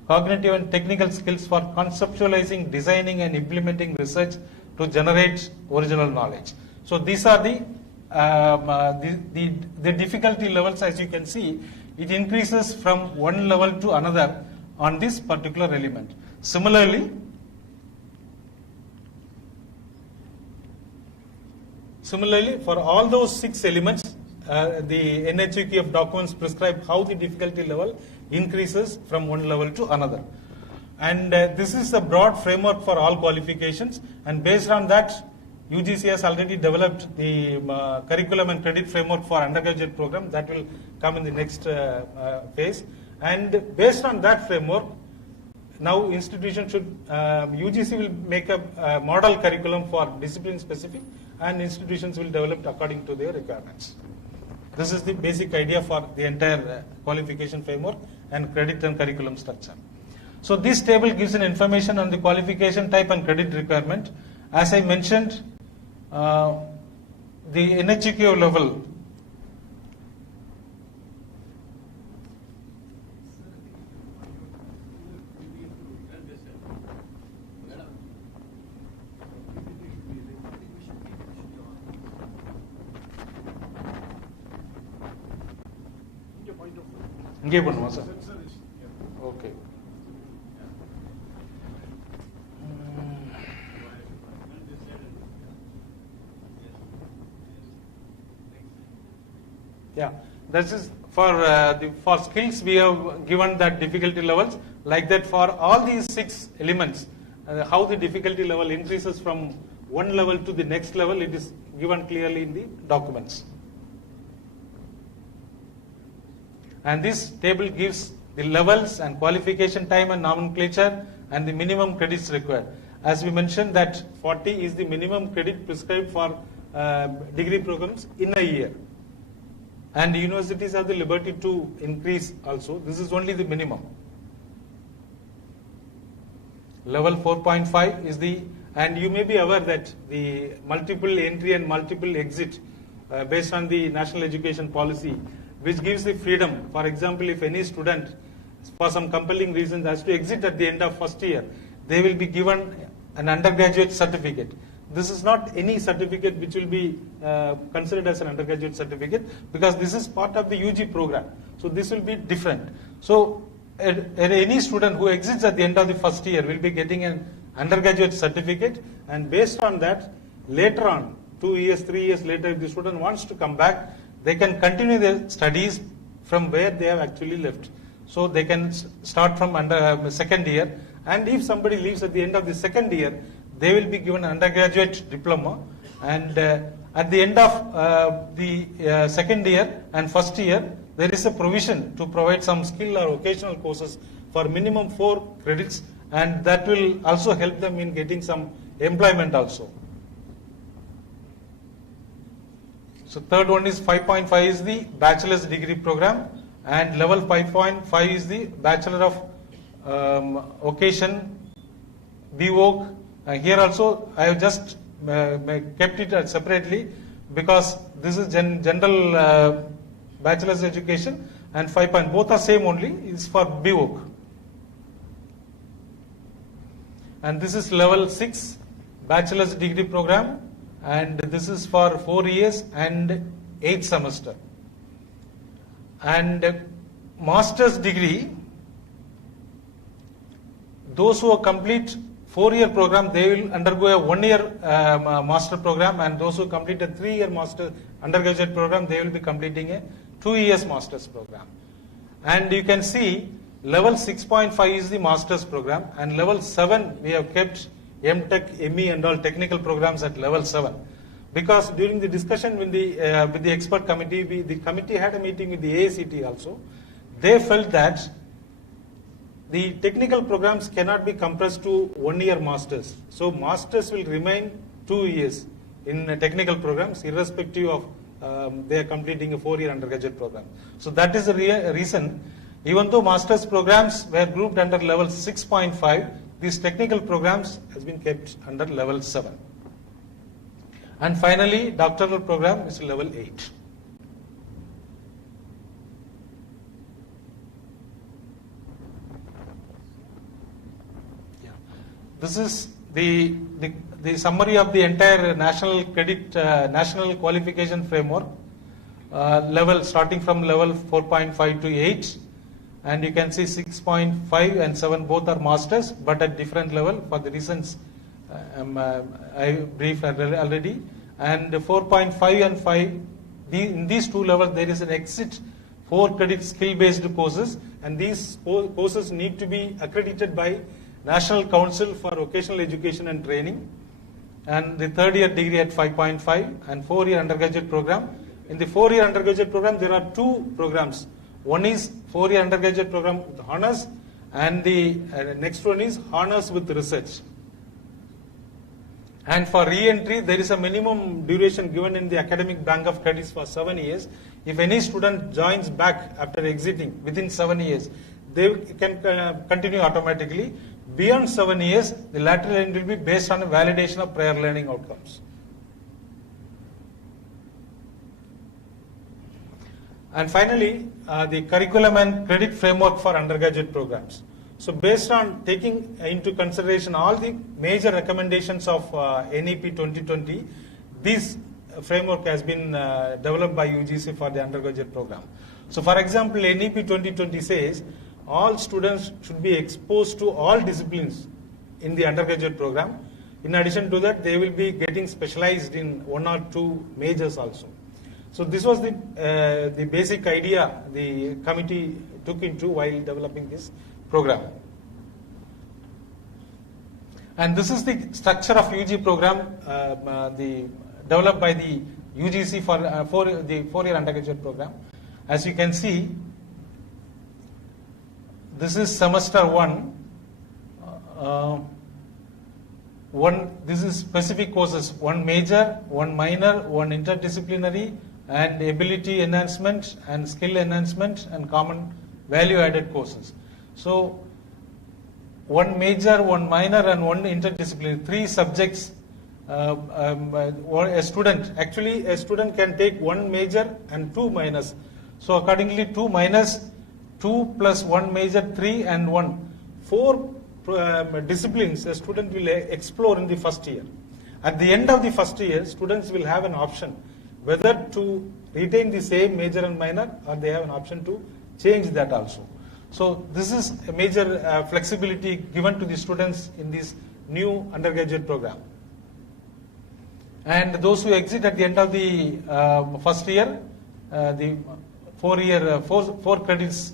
cognitive and technical skills for conceptualizing, designing and implementing research to generate original knowledge. So these are the difficulty levels. As you can see, it increases from one level to another on this particular element. Similarly, for all those 6 elements, the NHUK of documents prescribe how the difficulty level increases from one level to another. And this is a broad framework for all qualifications, and based on that, UGC has already developed the curriculum and credit framework for undergraduate program that will come in the next phase. And based on that framework, now institution UGC will make a model curriculum for discipline specific, and institutions will develop according to their requirements. This is the basic idea for the entire qualification framework and credit and curriculum structure. So this table gives an information on the qualification type and credit requirement. As I mentioned, the NHUK level, okay. Yeah, this is for skills we have given that difficulty levels, like that for all these 6 elements, how the difficulty level increases from one level to the next level, it is given clearly in the documents. And this table gives the levels and qualification time and nomenclature and the minimum credits required. As we mentioned that 40 is the minimum credit prescribed for degree programs in a year. And universities have the liberty to increase also. This is only the minimum. Level 4.5 is and you may be aware that the multiple entry and multiple exit based on the national education policy, which gives the freedom. For example, if any student for some compelling reasons has to exit at the end of first year, they will be given an undergraduate certificate. This is not any certificate which will be considered as an undergraduate certificate, because this is part of the UG program. So this will be different. So any student who exits at the end of the first year will be getting an undergraduate certificate, and based on that, later on, 2 years, 3 years later, if the student wants to come back, they can continue their studies from where they have actually left. So they can start from second year, and if somebody leaves at the end of the second year, they will be given an undergraduate diploma, and at the end of the second year and first year, there is a provision to provide some skill or vocational courses for minimum 4 credits, and that will also help them in getting some employment also. So third one is 5.5 is the bachelor's degree program, and level 5.5 is the Bachelor of Vocation, BVoc. Here also I have just kept it separately because this is general bachelor's education, and 5. Both are same only, is for BVoc. And this is level 6 bachelor's degree program, and this is for 4 years and 8 semester. And master's degree, those who complete 4-year program, they will undergo a 1-year master program, and those who complete a 3-year master undergraduate program, they will be completing a 2 years master's program. And you can see level 6.5 is the master's program, and level 7 we have kept MTech, ME and all technical programs at level 7. Because during the discussion with the expert committee, the committee had a meeting with the AICTE also. They felt that the technical programs cannot be compressed to 1 year masters. So masters will remain 2 years in technical programs, irrespective of they are completing a 4-year undergraduate program. So that is the reason, even though masters programs were grouped under level 6.5, these technical programs has been kept under level 7. And finally, doctoral program is level 8. This is the summary of the entire national credit, national qualification framework, level starting from level 4.5 to 8, and you can see 6.5 and 7 both are masters, but at different level for the reasons I briefed already. And 4.5 and 5, in these two levels there is an exit 4 credit skill-based courses, and these courses need to be accredited by National Council for Vocational Education and Training, and the 3rd-year degree at 5.5 and 4-year undergraduate program. In the 4-year undergraduate program, there are 2 programs. One is 4-year undergraduate program with honors, and the next one is honors with research. And for re-entry, there is a minimum duration given in the academic bank of credits for 7 years. If any student joins back after exiting within 7 years, they can continue automatically. Beyond 7 years, the lateral entry will be based on a validation of prior learning outcomes. And finally, the curriculum and credit framework for undergraduate programs. So based on taking into consideration all the major recommendations of NEP 2020, this framework has been developed by UGC for the undergraduate program. So for example, NEP 2020 says all students should be exposed to all disciplines in the undergraduate program. In addition to that, they will be getting specialized in 1 or 2 majors also. So this was the basic idea the committee took into while developing this program. And this is the structure of UG program developed by the UGC for the 4-year undergraduate program. As you can see, this is semester 1. This is specific courses, 1 major, 1 minor, 1 interdisciplinary, and ability enhancement and skill enhancement and common value added courses. So 1 major, 1 minor and 1 interdisciplinary, 3 subjects. A student can take 1 major and 2 minors. So accordingly 2 minors, 2 plus 1 major, 3 and 1. 4 disciplines a student will explore in the first year. At the end of the first year, students will have an option whether to retain the same major and minor, or they have an option to change that also. So this is a major flexibility given to the students in this new undergraduate program. And those who exit at the end of the first year, the 4 credits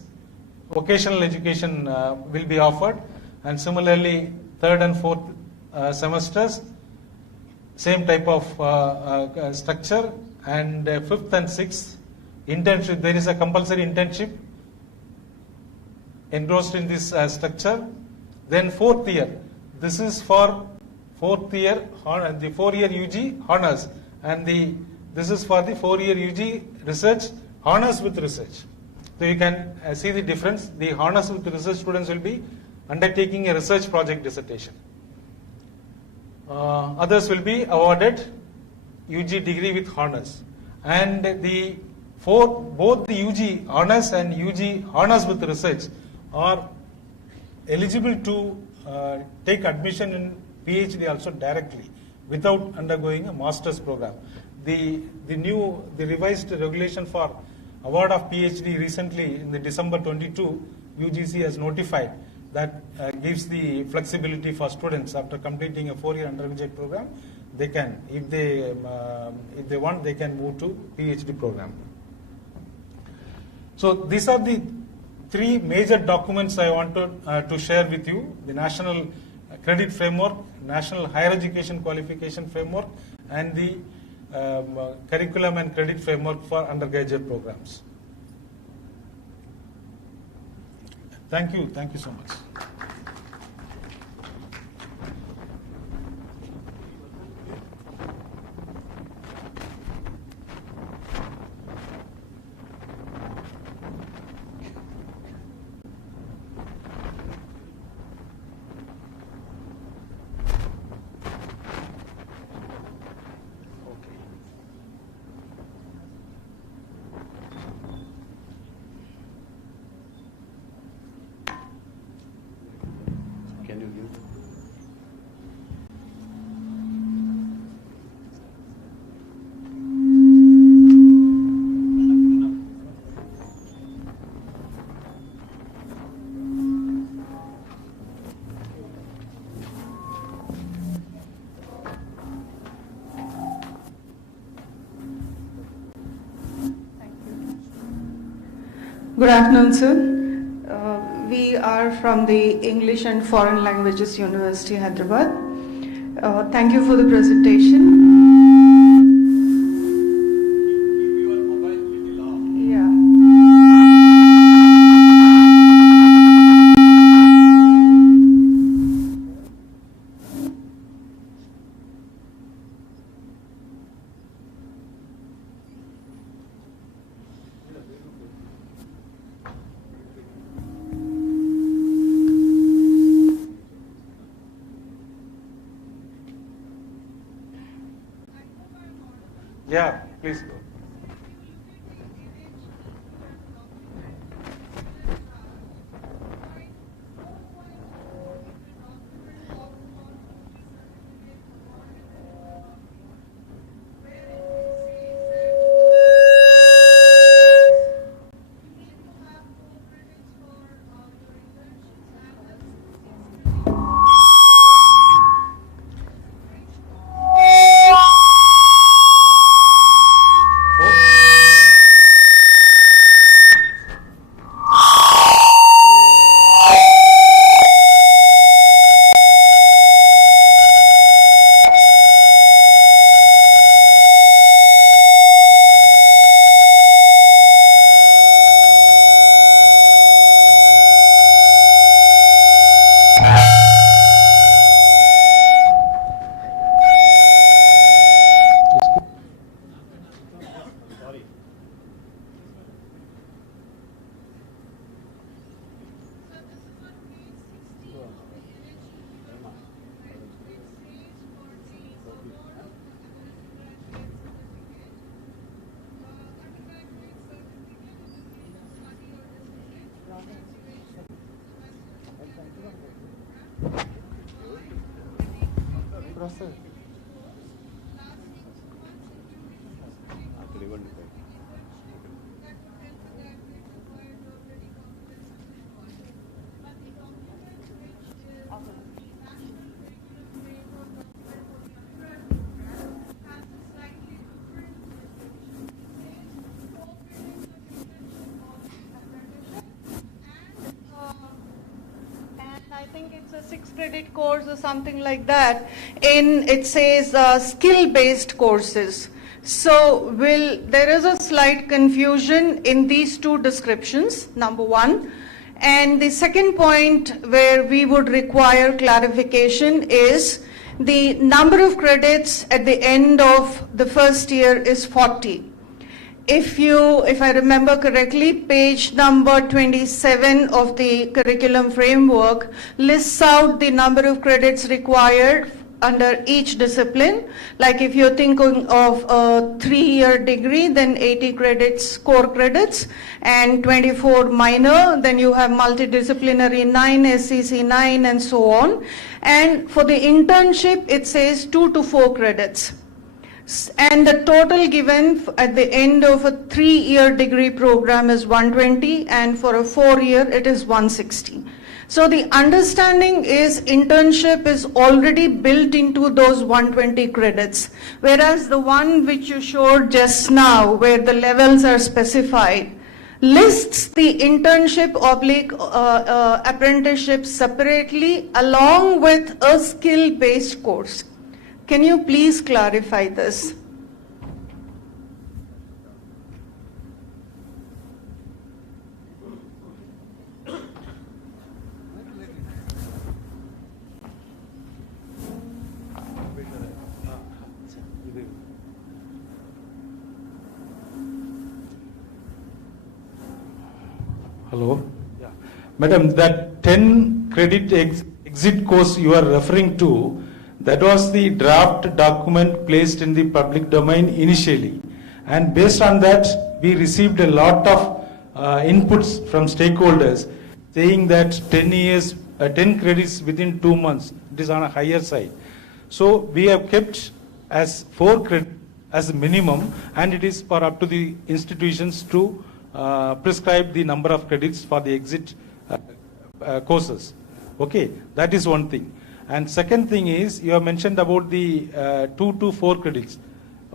vocational education will be offered, and similarly 3rd and 4th semesters, same type of structure, and 5th and 6th internship. There is a compulsory internship engrossed in this structure. Then 4th year, this is for 4th year, the 4-year UG honors, and this is for the 4-year UG research, honors with research. So you can see the difference. The honors with research students will be undertaking a research project dissertation. Others will be awarded UG degree with honors. And both the UG honors and UG honors with research are eligible to take admission in PhD also directly without undergoing a master's program. The revised regulation for award of PhD recently in the December 22, UGC has notified that gives the flexibility for students after completing a 4-year undergraduate program. They can, if they want, they can move to PhD program. So these are the 3 major documents I wanted to share with you: the National Credit Framework, National Higher Education Qualification Framework, and the Curriculum and Credit Framework for undergraduate programs. Thank you so much. Good afternoon, sir. We are from the English and Foreign Languages University, Hyderabad. Thank you for the presentation. Yeah. Yeah, please go. I think it's a 6-credit course or something like that. It says skill-based courses. So there is a slight confusion in these two descriptions, number one. And the second point where we would require clarification is the number of credits at the end of the first year is 40. If I remember correctly, page number 27 of the curriculum framework lists out the number of credits required under each discipline. Like if you're thinking of a 3-year degree, then 80 credits, core credits, and 24 minor, then you have multidisciplinary 9, SCC 9, and so on. And for the internship, it says 2 to 4 credits. And the total given at the end of a 3-year degree program is 120, and for a 4-year it is 160. So the understanding is internship is already built into those 120 credits, whereas the one which you showed just now, where the levels are specified, lists the internship / apprenticeship separately along with a skill-based course. Can you please clarify this? Hello. Yeah. Madam, that 10 credit exit course you are referring to, that was the draft document placed in the public domain initially. And based on that, we received a lot of inputs from stakeholders saying that 10 credits within 2 months, it is on a higher side. So we have kept as 4 credits as a minimum, and it is for up to the institutions to prescribe the number of credits for the exit courses. Okay, that is one thing. And second thing is, you have mentioned about the 2 to 4 credits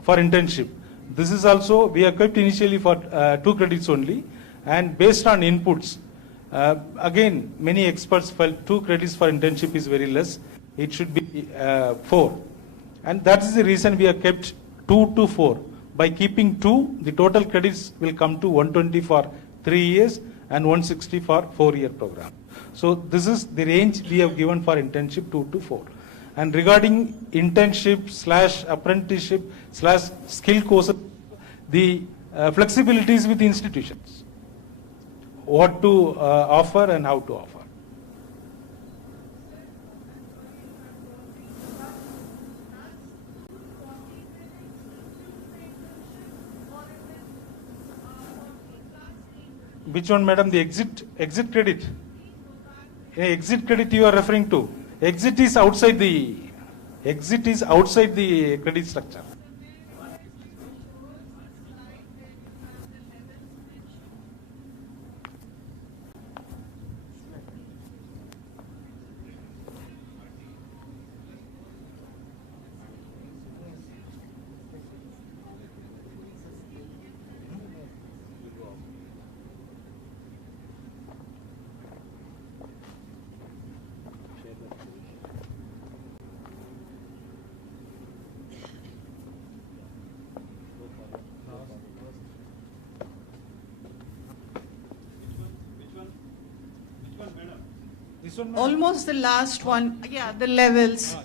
for internship. This is also, we have kept initially for 2 credits only, And based on inputs, again, many experts felt 2 credits for internship is very less. It should be 4. And that is the reason we have kept 2 to 4. By keeping 2, the total credits will come to 120 for 3 years and 160 for 4-year program. So this is the range we have given for internship, 2 to 4. And regarding internship / apprenticeship / skill courses, the flexibility is with the institutions. What to offer and how to offer. Which one, madam? The exit credit. Exit credit you are referring to. Exit is outside the credit structure. Almost the last one, yeah, the levels.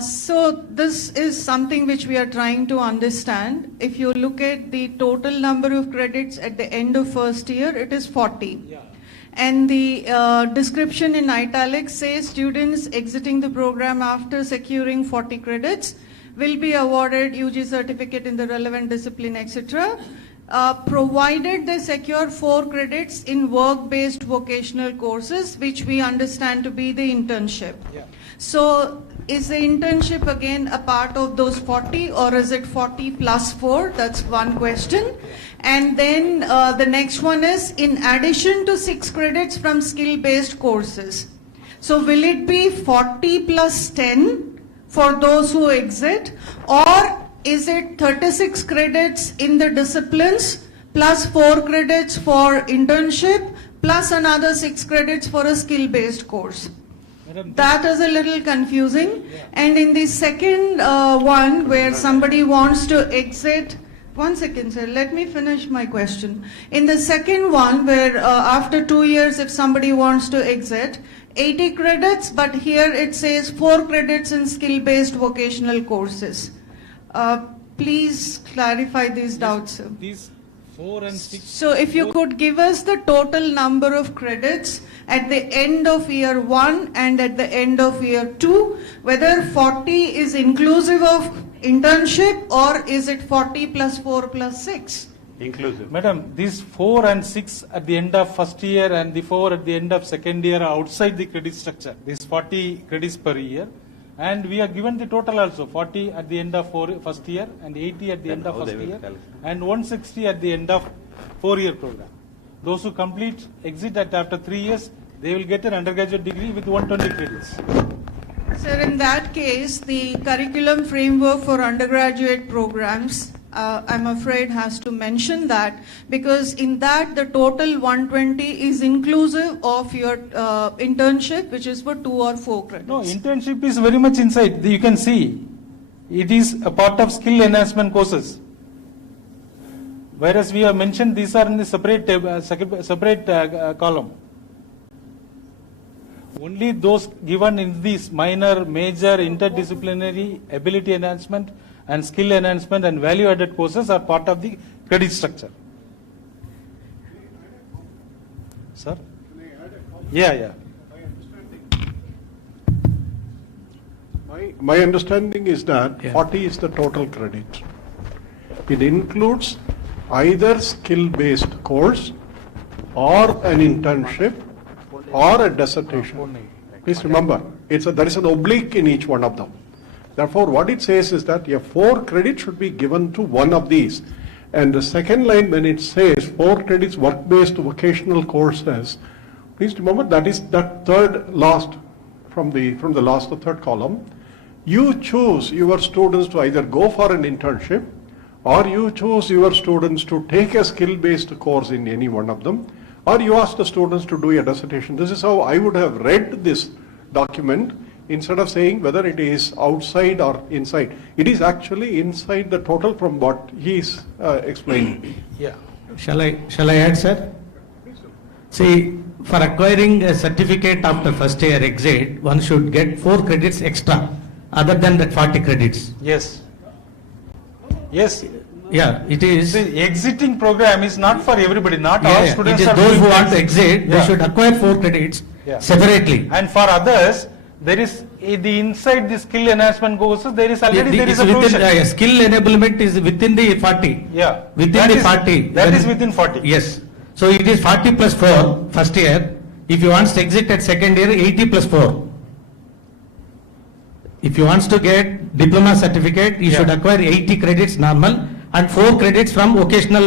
So this is something which we are trying to understand. If you look at the total number of credits at the end of first year, it is 40. Yeah. And the description in italics says students exiting the program after securing 40 credits will be awarded UG certificate in the relevant discipline, etc. Provided they secure 4 credits in work-based vocational courses, which we understand to be the internship. Yeah. So is the internship again a part of those 40, or is it 40 plus 4? That's one question. And then the next one is in addition to 6 credits from skill-based courses. So will it be 40 plus 10 for those who exit, or is it 36 credits in the disciplines plus 4 credits for internship plus another 6 credits for a skill-based course? That is a little confusing. Yeah. And in the second one where somebody wants to exit, one second sir, let me finish my question. In the second one where after 2 years if somebody wants to exit, 80 credits, but here it says 4 credits in skill-based vocational courses. Please clarify these doubts, sir. These 4 and 6. So if you could give us the total number of credits at the end of year 1 and at the end of year 2, whether 40 is inclusive of internship or is it 40 plus 4 plus 6? Inclusive. Madam, these 4 and 6 at the end of first year and the 4 at the end of second year are outside the credit structure. These 40 credits per year. And we are given the total also, 40 at the end of first year and 80 at the end of first year and 160 at the end of 4-year program. Those who complete exit after 3 years, they will get an undergraduate degree with 120 credits. Sir, in that case, the curriculum framework for undergraduate programs, I'm afraid has to mention that, because in that the total 120 is inclusive of your internship, which is for 2 or 4 credits. No, internship is very much inside. You can see it is a part of skill enhancement courses. Whereas we have mentioned these are in the separate column. Only those given in these minor, major, interdisciplinary, ability enhancement and skill enhancement and value added courses are part of the credit structure. Sir? Yeah. My understanding is that 40 is the total credit. It includes either skill-based course or an internship or a dissertation. Please remember, there is an oblique in each one of them. Therefore, what it says is that 4 credits should be given to one of these. And the second line, when it says 4 credits work-based vocational courses, please remember that is that third last from the last to third column. You choose your students to either go for an internship or you choose your students to take a skill-based course in any one of them, or you ask the students to do a dissertation. This is how I would have read this document, instead of saying whether it is outside or inside. It is actually inside the total from what he is explaining. Yeah. Shall I add, sir? See, for acquiring a certificate after first year exit, one should get 4 credits extra, other than that 40 credits. Yes. Yes. Yeah, it is. The exiting program is not for everybody, not all Yeah, students it is are those doing who want to this. exit, Yeah. they should acquire 4 credits Yeah. separately. And for others, there is the inside the skill enhancement courses, there is already there is It's a within, provision. skill enablement is within the 40. Yeah. Within That the is- 40. That When- is within 40. Yes. So it is 40 plus 4 first year. If you want to exit at second year, 80 plus 4. If you want to get diploma certificate, you Yeah. should acquire 80 credits normal and 4 credits from vocational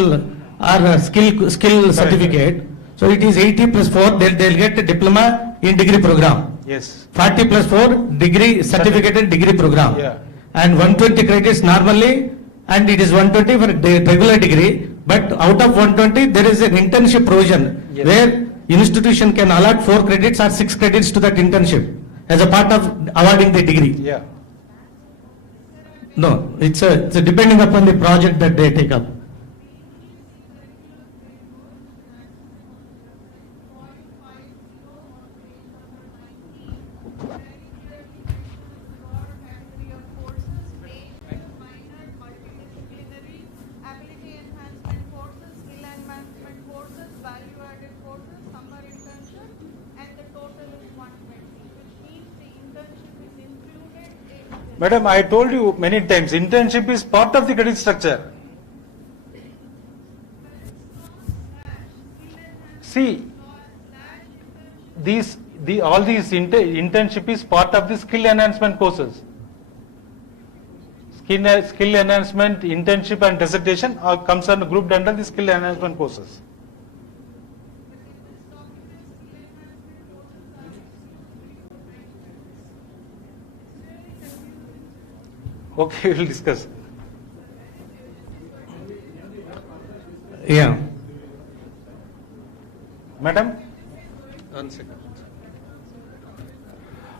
or skill certificate. So it is 80 plus 4, they'll get a diploma in degree program. Yes. 40 plus 4 degree certificated degree program. Yeah. And 120 credits normally, and it is 120 for regular degree, but out of 120 there is an internship provision Yes. where institution can allot 4 credits or 6 credits to that internship as a part of awarding the degree. Yeah. No, it's a depending upon the project that they take up. Ability enhancement courses, skill enhancement courses, value-added courses, summer internship, and the total is 120, which means the internship is included in this. Madam, I told you many times, internship is part of the credit structure. See, all these internship is part of the skill enhancement courses. Skill enhancement, internship and dissertation comes under grouped under the skill enhancement courses. Okay, we will discuss. Yeah. Madam?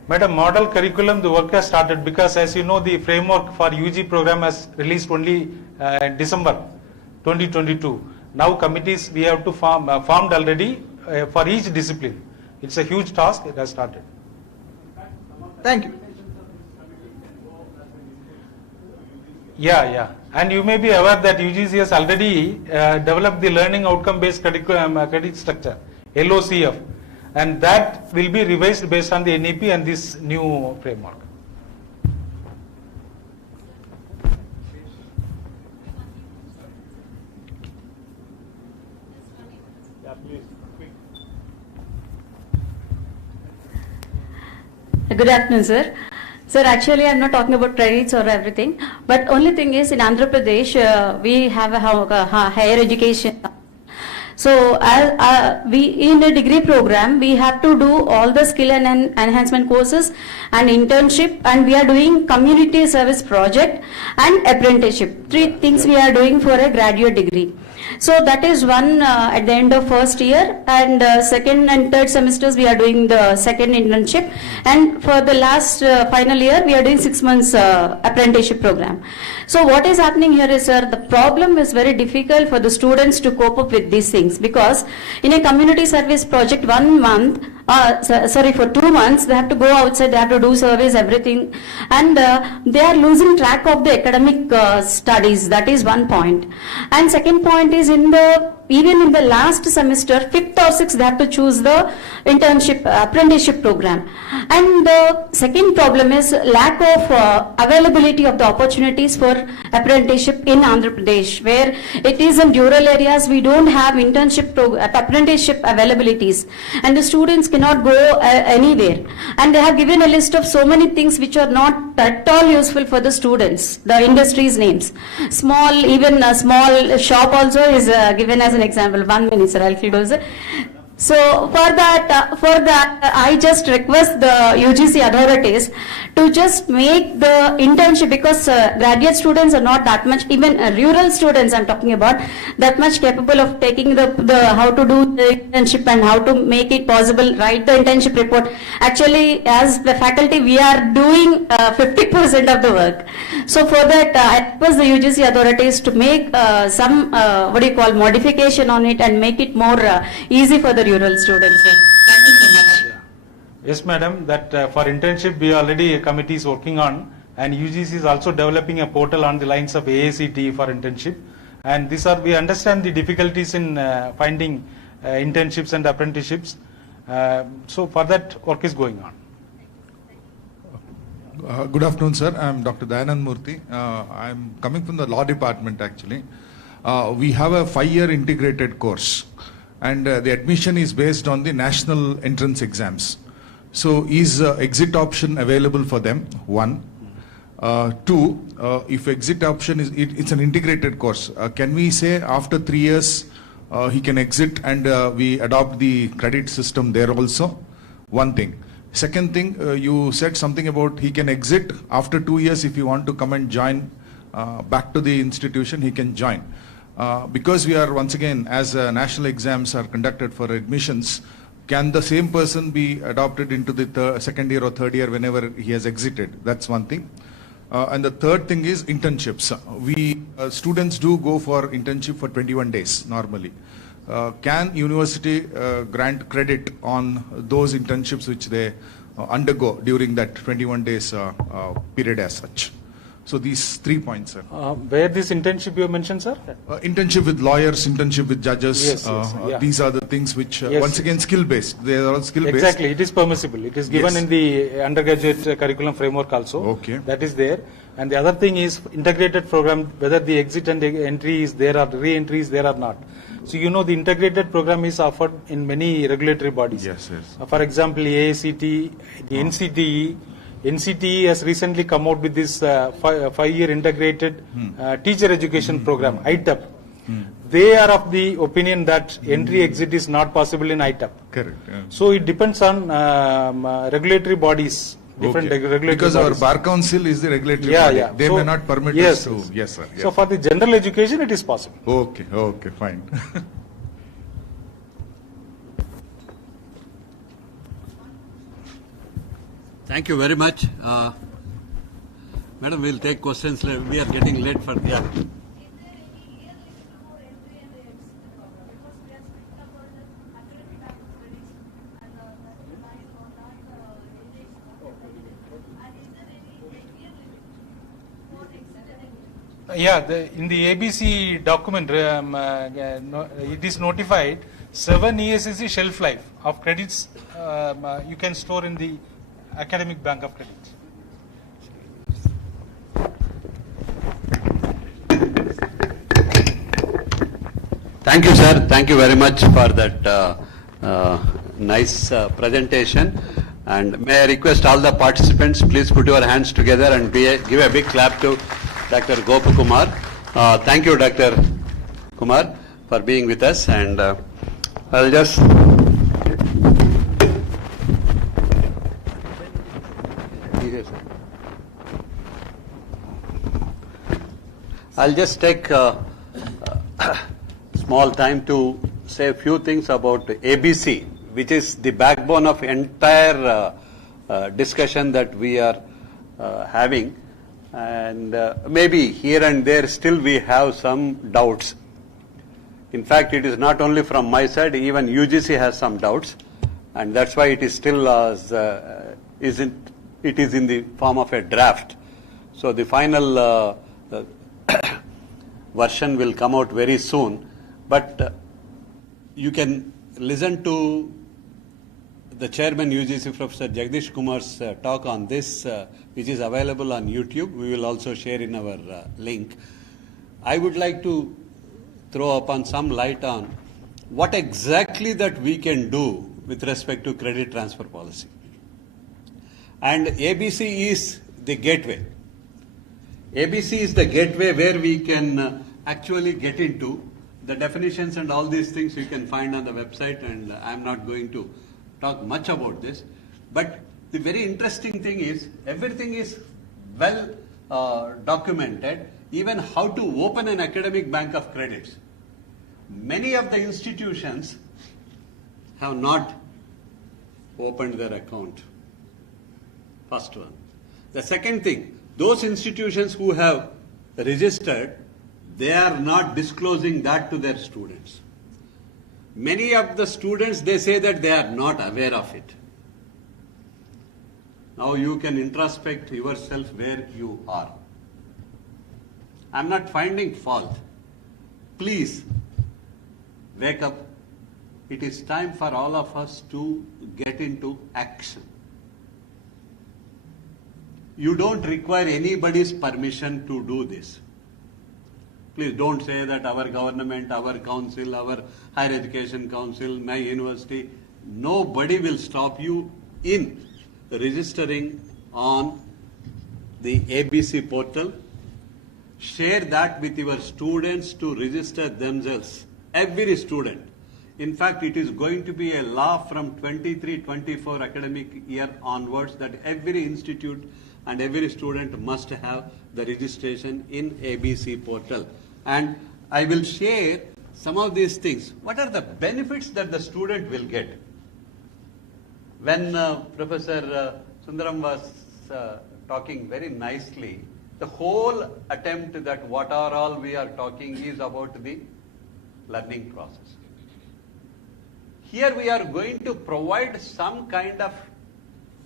Madam, model curriculum, the work has started because as you know the framework for UG program has released only December 2022. Now committees we have to formed already for each discipline. It's a huge task, it has started. Thank you. Yeah. And you may be aware that UGC has already developed the learning outcome based curriculum credit structure, LOCF, and that will be revised based on the NEP and this new framework. Good afternoon, sir. Sir, actually, I'm not talking about credits or everything, but only thing is in Andhra Pradesh, we have a higher education. So, we in a degree program, we have to do all the skill and enhancement courses and internship, and we are doing community service project and apprenticeship. 3 things we are doing for a graduate degree. So that is one at the end of first year, and second and third semesters we are doing the second internship, and for the last final year we are doing 6 months apprenticeship program. So what is happening here is, sir, the problem is very difficult for the students to cope up with these things, because in a community service project 1 month, for 2 months they have to go outside, they have to do surveys, everything, and they are losing track of the academic studies. That is one point. And second point is, even in the last semester, 5th or 6th, they have to choose the internship, apprenticeship program. And the second problem is lack of availability of the opportunities for apprenticeship in Andhra Pradesh, where it is in rural areas, we don't have apprenticeship availabilities, and the students cannot go anywhere. And they have given a list of so many things which are not at all useful for the students, the industries names. Even a small shop also is given as an example. 1 minute, sir, I'll close it. So for that, I just request the UGC authorities to just make the internship, because graduate students are not that much, even rural students I'm talking about, that much capable of taking the how to do the internship and how to make it possible, write the internship report. Actually, as the faculty, we are doing 50% of the work. So for that, I request the UGC authorities to make some modification on it and make it more easy for the rural students. Thank you so much. Yes, madam, that for internship we already a committee is working on, and UGC is also developing a portal on the lines of AACT for internship. And these are, we understand the difficulties in finding internships and apprenticeships. So for that, work is going on. Good afternoon, sir. I'm Dr. Dayanand Murthy. I'm coming from the law department actually. We have a 5-year integrated course, and the admission is based on the national entrance exams. So is exit option available for them? 1. 2, if exit option is, it's an integrated course. Can we say after 3 years he can exit and we adopt the credit system there also? One thing. Second thing, you said something about he can exit after 2 years. If you want to come and join back to the institution, he can join. Because we are, once again, as national exams are conducted for admissions, can the same person be adopted into the second year or third year whenever he has exited? That's one thing. And the third thing is internships. We students do go for internship for 21 days normally. Can university grant credit on those internships which they undergo during that 21 days period as such? So these 3 points, sir. Where this internship you mentioned, sir? Internship with lawyers, internship with judges. Yes, yeah. These are the things which, yes, once again, skill-based. They are all skill-based. Exactly, it is permissible. It is given Yes. in the undergraduate curriculum framework also. Okay. That is there. And the other thing is integrated program, whether the exit and the entry is there or re-entry is there or not. So you know the integrated program is offered in many regulatory bodies. Yes, yes. For example, AACT, the NCTE. NCTE has recently come out with this 5-year integrated teacher education program, ITAP. They are of the opinion that entry-exit is not possible in ITAP. Correct. Yeah. So it depends on regulatory bodies, different regulatory because bodies. our bar council is the regulatory body. Yeah. They So, may not permit yes, us to. Yes, sir. Yes. So for the general education, it is possible. Okay, fine. Thank you very much. Madam, we'll take questions. We are getting late for the. In the ABC document, it is notified 7 years is the shelf life of credits you can store in the academic bank of credit. Thank you, sir. Thank you very much for that nice presentation. And may I request all the participants, please put your hands together and give a big clap to Dr. Gopakumar. Thank you, Dr. Kumar, for being with us. And I'll just... I'll just take small time to say a few things about ABC, which is the backbone of entire discussion that we are having. And maybe here and there still we have some doubts. In fact, it is not only from my side, even UGC has some doubts, and that's why it is still it is in the form of a draft. So the final version will come out very soon, but you can listen to the chairman UGC, Professor Jagdish Kumar's talk on this, which is available on YouTube. We will also share in our link. I would like to throw upon some light on what exactly that we can do with respect to credit transfer policy. And ABC is the gateway. ABC is the gateway where we can actually get into The definitions and all these things you can find on the website, and I'm not going to talk much about this. But the very interesting thing is, everything is well documented, even how to open an academic bank of credits. Many of the institutions have not opened their account. First one. The second thing, those institutions who have registered, they are not disclosing that to their students. Many of the students, they say that they are not aware of it. Now you can introspect yourself where you are. I'm not finding fault. Please wake up. It is time for all of us to get into action. You don't require anybody's permission to do this. Please don't say that our government, our council, our higher education council, my university, nobody will stop you in registering on the ABC portal. Share that with your students to register themselves. Every student. In fact, it is going to be a law from 23-24 academic year onwards that every institute and every student must have the registration in ABC portal. And I will share some of these things. What are the benefits that the student will get? When Professor Sundaram was talking very nicely, the whole attempt that what are all we are talking is about the learning process. Here we are going to provide some kind of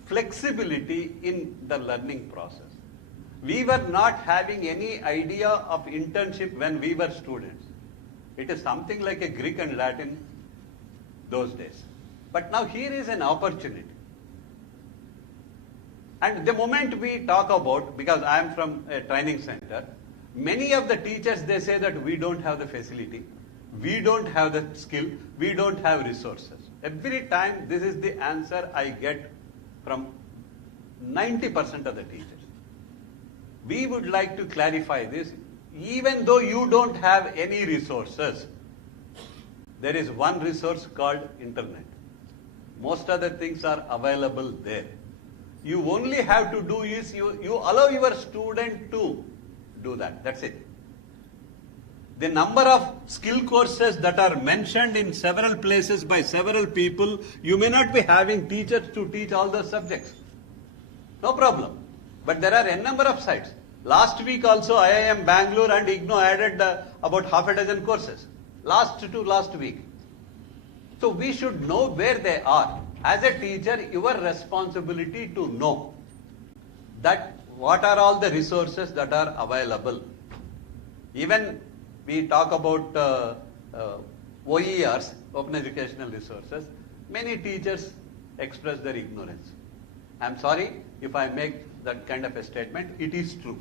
flexibility in the learning process. We were not having any idea of internship when we were students. It is something like a Greek and Latin those days. But now here is an opportunity. And the moment we talk about, because I am from a training center, many of the teachers, they say that we don't have the facility, we don't have the skill, we don't have resources. Every time this is the answer I get from 90% of the teachers. We would like to clarify this. Even though you don't have any resources, there is one resource called internet. Most other things are available there. You only have to do is you allow your student to do that. That's it. The number of skill courses that are mentioned in several places by several people, you may not be having teachers to teach all those subjects. No problem. But there are a number of sites. Last week also IIM Bangalore and IGNOU added about half a dozen courses. Last week. So we should know where they are. As a teacher, your responsibility to know that what are all the resources that are available. Even we talk about OERs, Open Educational Resources, many teachers express their ignorance. I'm sorry if I make that kind of a statement, it is true.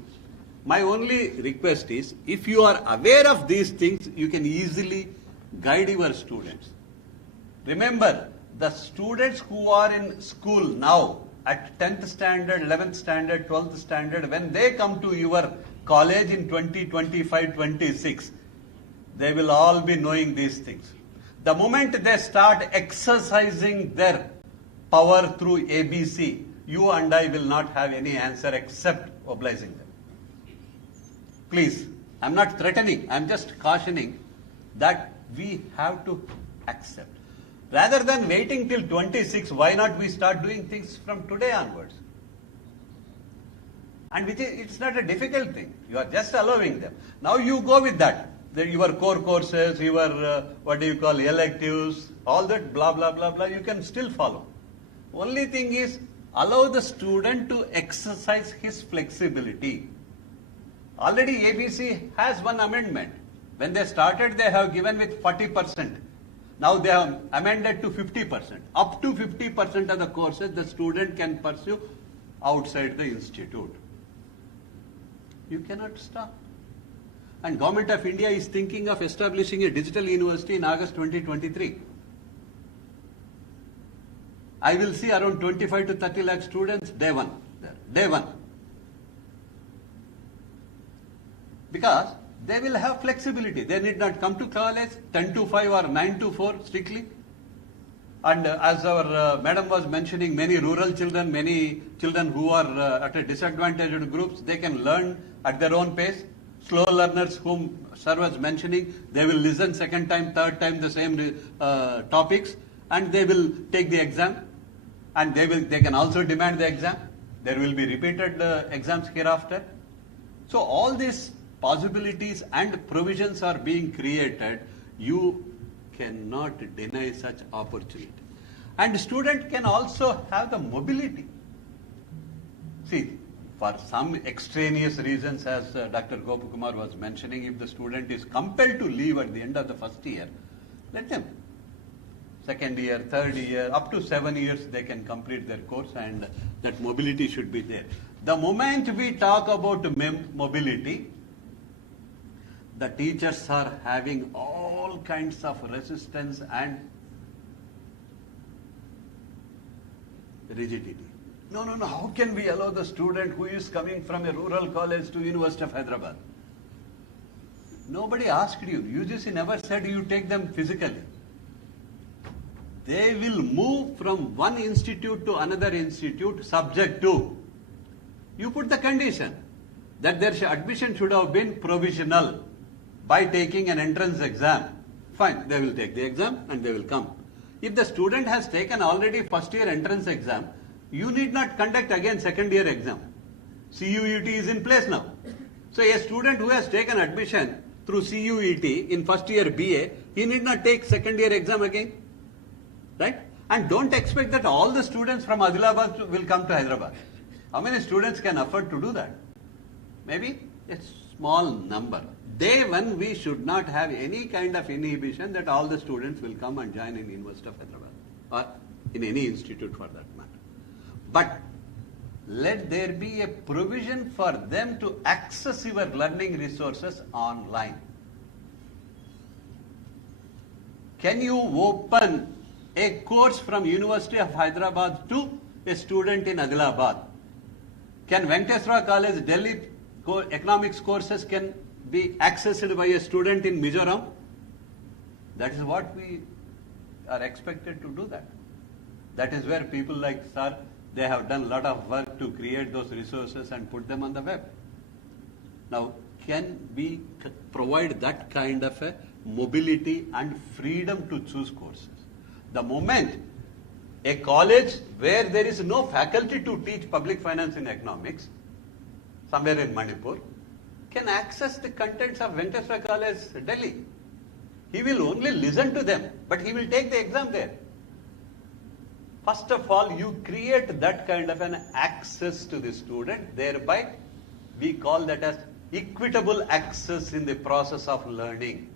My only request is, if you are aware of these things, you can easily guide your students. Remember, the students who are in school now, at 10th standard, 11th standard, 12th standard, when they come to your college in 2025, 26, they will all be knowing these things. The moment they start exercising their power through ABC, you and I will not have any answer except obliging them. Please, I'm not threatening, I'm just cautioning that we have to accept. Rather than waiting till 26, why not we start doing things from today onwards? And it's not a difficult thing. You are just allowing them. Now you go with that. Your core courses, your electives, all that blah, blah, blah, blah, you can still follow. Only thing is, allow the student to exercise his flexibility. Already ABC has one amendment. When they started, they have given with 40%. Now they have amended to 50%. Up to 50% of the courses the student can pursue outside the institute. You cannot stop. And Government of India is thinking of establishing a digital university in August 2023. I will see around 25 to 30 lakh students day one. Because they will have flexibility. They need not come to college 10 to 5 or 9 to 4 strictly. And as our madam was mentioning, many rural children, many children who are at a disadvantaged groups, they can learn at their own pace. Slow learners whom sir was mentioning, they will listen second time, third time the same topics, and they will take the exam, and they can also demand the exam. There will be repeated exams hereafter. So all these possibilities and provisions are being created. You cannot deny such opportunity. And student can also have the mobility. See, for some extraneous reasons, as Dr. Gopakumar was mentioning, if the student is compelled to leave at the end of the first year, let them. Second year, third year, up to 7 years, they can complete their course, and that mobility should be there. The moment we talk about mobility, the teachers are having all kinds of resistance and rigidity. No, how can we allow the student who is coming from a rural college to University of Hyderabad? Nobody asked you. UGC never said you take them physically. They will move from one institute to another institute subject to. You put the condition that their admission should have been provisional by taking an entrance exam. Fine, they will take the exam and they will come. If the student has taken already first year entrance exam, you need not conduct again second year exam. CUET is in place now. So a student who has taken admission through CUET in first year BA, he need not take second year exam again. Right? And don't expect that all the students from Adilabad will come to Hyderabad. How many students can afford to do that? Maybe a small number. Day one, we should not have any kind of inhibition that all the students will come and join in University of Hyderabad or in any institute for that matter. But let there be a provision for them to access your learning resources online. Can you open a course from University of Hyderabad to a student in Adilabad? Can Venkateswara College, Delhi economics courses can be accessed by a student in Mizoram? That is what we are expected to do that. That is where people like sir, they have done a lot of work to create those resources and put them on the web. Now, can we provide that kind of a mobility and freedom to choose courses? The moment a college where there is no faculty to teach public finance in economics, somewhere in Manipur, can access the contents of Venkateswara College, Delhi. He will only listen to them, but he will take the exam there. First of all, you create that kind of an access to the student, thereby we call that as equitable access in the process of learning.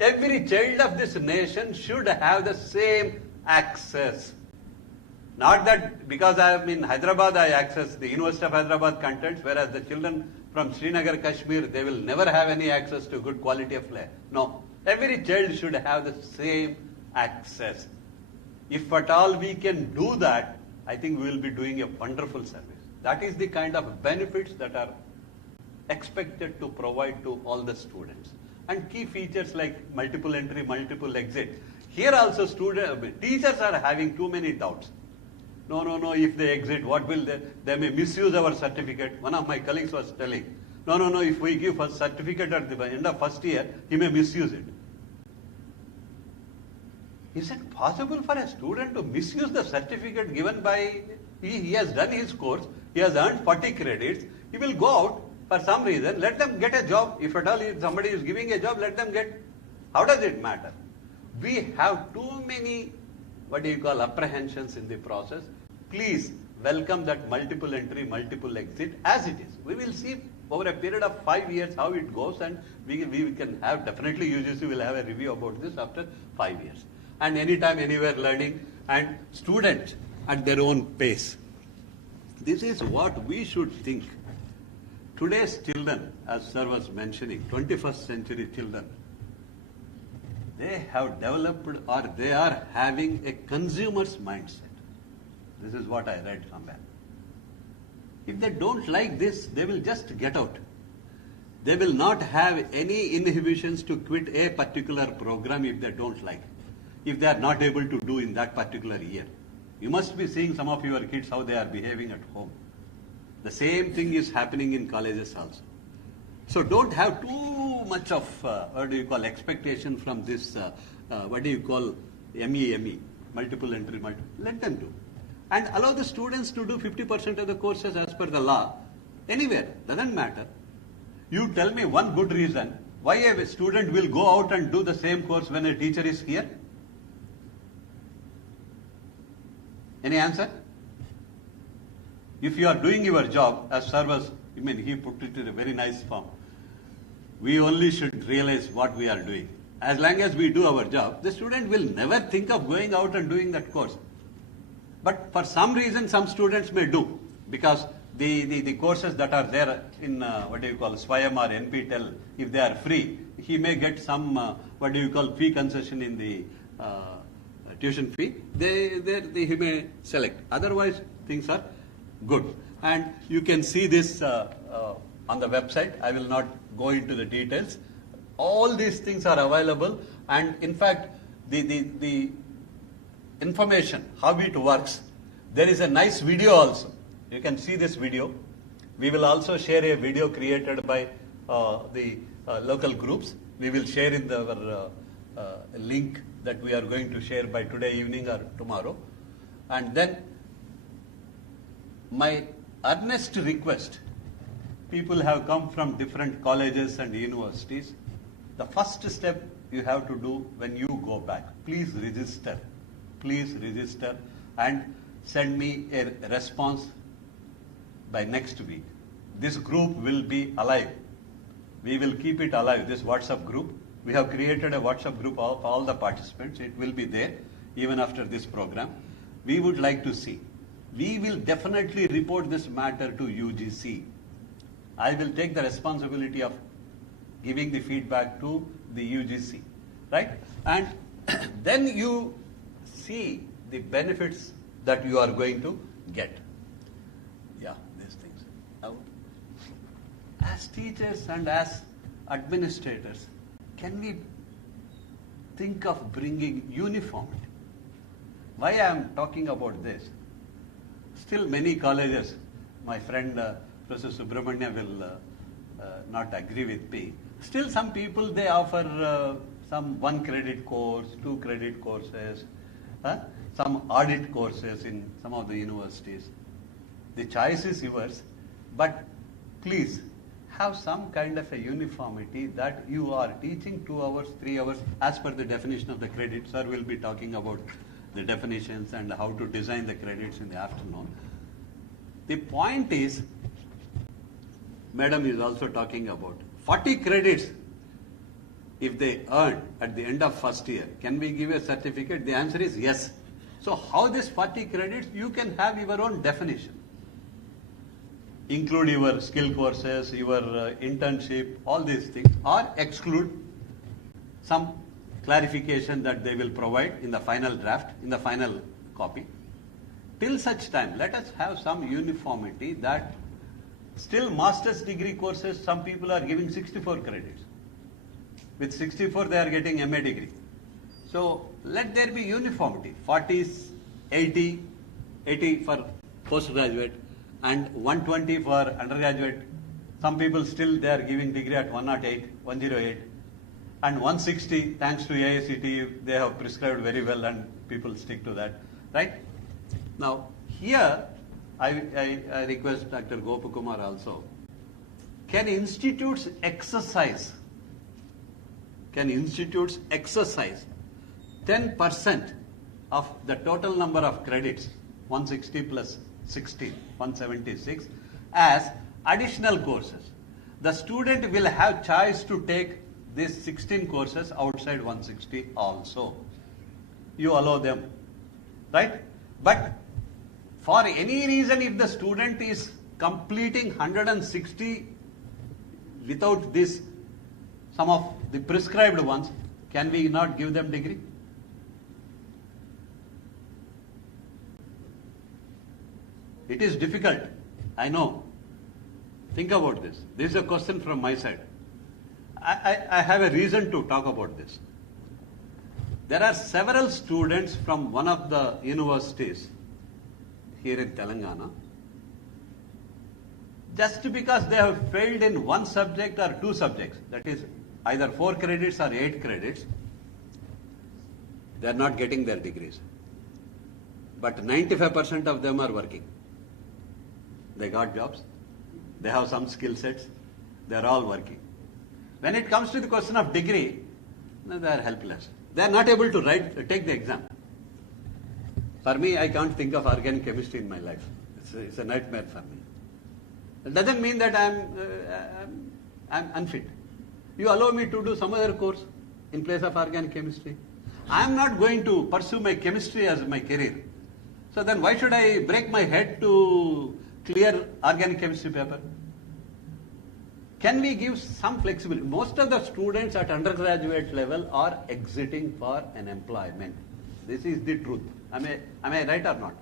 Every child of this nation should have the same access. Not that because I am in Hyderabad, I access the University of Hyderabad contents, whereas the children from Srinagar, Kashmir, they will never have any access to good quality of life. No, every child should have the same access. If at all we can do that, I think we will be doing a wonderful service. That is the kind of benefits that are expected to provide to all the students. And key features like multiple entry, multiple exit. Here also teachers are having too many doubts. No, if they exit, what will they may misuse our certificate. One of my colleagues was telling, no, if we give a certificate at the end of first year, he may misuse it. Is it possible for a student to misuse the certificate given by, he has done his course, he has earned 40 credits, he will go out for some reason, let them get a job. If at all if somebody is giving a job, let them get. How does it matter? We have too many, apprehensions in the process. Please welcome that multiple entry, multiple exit as it is. We will see over a period of 5 years how it goes, and we can have, definitely UGC will have a review about this after 5 years. And anytime, anywhere learning, and students at their own pace. This is what we should think. Today's children, as sir was mentioning, 21st century children, they have developed or they are having a consumer's mindset. This is what I read somewhere. If they don't like this, they will just get out. They will not have any inhibitions to quit a particular program if they don't like, if they are not able to do in that particular year. You must be seeing some of your kids how they are behaving at home. The same thing is happening in colleges also. So don't have too much of, expectation from this, MEME, multiple entry, let them do. And allow the students to do 50% of the courses as per the law, anywhere, doesn't matter. You tell me one good reason why a student will go out and do the same course when a teacher is here. Any answer? If you are doing your job as service, he put it in a very nice form. We only should realize what we are doing. As long as we do our job, the student will never think of going out and doing that course. But for some reason, some students may do, because the courses that are there in Swayam or NPTEL, if they are free, he may get some fee concession in the tuition fee. He may select. Otherwise, things are good. And you can see this on the website. I will not go into the details. All these things are available, and in fact, the information, how it works, there is a nice video also. You can see this video. We will also share a video created by the local groups. We will share in our link that we are going to share by today evening or tomorrow. And then my earnest request, people have come from different colleges and universities. The first step you have to do when you go back, please register and send me a response by next week. This group will be alive. We will keep it alive, this WhatsApp group. We have created a WhatsApp group of all the participants. It will be there even after this program. We would like to see. We will definitely report this matter to UGC. I will take the responsibility of giving the feedback to the UGC, right? And then you see the benefits that you are going to get. Yeah, these things. Now, as teachers and as administrators, can we think of bringing uniformity? Why I am talking about this? Still many colleges, my friend Professor Subramanya will not agree with me. Still some people, they offer some 1 credit course, 2 credit courses, some audit courses in some of the universities. The choice is yours, but please have some kind of a uniformity that you are teaching 2 hours, 3 hours as per the definition of the credit. Sir will be talking about the definitions and how to design the credits in the afternoon. The point is, Madam is also talking about 40 credits if they earn at the end of first year. Can we give a certificate? The answer is yes. So how this 40 credits, you can have your own definition. Include your skill courses, your internship, all these things, or exclude some clarification that they will provide in the final draft, in the final copy. Till such time, let us have some uniformity that still master's degree courses, some people are giving 64 credits. With 64, they are getting MA degree. So let there be uniformity. 40s, 80 for postgraduate, and 120 for undergraduate. Some people still they are giving degree at 108, and 160 thanks to AICTE, they have prescribed very well and people stick to that, right? Now here I request Dr. Gopakumar also. Can institutes exercise 10% of the total number of credits, 160 plus 16, 176, as additional courses? The student will have choice to take these 16 courses outside 160 also. You allow them, right? But for any reason, if the student is completing 160 without this, some of the prescribed ones, can we not give them degree? It is difficult, I know. Think about this. This is a question from my side. I have a reason to talk about this. There are several students from one of the universities here in Telangana. Just because they have failed in one subject or two subjects, that is either 4 credits or 8 credits, they are not getting their degrees. But 95% of them are working. They got jobs, they have some skill sets, they are all working. When it comes to the question of degree, they are helpless. They are not able to take the exam. For me, I can't think of organic chemistry in my life. It's a nightmare for me. It doesn't mean that I'm unfit. You allow me to do some other course in place of organic chemistry. I am not going to pursue my chemistry as my career. So then why should I break my head to clear organic chemistry paper? Can we give some flexibility? Most of the students at undergraduate level are exiting for an employment. This is the truth. Am I right or not?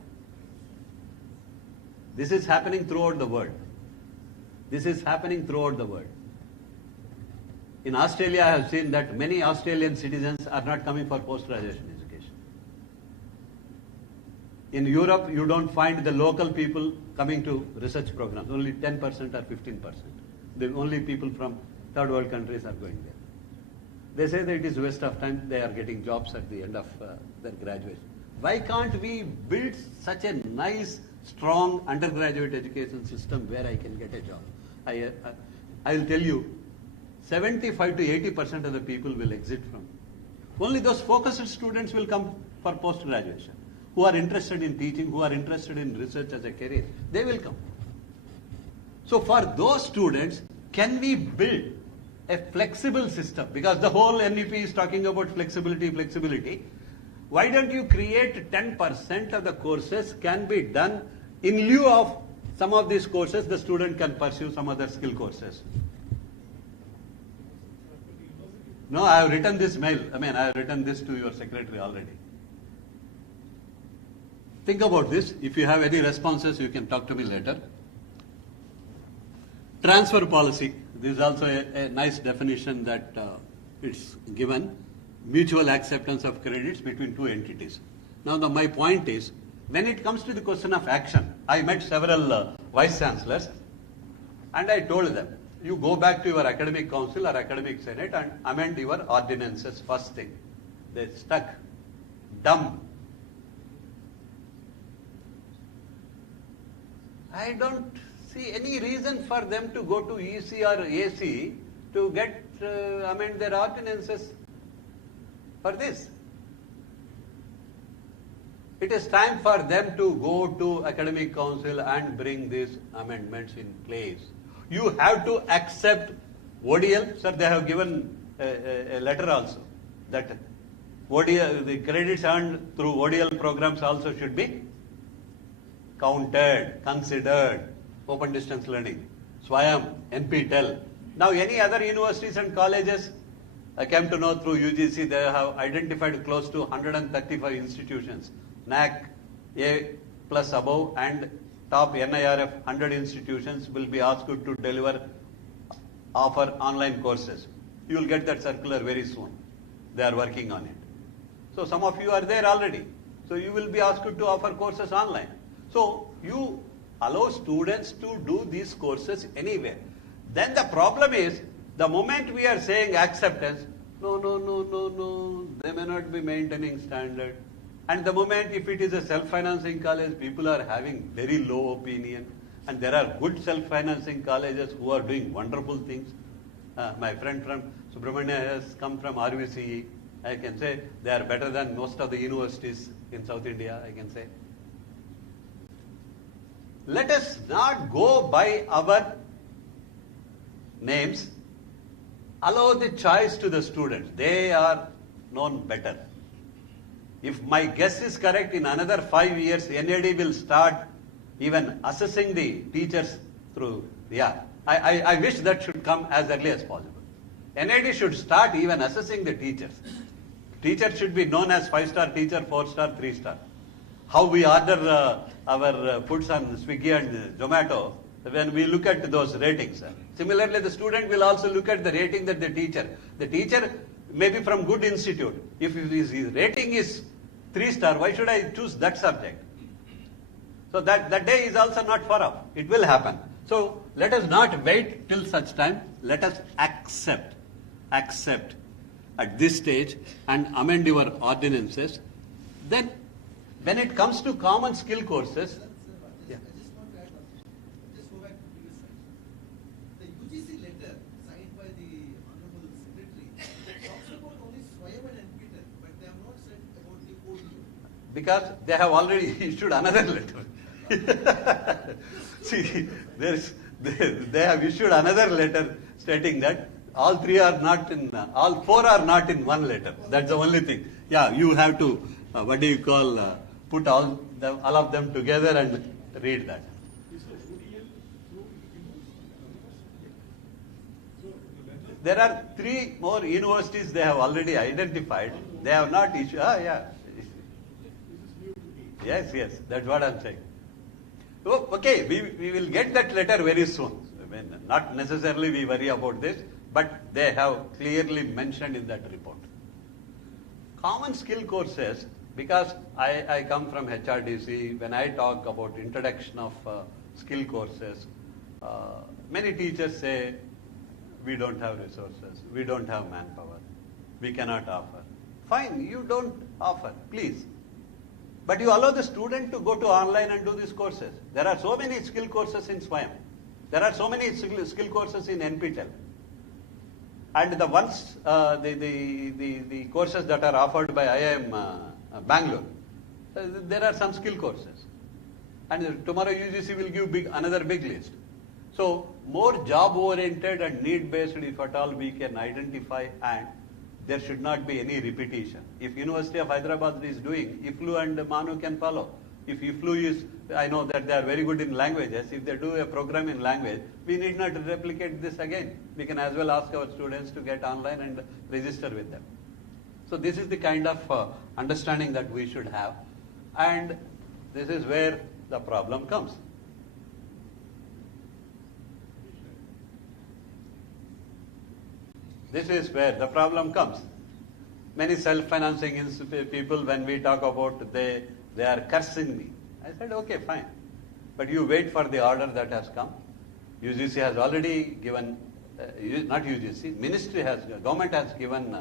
This is happening throughout the world. This is happening throughout the world. In Australia, I have seen that many Australian citizens are not coming for post-graduation education. In Europe, you don't find the local people coming to research programs. Only 10% or 15%. The only people from third world countries are going there. They say that it is a waste of time. They are getting jobs at the end of their graduation. Why can't we build such a nice, strong undergraduate education system where I can get a job? I will tell you, 75 to 80% of the people will exit from. Only those focused students will come for post-graduation, who are interested in teaching, who are interested in research as a career. They will come. So for those students, can we build a flexible system? Because the whole NEP is talking about flexibility. Why don't you create 10% of the courses can be done in lieu of some of these courses, the student can pursue some other skill courses. No, I have written this mail. I have written this to your secretary already. Think about this. If you have any responses, you can talk to me later. Transfer policy. This is also a nice definition that it's given. Mutual acceptance of credits between two entities. Now, my point is, when it comes to the question of action, I met several vice chancellors and I told them, you go back to your academic council or academic senate and amend your ordinances first thing. They stuck. Dumb. I don't see any reason for them to go to EC or AC to get amend their ordinances for this. It is time for them to go to academic council and bring these amendments in place. You have to accept ODL. Sir, they have given a letter also that ODL, the credits earned through ODL programs also should be counted, considered. Open distance learning, SWAYAM, NPTEL. Now any other universities and colleges, I came to know through UGC, they have identified close to 135 institutions. NAC, A plus above and top NIRF 100 institutions will be asked to offer online courses. You will get that circular very soon. They are working on it. So some of you are there already. So you will be asked to offer courses online. So you allow students to do these courses anywhere. Then the problem is, the moment we are saying acceptance, no, they may not be maintaining standard. And the moment if it is a self-financing college, people are having very low opinion. And there are good self-financing colleges who are doing wonderful things. My friend from Subramania has come from RVCE. I can say they are better than most of the universities in South India, I can say. Let us not go by our names. Allow the choice to the students. They are known better. If my guess is correct, in another 5 years, NAD will start even assessing the teachers through, I wish that should come as early as possible. NAD should start even assessing the teachers. Teachers should be known as 5-star teacher, 4-star, 3-star. How we order our foods on Swiggy and Zomato, when we look at those ratings. Similarly, the student will also look at the rating that the teacher may be from good institute. If his rating is 3-star, why should I choose that subject? So that day is also not far off. It will happen. So let us not wait till such time. Let us accept at this stage and amend your ordinances. Then when it comes to common skill courses, I just want to add one thing. Just go back to the previous slide. The UGC letter signed by the Honorable Secretary talks about only Swayam and NPTEL, but they have not said about the ODU. because they have already issued another letter. See, they have issued another letter stating that all four are not in one letter. That's the only thing. Yeah, you have to, put all of them together and read that. There are 3 more universities they have already identified. They have not issued. Yes, that's what I'm saying. So, okay, we will get that letter very soon. I mean, not necessarily we worry about this, but they have clearly mentioned in that report. Common skill courses, because I come from HRDC, when I talk about introduction of skill courses, many teachers say, we don't have resources, we don't have manpower, we cannot offer. Fine, you don't offer, please. But you allow the student to go to online and do these courses. There are so many skill courses in SWAYAM. There are so many skill courses in NPTEL. And the ones, the courses that are offered by IIM Bangalore, there are some skill courses. And tomorrow UGC will give another big list. So more job-oriented and need-based, if at all we can identify, and there should not be any repetition. If University of Hyderabad is doing, IFLU and Manu can follow. If IFLU is, I know that they are very good in languages. If they do a program in language, we need not replicate this again. We can as well ask our students to get online and register with them. So this is the kind of understanding that we should have. And this is where the problem comes. This is where the problem comes. Many self-financing people, when we talk about, they are cursing me. I said, okay, fine. But you wait for the order that has come. UGC has already given, not UGC, government has given,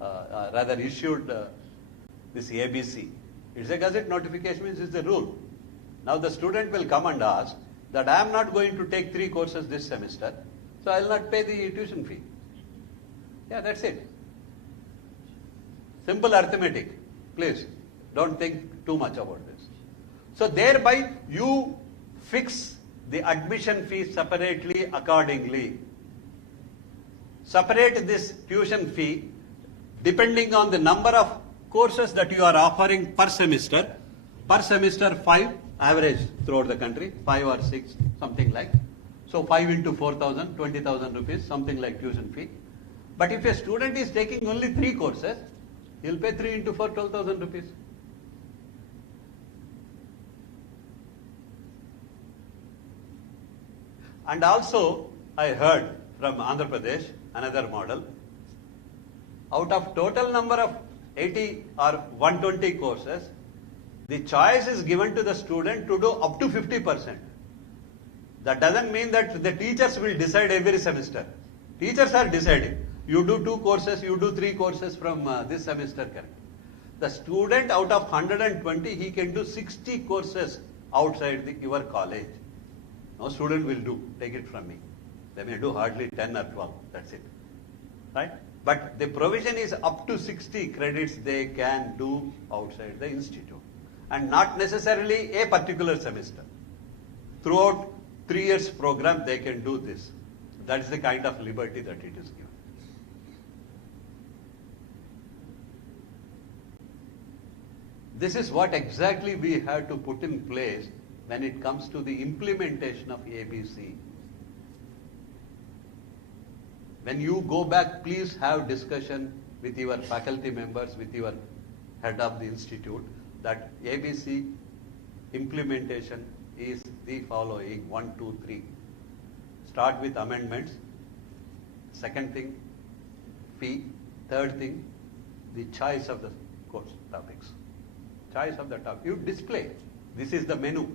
rather issued this ABC. It's a gazette notification, which is the rule. Now the student will come and ask that I am not going to take 3 courses this semester, so I will not pay the tuition fee. Yeah, that's it. Simple arithmetic. Please, don't think too much about this. So thereby you fix the admission fee separately accordingly. Separate this tuition fee depending on the number of courses that you are offering per semester. Per semester 5, average throughout the country, 5 or 6, something like. So 5 into 4,000, 20,000 rupees, something like tuition fee. But if a student is taking only 3 courses, he will pay 3 into 4, 12,000 rupees. And also, I heard from Andhra Pradesh, another model, out of total number of 80 or 120 courses, the choice is given to the student to do up to 50%. That doesn't mean that the teachers will decide every semester. Teachers are deciding. You do 2 courses, you do 3 courses from this semester. The student out of 120, he can do 60 courses outside your college. No student will do, take it from me. They may do hardly 10 or 12, that's it. Right? But the provision is up to 60 credits they can do outside the institute. And not necessarily a particular semester. Throughout 3 years program, they can do this. That's the kind of liberty that it is given. This is what exactly we have to put in place when it comes to the implementation of ABC. When you go back, please have discussion with your faculty members, with your head of the institute, that ABC implementation is the following 1, 2, 3. start with amendments. Second thing, fee. Third thing, the choice of the course topics. Choice of the topic. You display. This is the menu.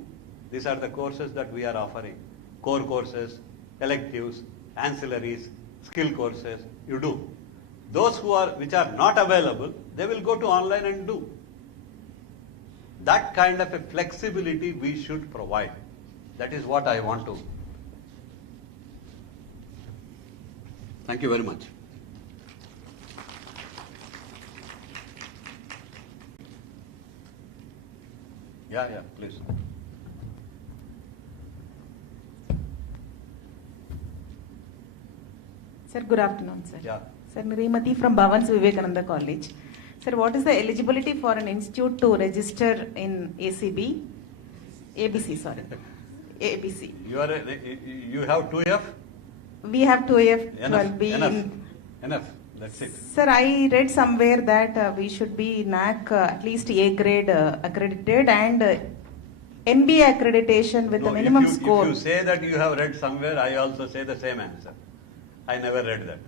These are the courses that we are offering. Core courses, electives, ancillaries, skill courses. You do. Those which are not available, they will go to online and do. That kind of a flexibility we should provide. That is what I want to. Thank you very much. Yeah, please. Sir, good afternoon, sir. Yeah. Sir, Nirmati from Bhavans Vivekananda College. Sir, what is the eligibility for an institute to register in ACB? ABC, sorry. ABC. You have 2F? We have 2F, Enough. 12B. Enough. That's it. Sir, I read somewhere that we should be NAC at least A grade accredited and NB accreditation with the minimum score. If you say that you have read somewhere, I also say the same answer. I never read that.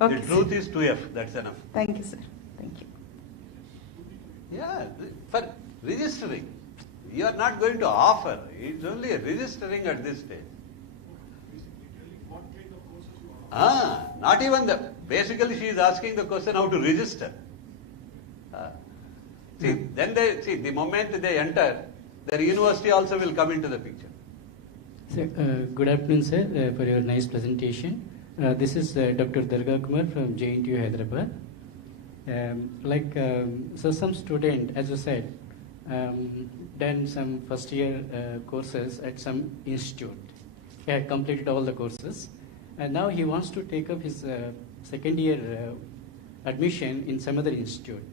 Okay, the truth is 2F. That's enough. Thank you, sir. Thank you. Yeah, for registering. You are not going to offer. It's only registering at this stage. Not even the. Basically, she is asking the question how to register. Then the moment they enter, their university also will come into the picture. Sir, good afternoon, sir, for your nice presentation. This is Dr. Durga Kumar from JNTU Hyderabad. So some student, as you said, done some first year courses at some institute. He had completed all the courses, and now he wants to take up his second year admission in some other institute.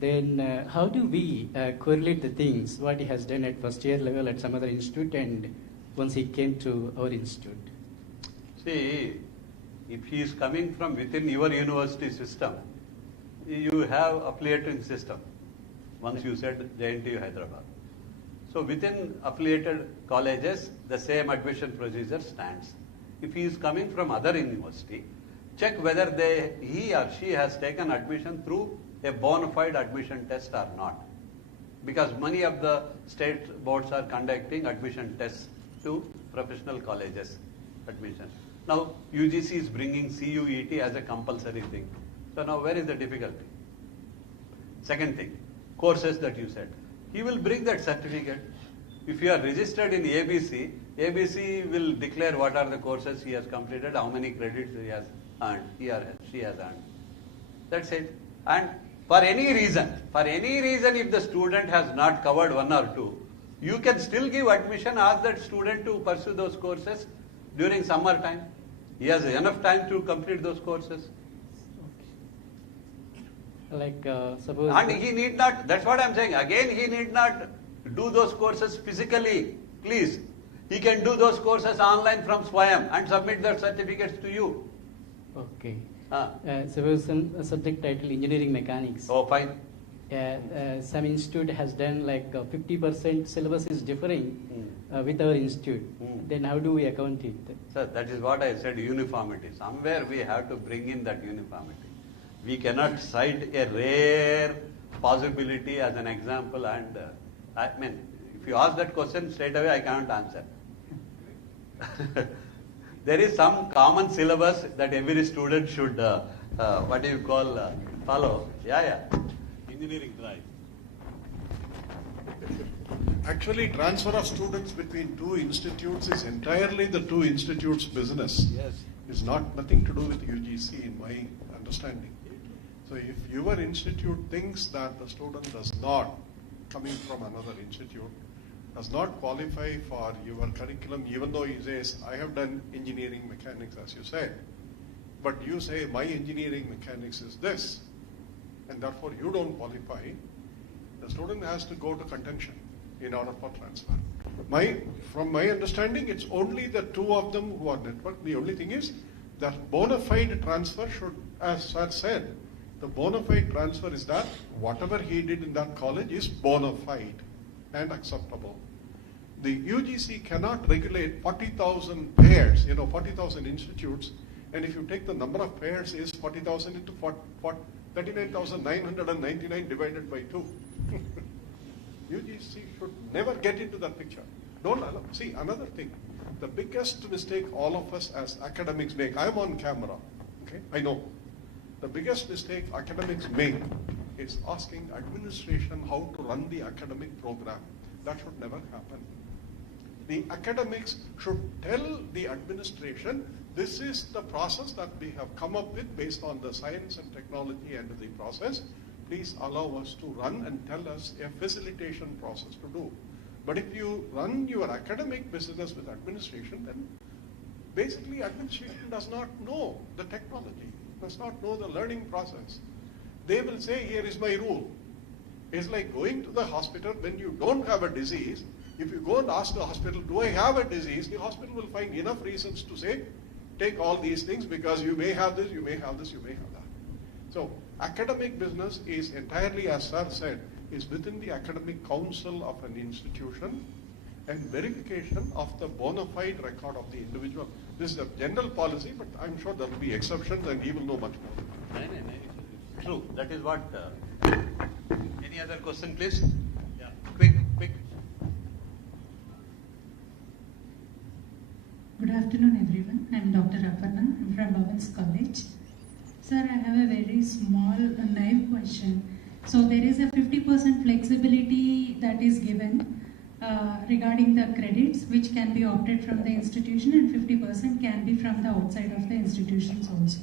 Then how do we correlate the things, what he has done at first year level at some other institute and once he came to our institute? See, if he is coming from within your university system, you have affiliating system. Once you said JNTU Hyderabad. So within affiliated colleges, the same admission procedure stands. If he is coming from other university, check whether he or she has taken admission through a bona fide admission test or not. Because many of the state boards are conducting admission tests to professional colleges admission. Now UGC is bringing CUET as a compulsory thing. So now where is the difficulty? Second thing, courses that you said. He will bring that certificate. If you are registered in ABC, ABC will declare what are the courses he has completed, how many credits he has earned, he or she has earned. That's it. And for any reason if the student has not covered one or two, you can still give admission, ask that student to pursue those courses during summer time. He has enough time to complete those courses. Suppose. And he need not, that's what I'm saying. Again, he need not do those courses physically. Please. He can do those courses online from Swayam and submit their certificates to you. Okay. Suppose some subject title engineering mechanics. Oh, fine. Some institute has done 50% syllabus is differing with our institute. Then how do we account it? Sir, that is what I said, uniformity. Somewhere we have to bring in that uniformity. We cannot cite a rare possibility as an example and if you ask that question straight away, I cannot answer. There is some common syllabus that every student should, follow. Yeah. Engineering drive. Actually, transfer of students between two institutes is entirely the two institutes' business. Yes. It's nothing to do with UGC in my understanding. So if your institute thinks that the student does not, coming from another institute, does not qualify for your curriculum, even though he says, I have done engineering mechanics, as you said, but you say my engineering mechanics is this, and therefore you don't qualify, the student has to go to contention in order for transfer. From my understanding, it's only the two of them who are networked. The only thing is that bona fide transfer should, as sir said, the bona fide transfer is that whatever he did in that college is bona fide and acceptable. The UGC cannot regulate 40,000 pairs, 40,000 institutes, and if you take the number of pairs is 40,000 into 39,999 divided by 2. UGC should never get into that picture. Don't allow. See, another thing, the biggest mistake all of us as academics make, I'm on camera, okay, I know. The biggest mistake academics make is asking administration how to run the academic program. That should never happen. The academics should tell the administration, this is the process that we have come up with based on the science and technology end of the process. Please allow us to run and tell us a facilitation process to do. But if you run your academic business with administration, then basically administration does not know the technology, does not know the learning process. They will say, here is my rule. It's like going to the hospital when you don't have a disease. If you go and ask the hospital, do I have a disease? The hospital will find enough reasons to say, take all these things because you may have this, you may have this, you may have that. So academic business is entirely, as Sir said, is within the academic council of an institution and verification of the bona fide record of the individual. This is a general policy, but I'm sure there will be exceptions and he will know much more. True, that is what. Any other question, please? Yeah, quick. Good afternoon, everyone. I'm Dr. Aparna. I'm from Bhavans College. Sir, I have a very small, naive question. So there is a 50% flexibility that is given regarding the credits, which can be opted from the institution, and 50% can be from the outside of the institutions also.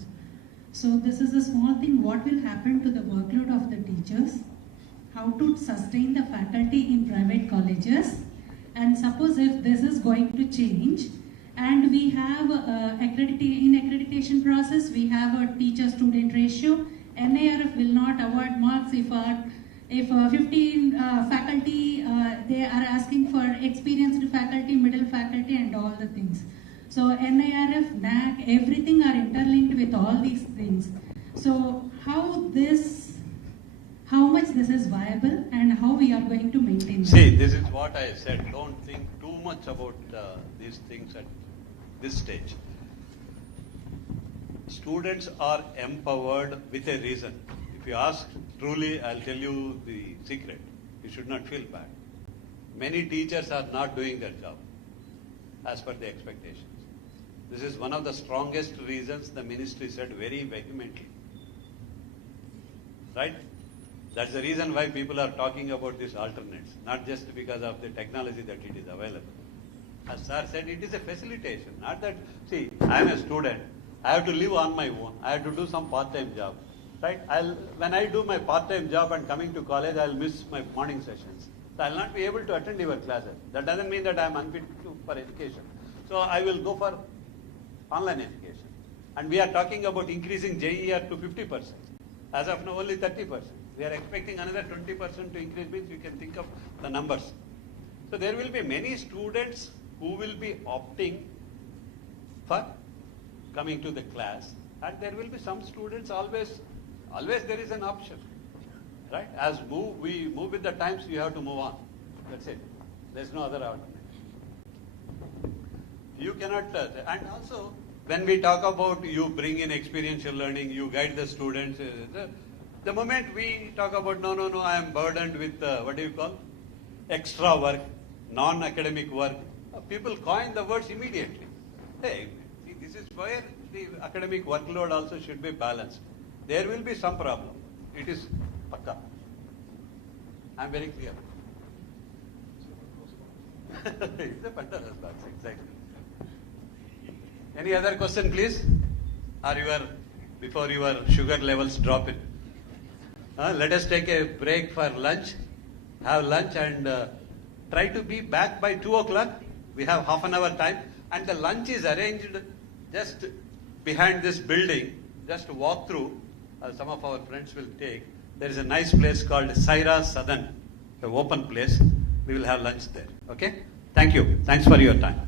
So this is a small thing. What will happen to the workload of the teachers? How to sustain the faculty in private colleges? And suppose if this is going to change, and we have in accreditation process, we have a teacher-student ratio. NIRF will not award marks if 15 faculty, they are asking for experienced faculty, middle faculty, and all the things. So NIRF, NAC, everything are interlinked with all these things. So how much this is viable and how we are going to maintain that? See, this is what I said. Don't think too much about these things at this stage. Students are empowered with a reason. If you ask truly, I'll tell you the secret. You should not feel bad. Many teachers are not doing their job as per the expectations. This is one of the strongest reasons the ministry said very vehemently. Right? That's the reason why people are talking about these alternates, not just because of the technology that it is available. As Sir said, it is a facilitation, not that, see, I am a student, I have to live on my own, I have to do some part-time job, right? When I do my part-time job and coming to college, I'll miss my morning sessions. So I'll not be able to attend your classes. That doesn't mean that I'm unfit for education. So I will go for online education. And we are talking about increasing JER to 50%. As of now, only 30%. We are expecting another 20% to increase, means you can think of the numbers. So there will be many students who will be opting for coming to the class, and there will be some students always there is an option, right? As we move with the times, you have to move on. That's it. There's no other alternative. You cannot, and also when we talk about you bring in experiential learning, you guide the students, the moment we talk about no, I am burdened with what do you call? Extra work, non-academic work, people coin the words immediately. Hey, see, this is where the academic workload also should be balanced. There will be some problem. It is pakka. I am very clear. It's a Pandora's box, exactly. Any other question, please? Or before your sugar levels drop in? Let us take a break for lunch. Have lunch and try to be back by 2 o'clock. We have half an hour time, and the lunch is arranged just behind this building. Just walk through. Some of our friends will take. There is a nice place called Saira Southern, an open place. We will have lunch there. Okay? Thank you. Thanks for your time.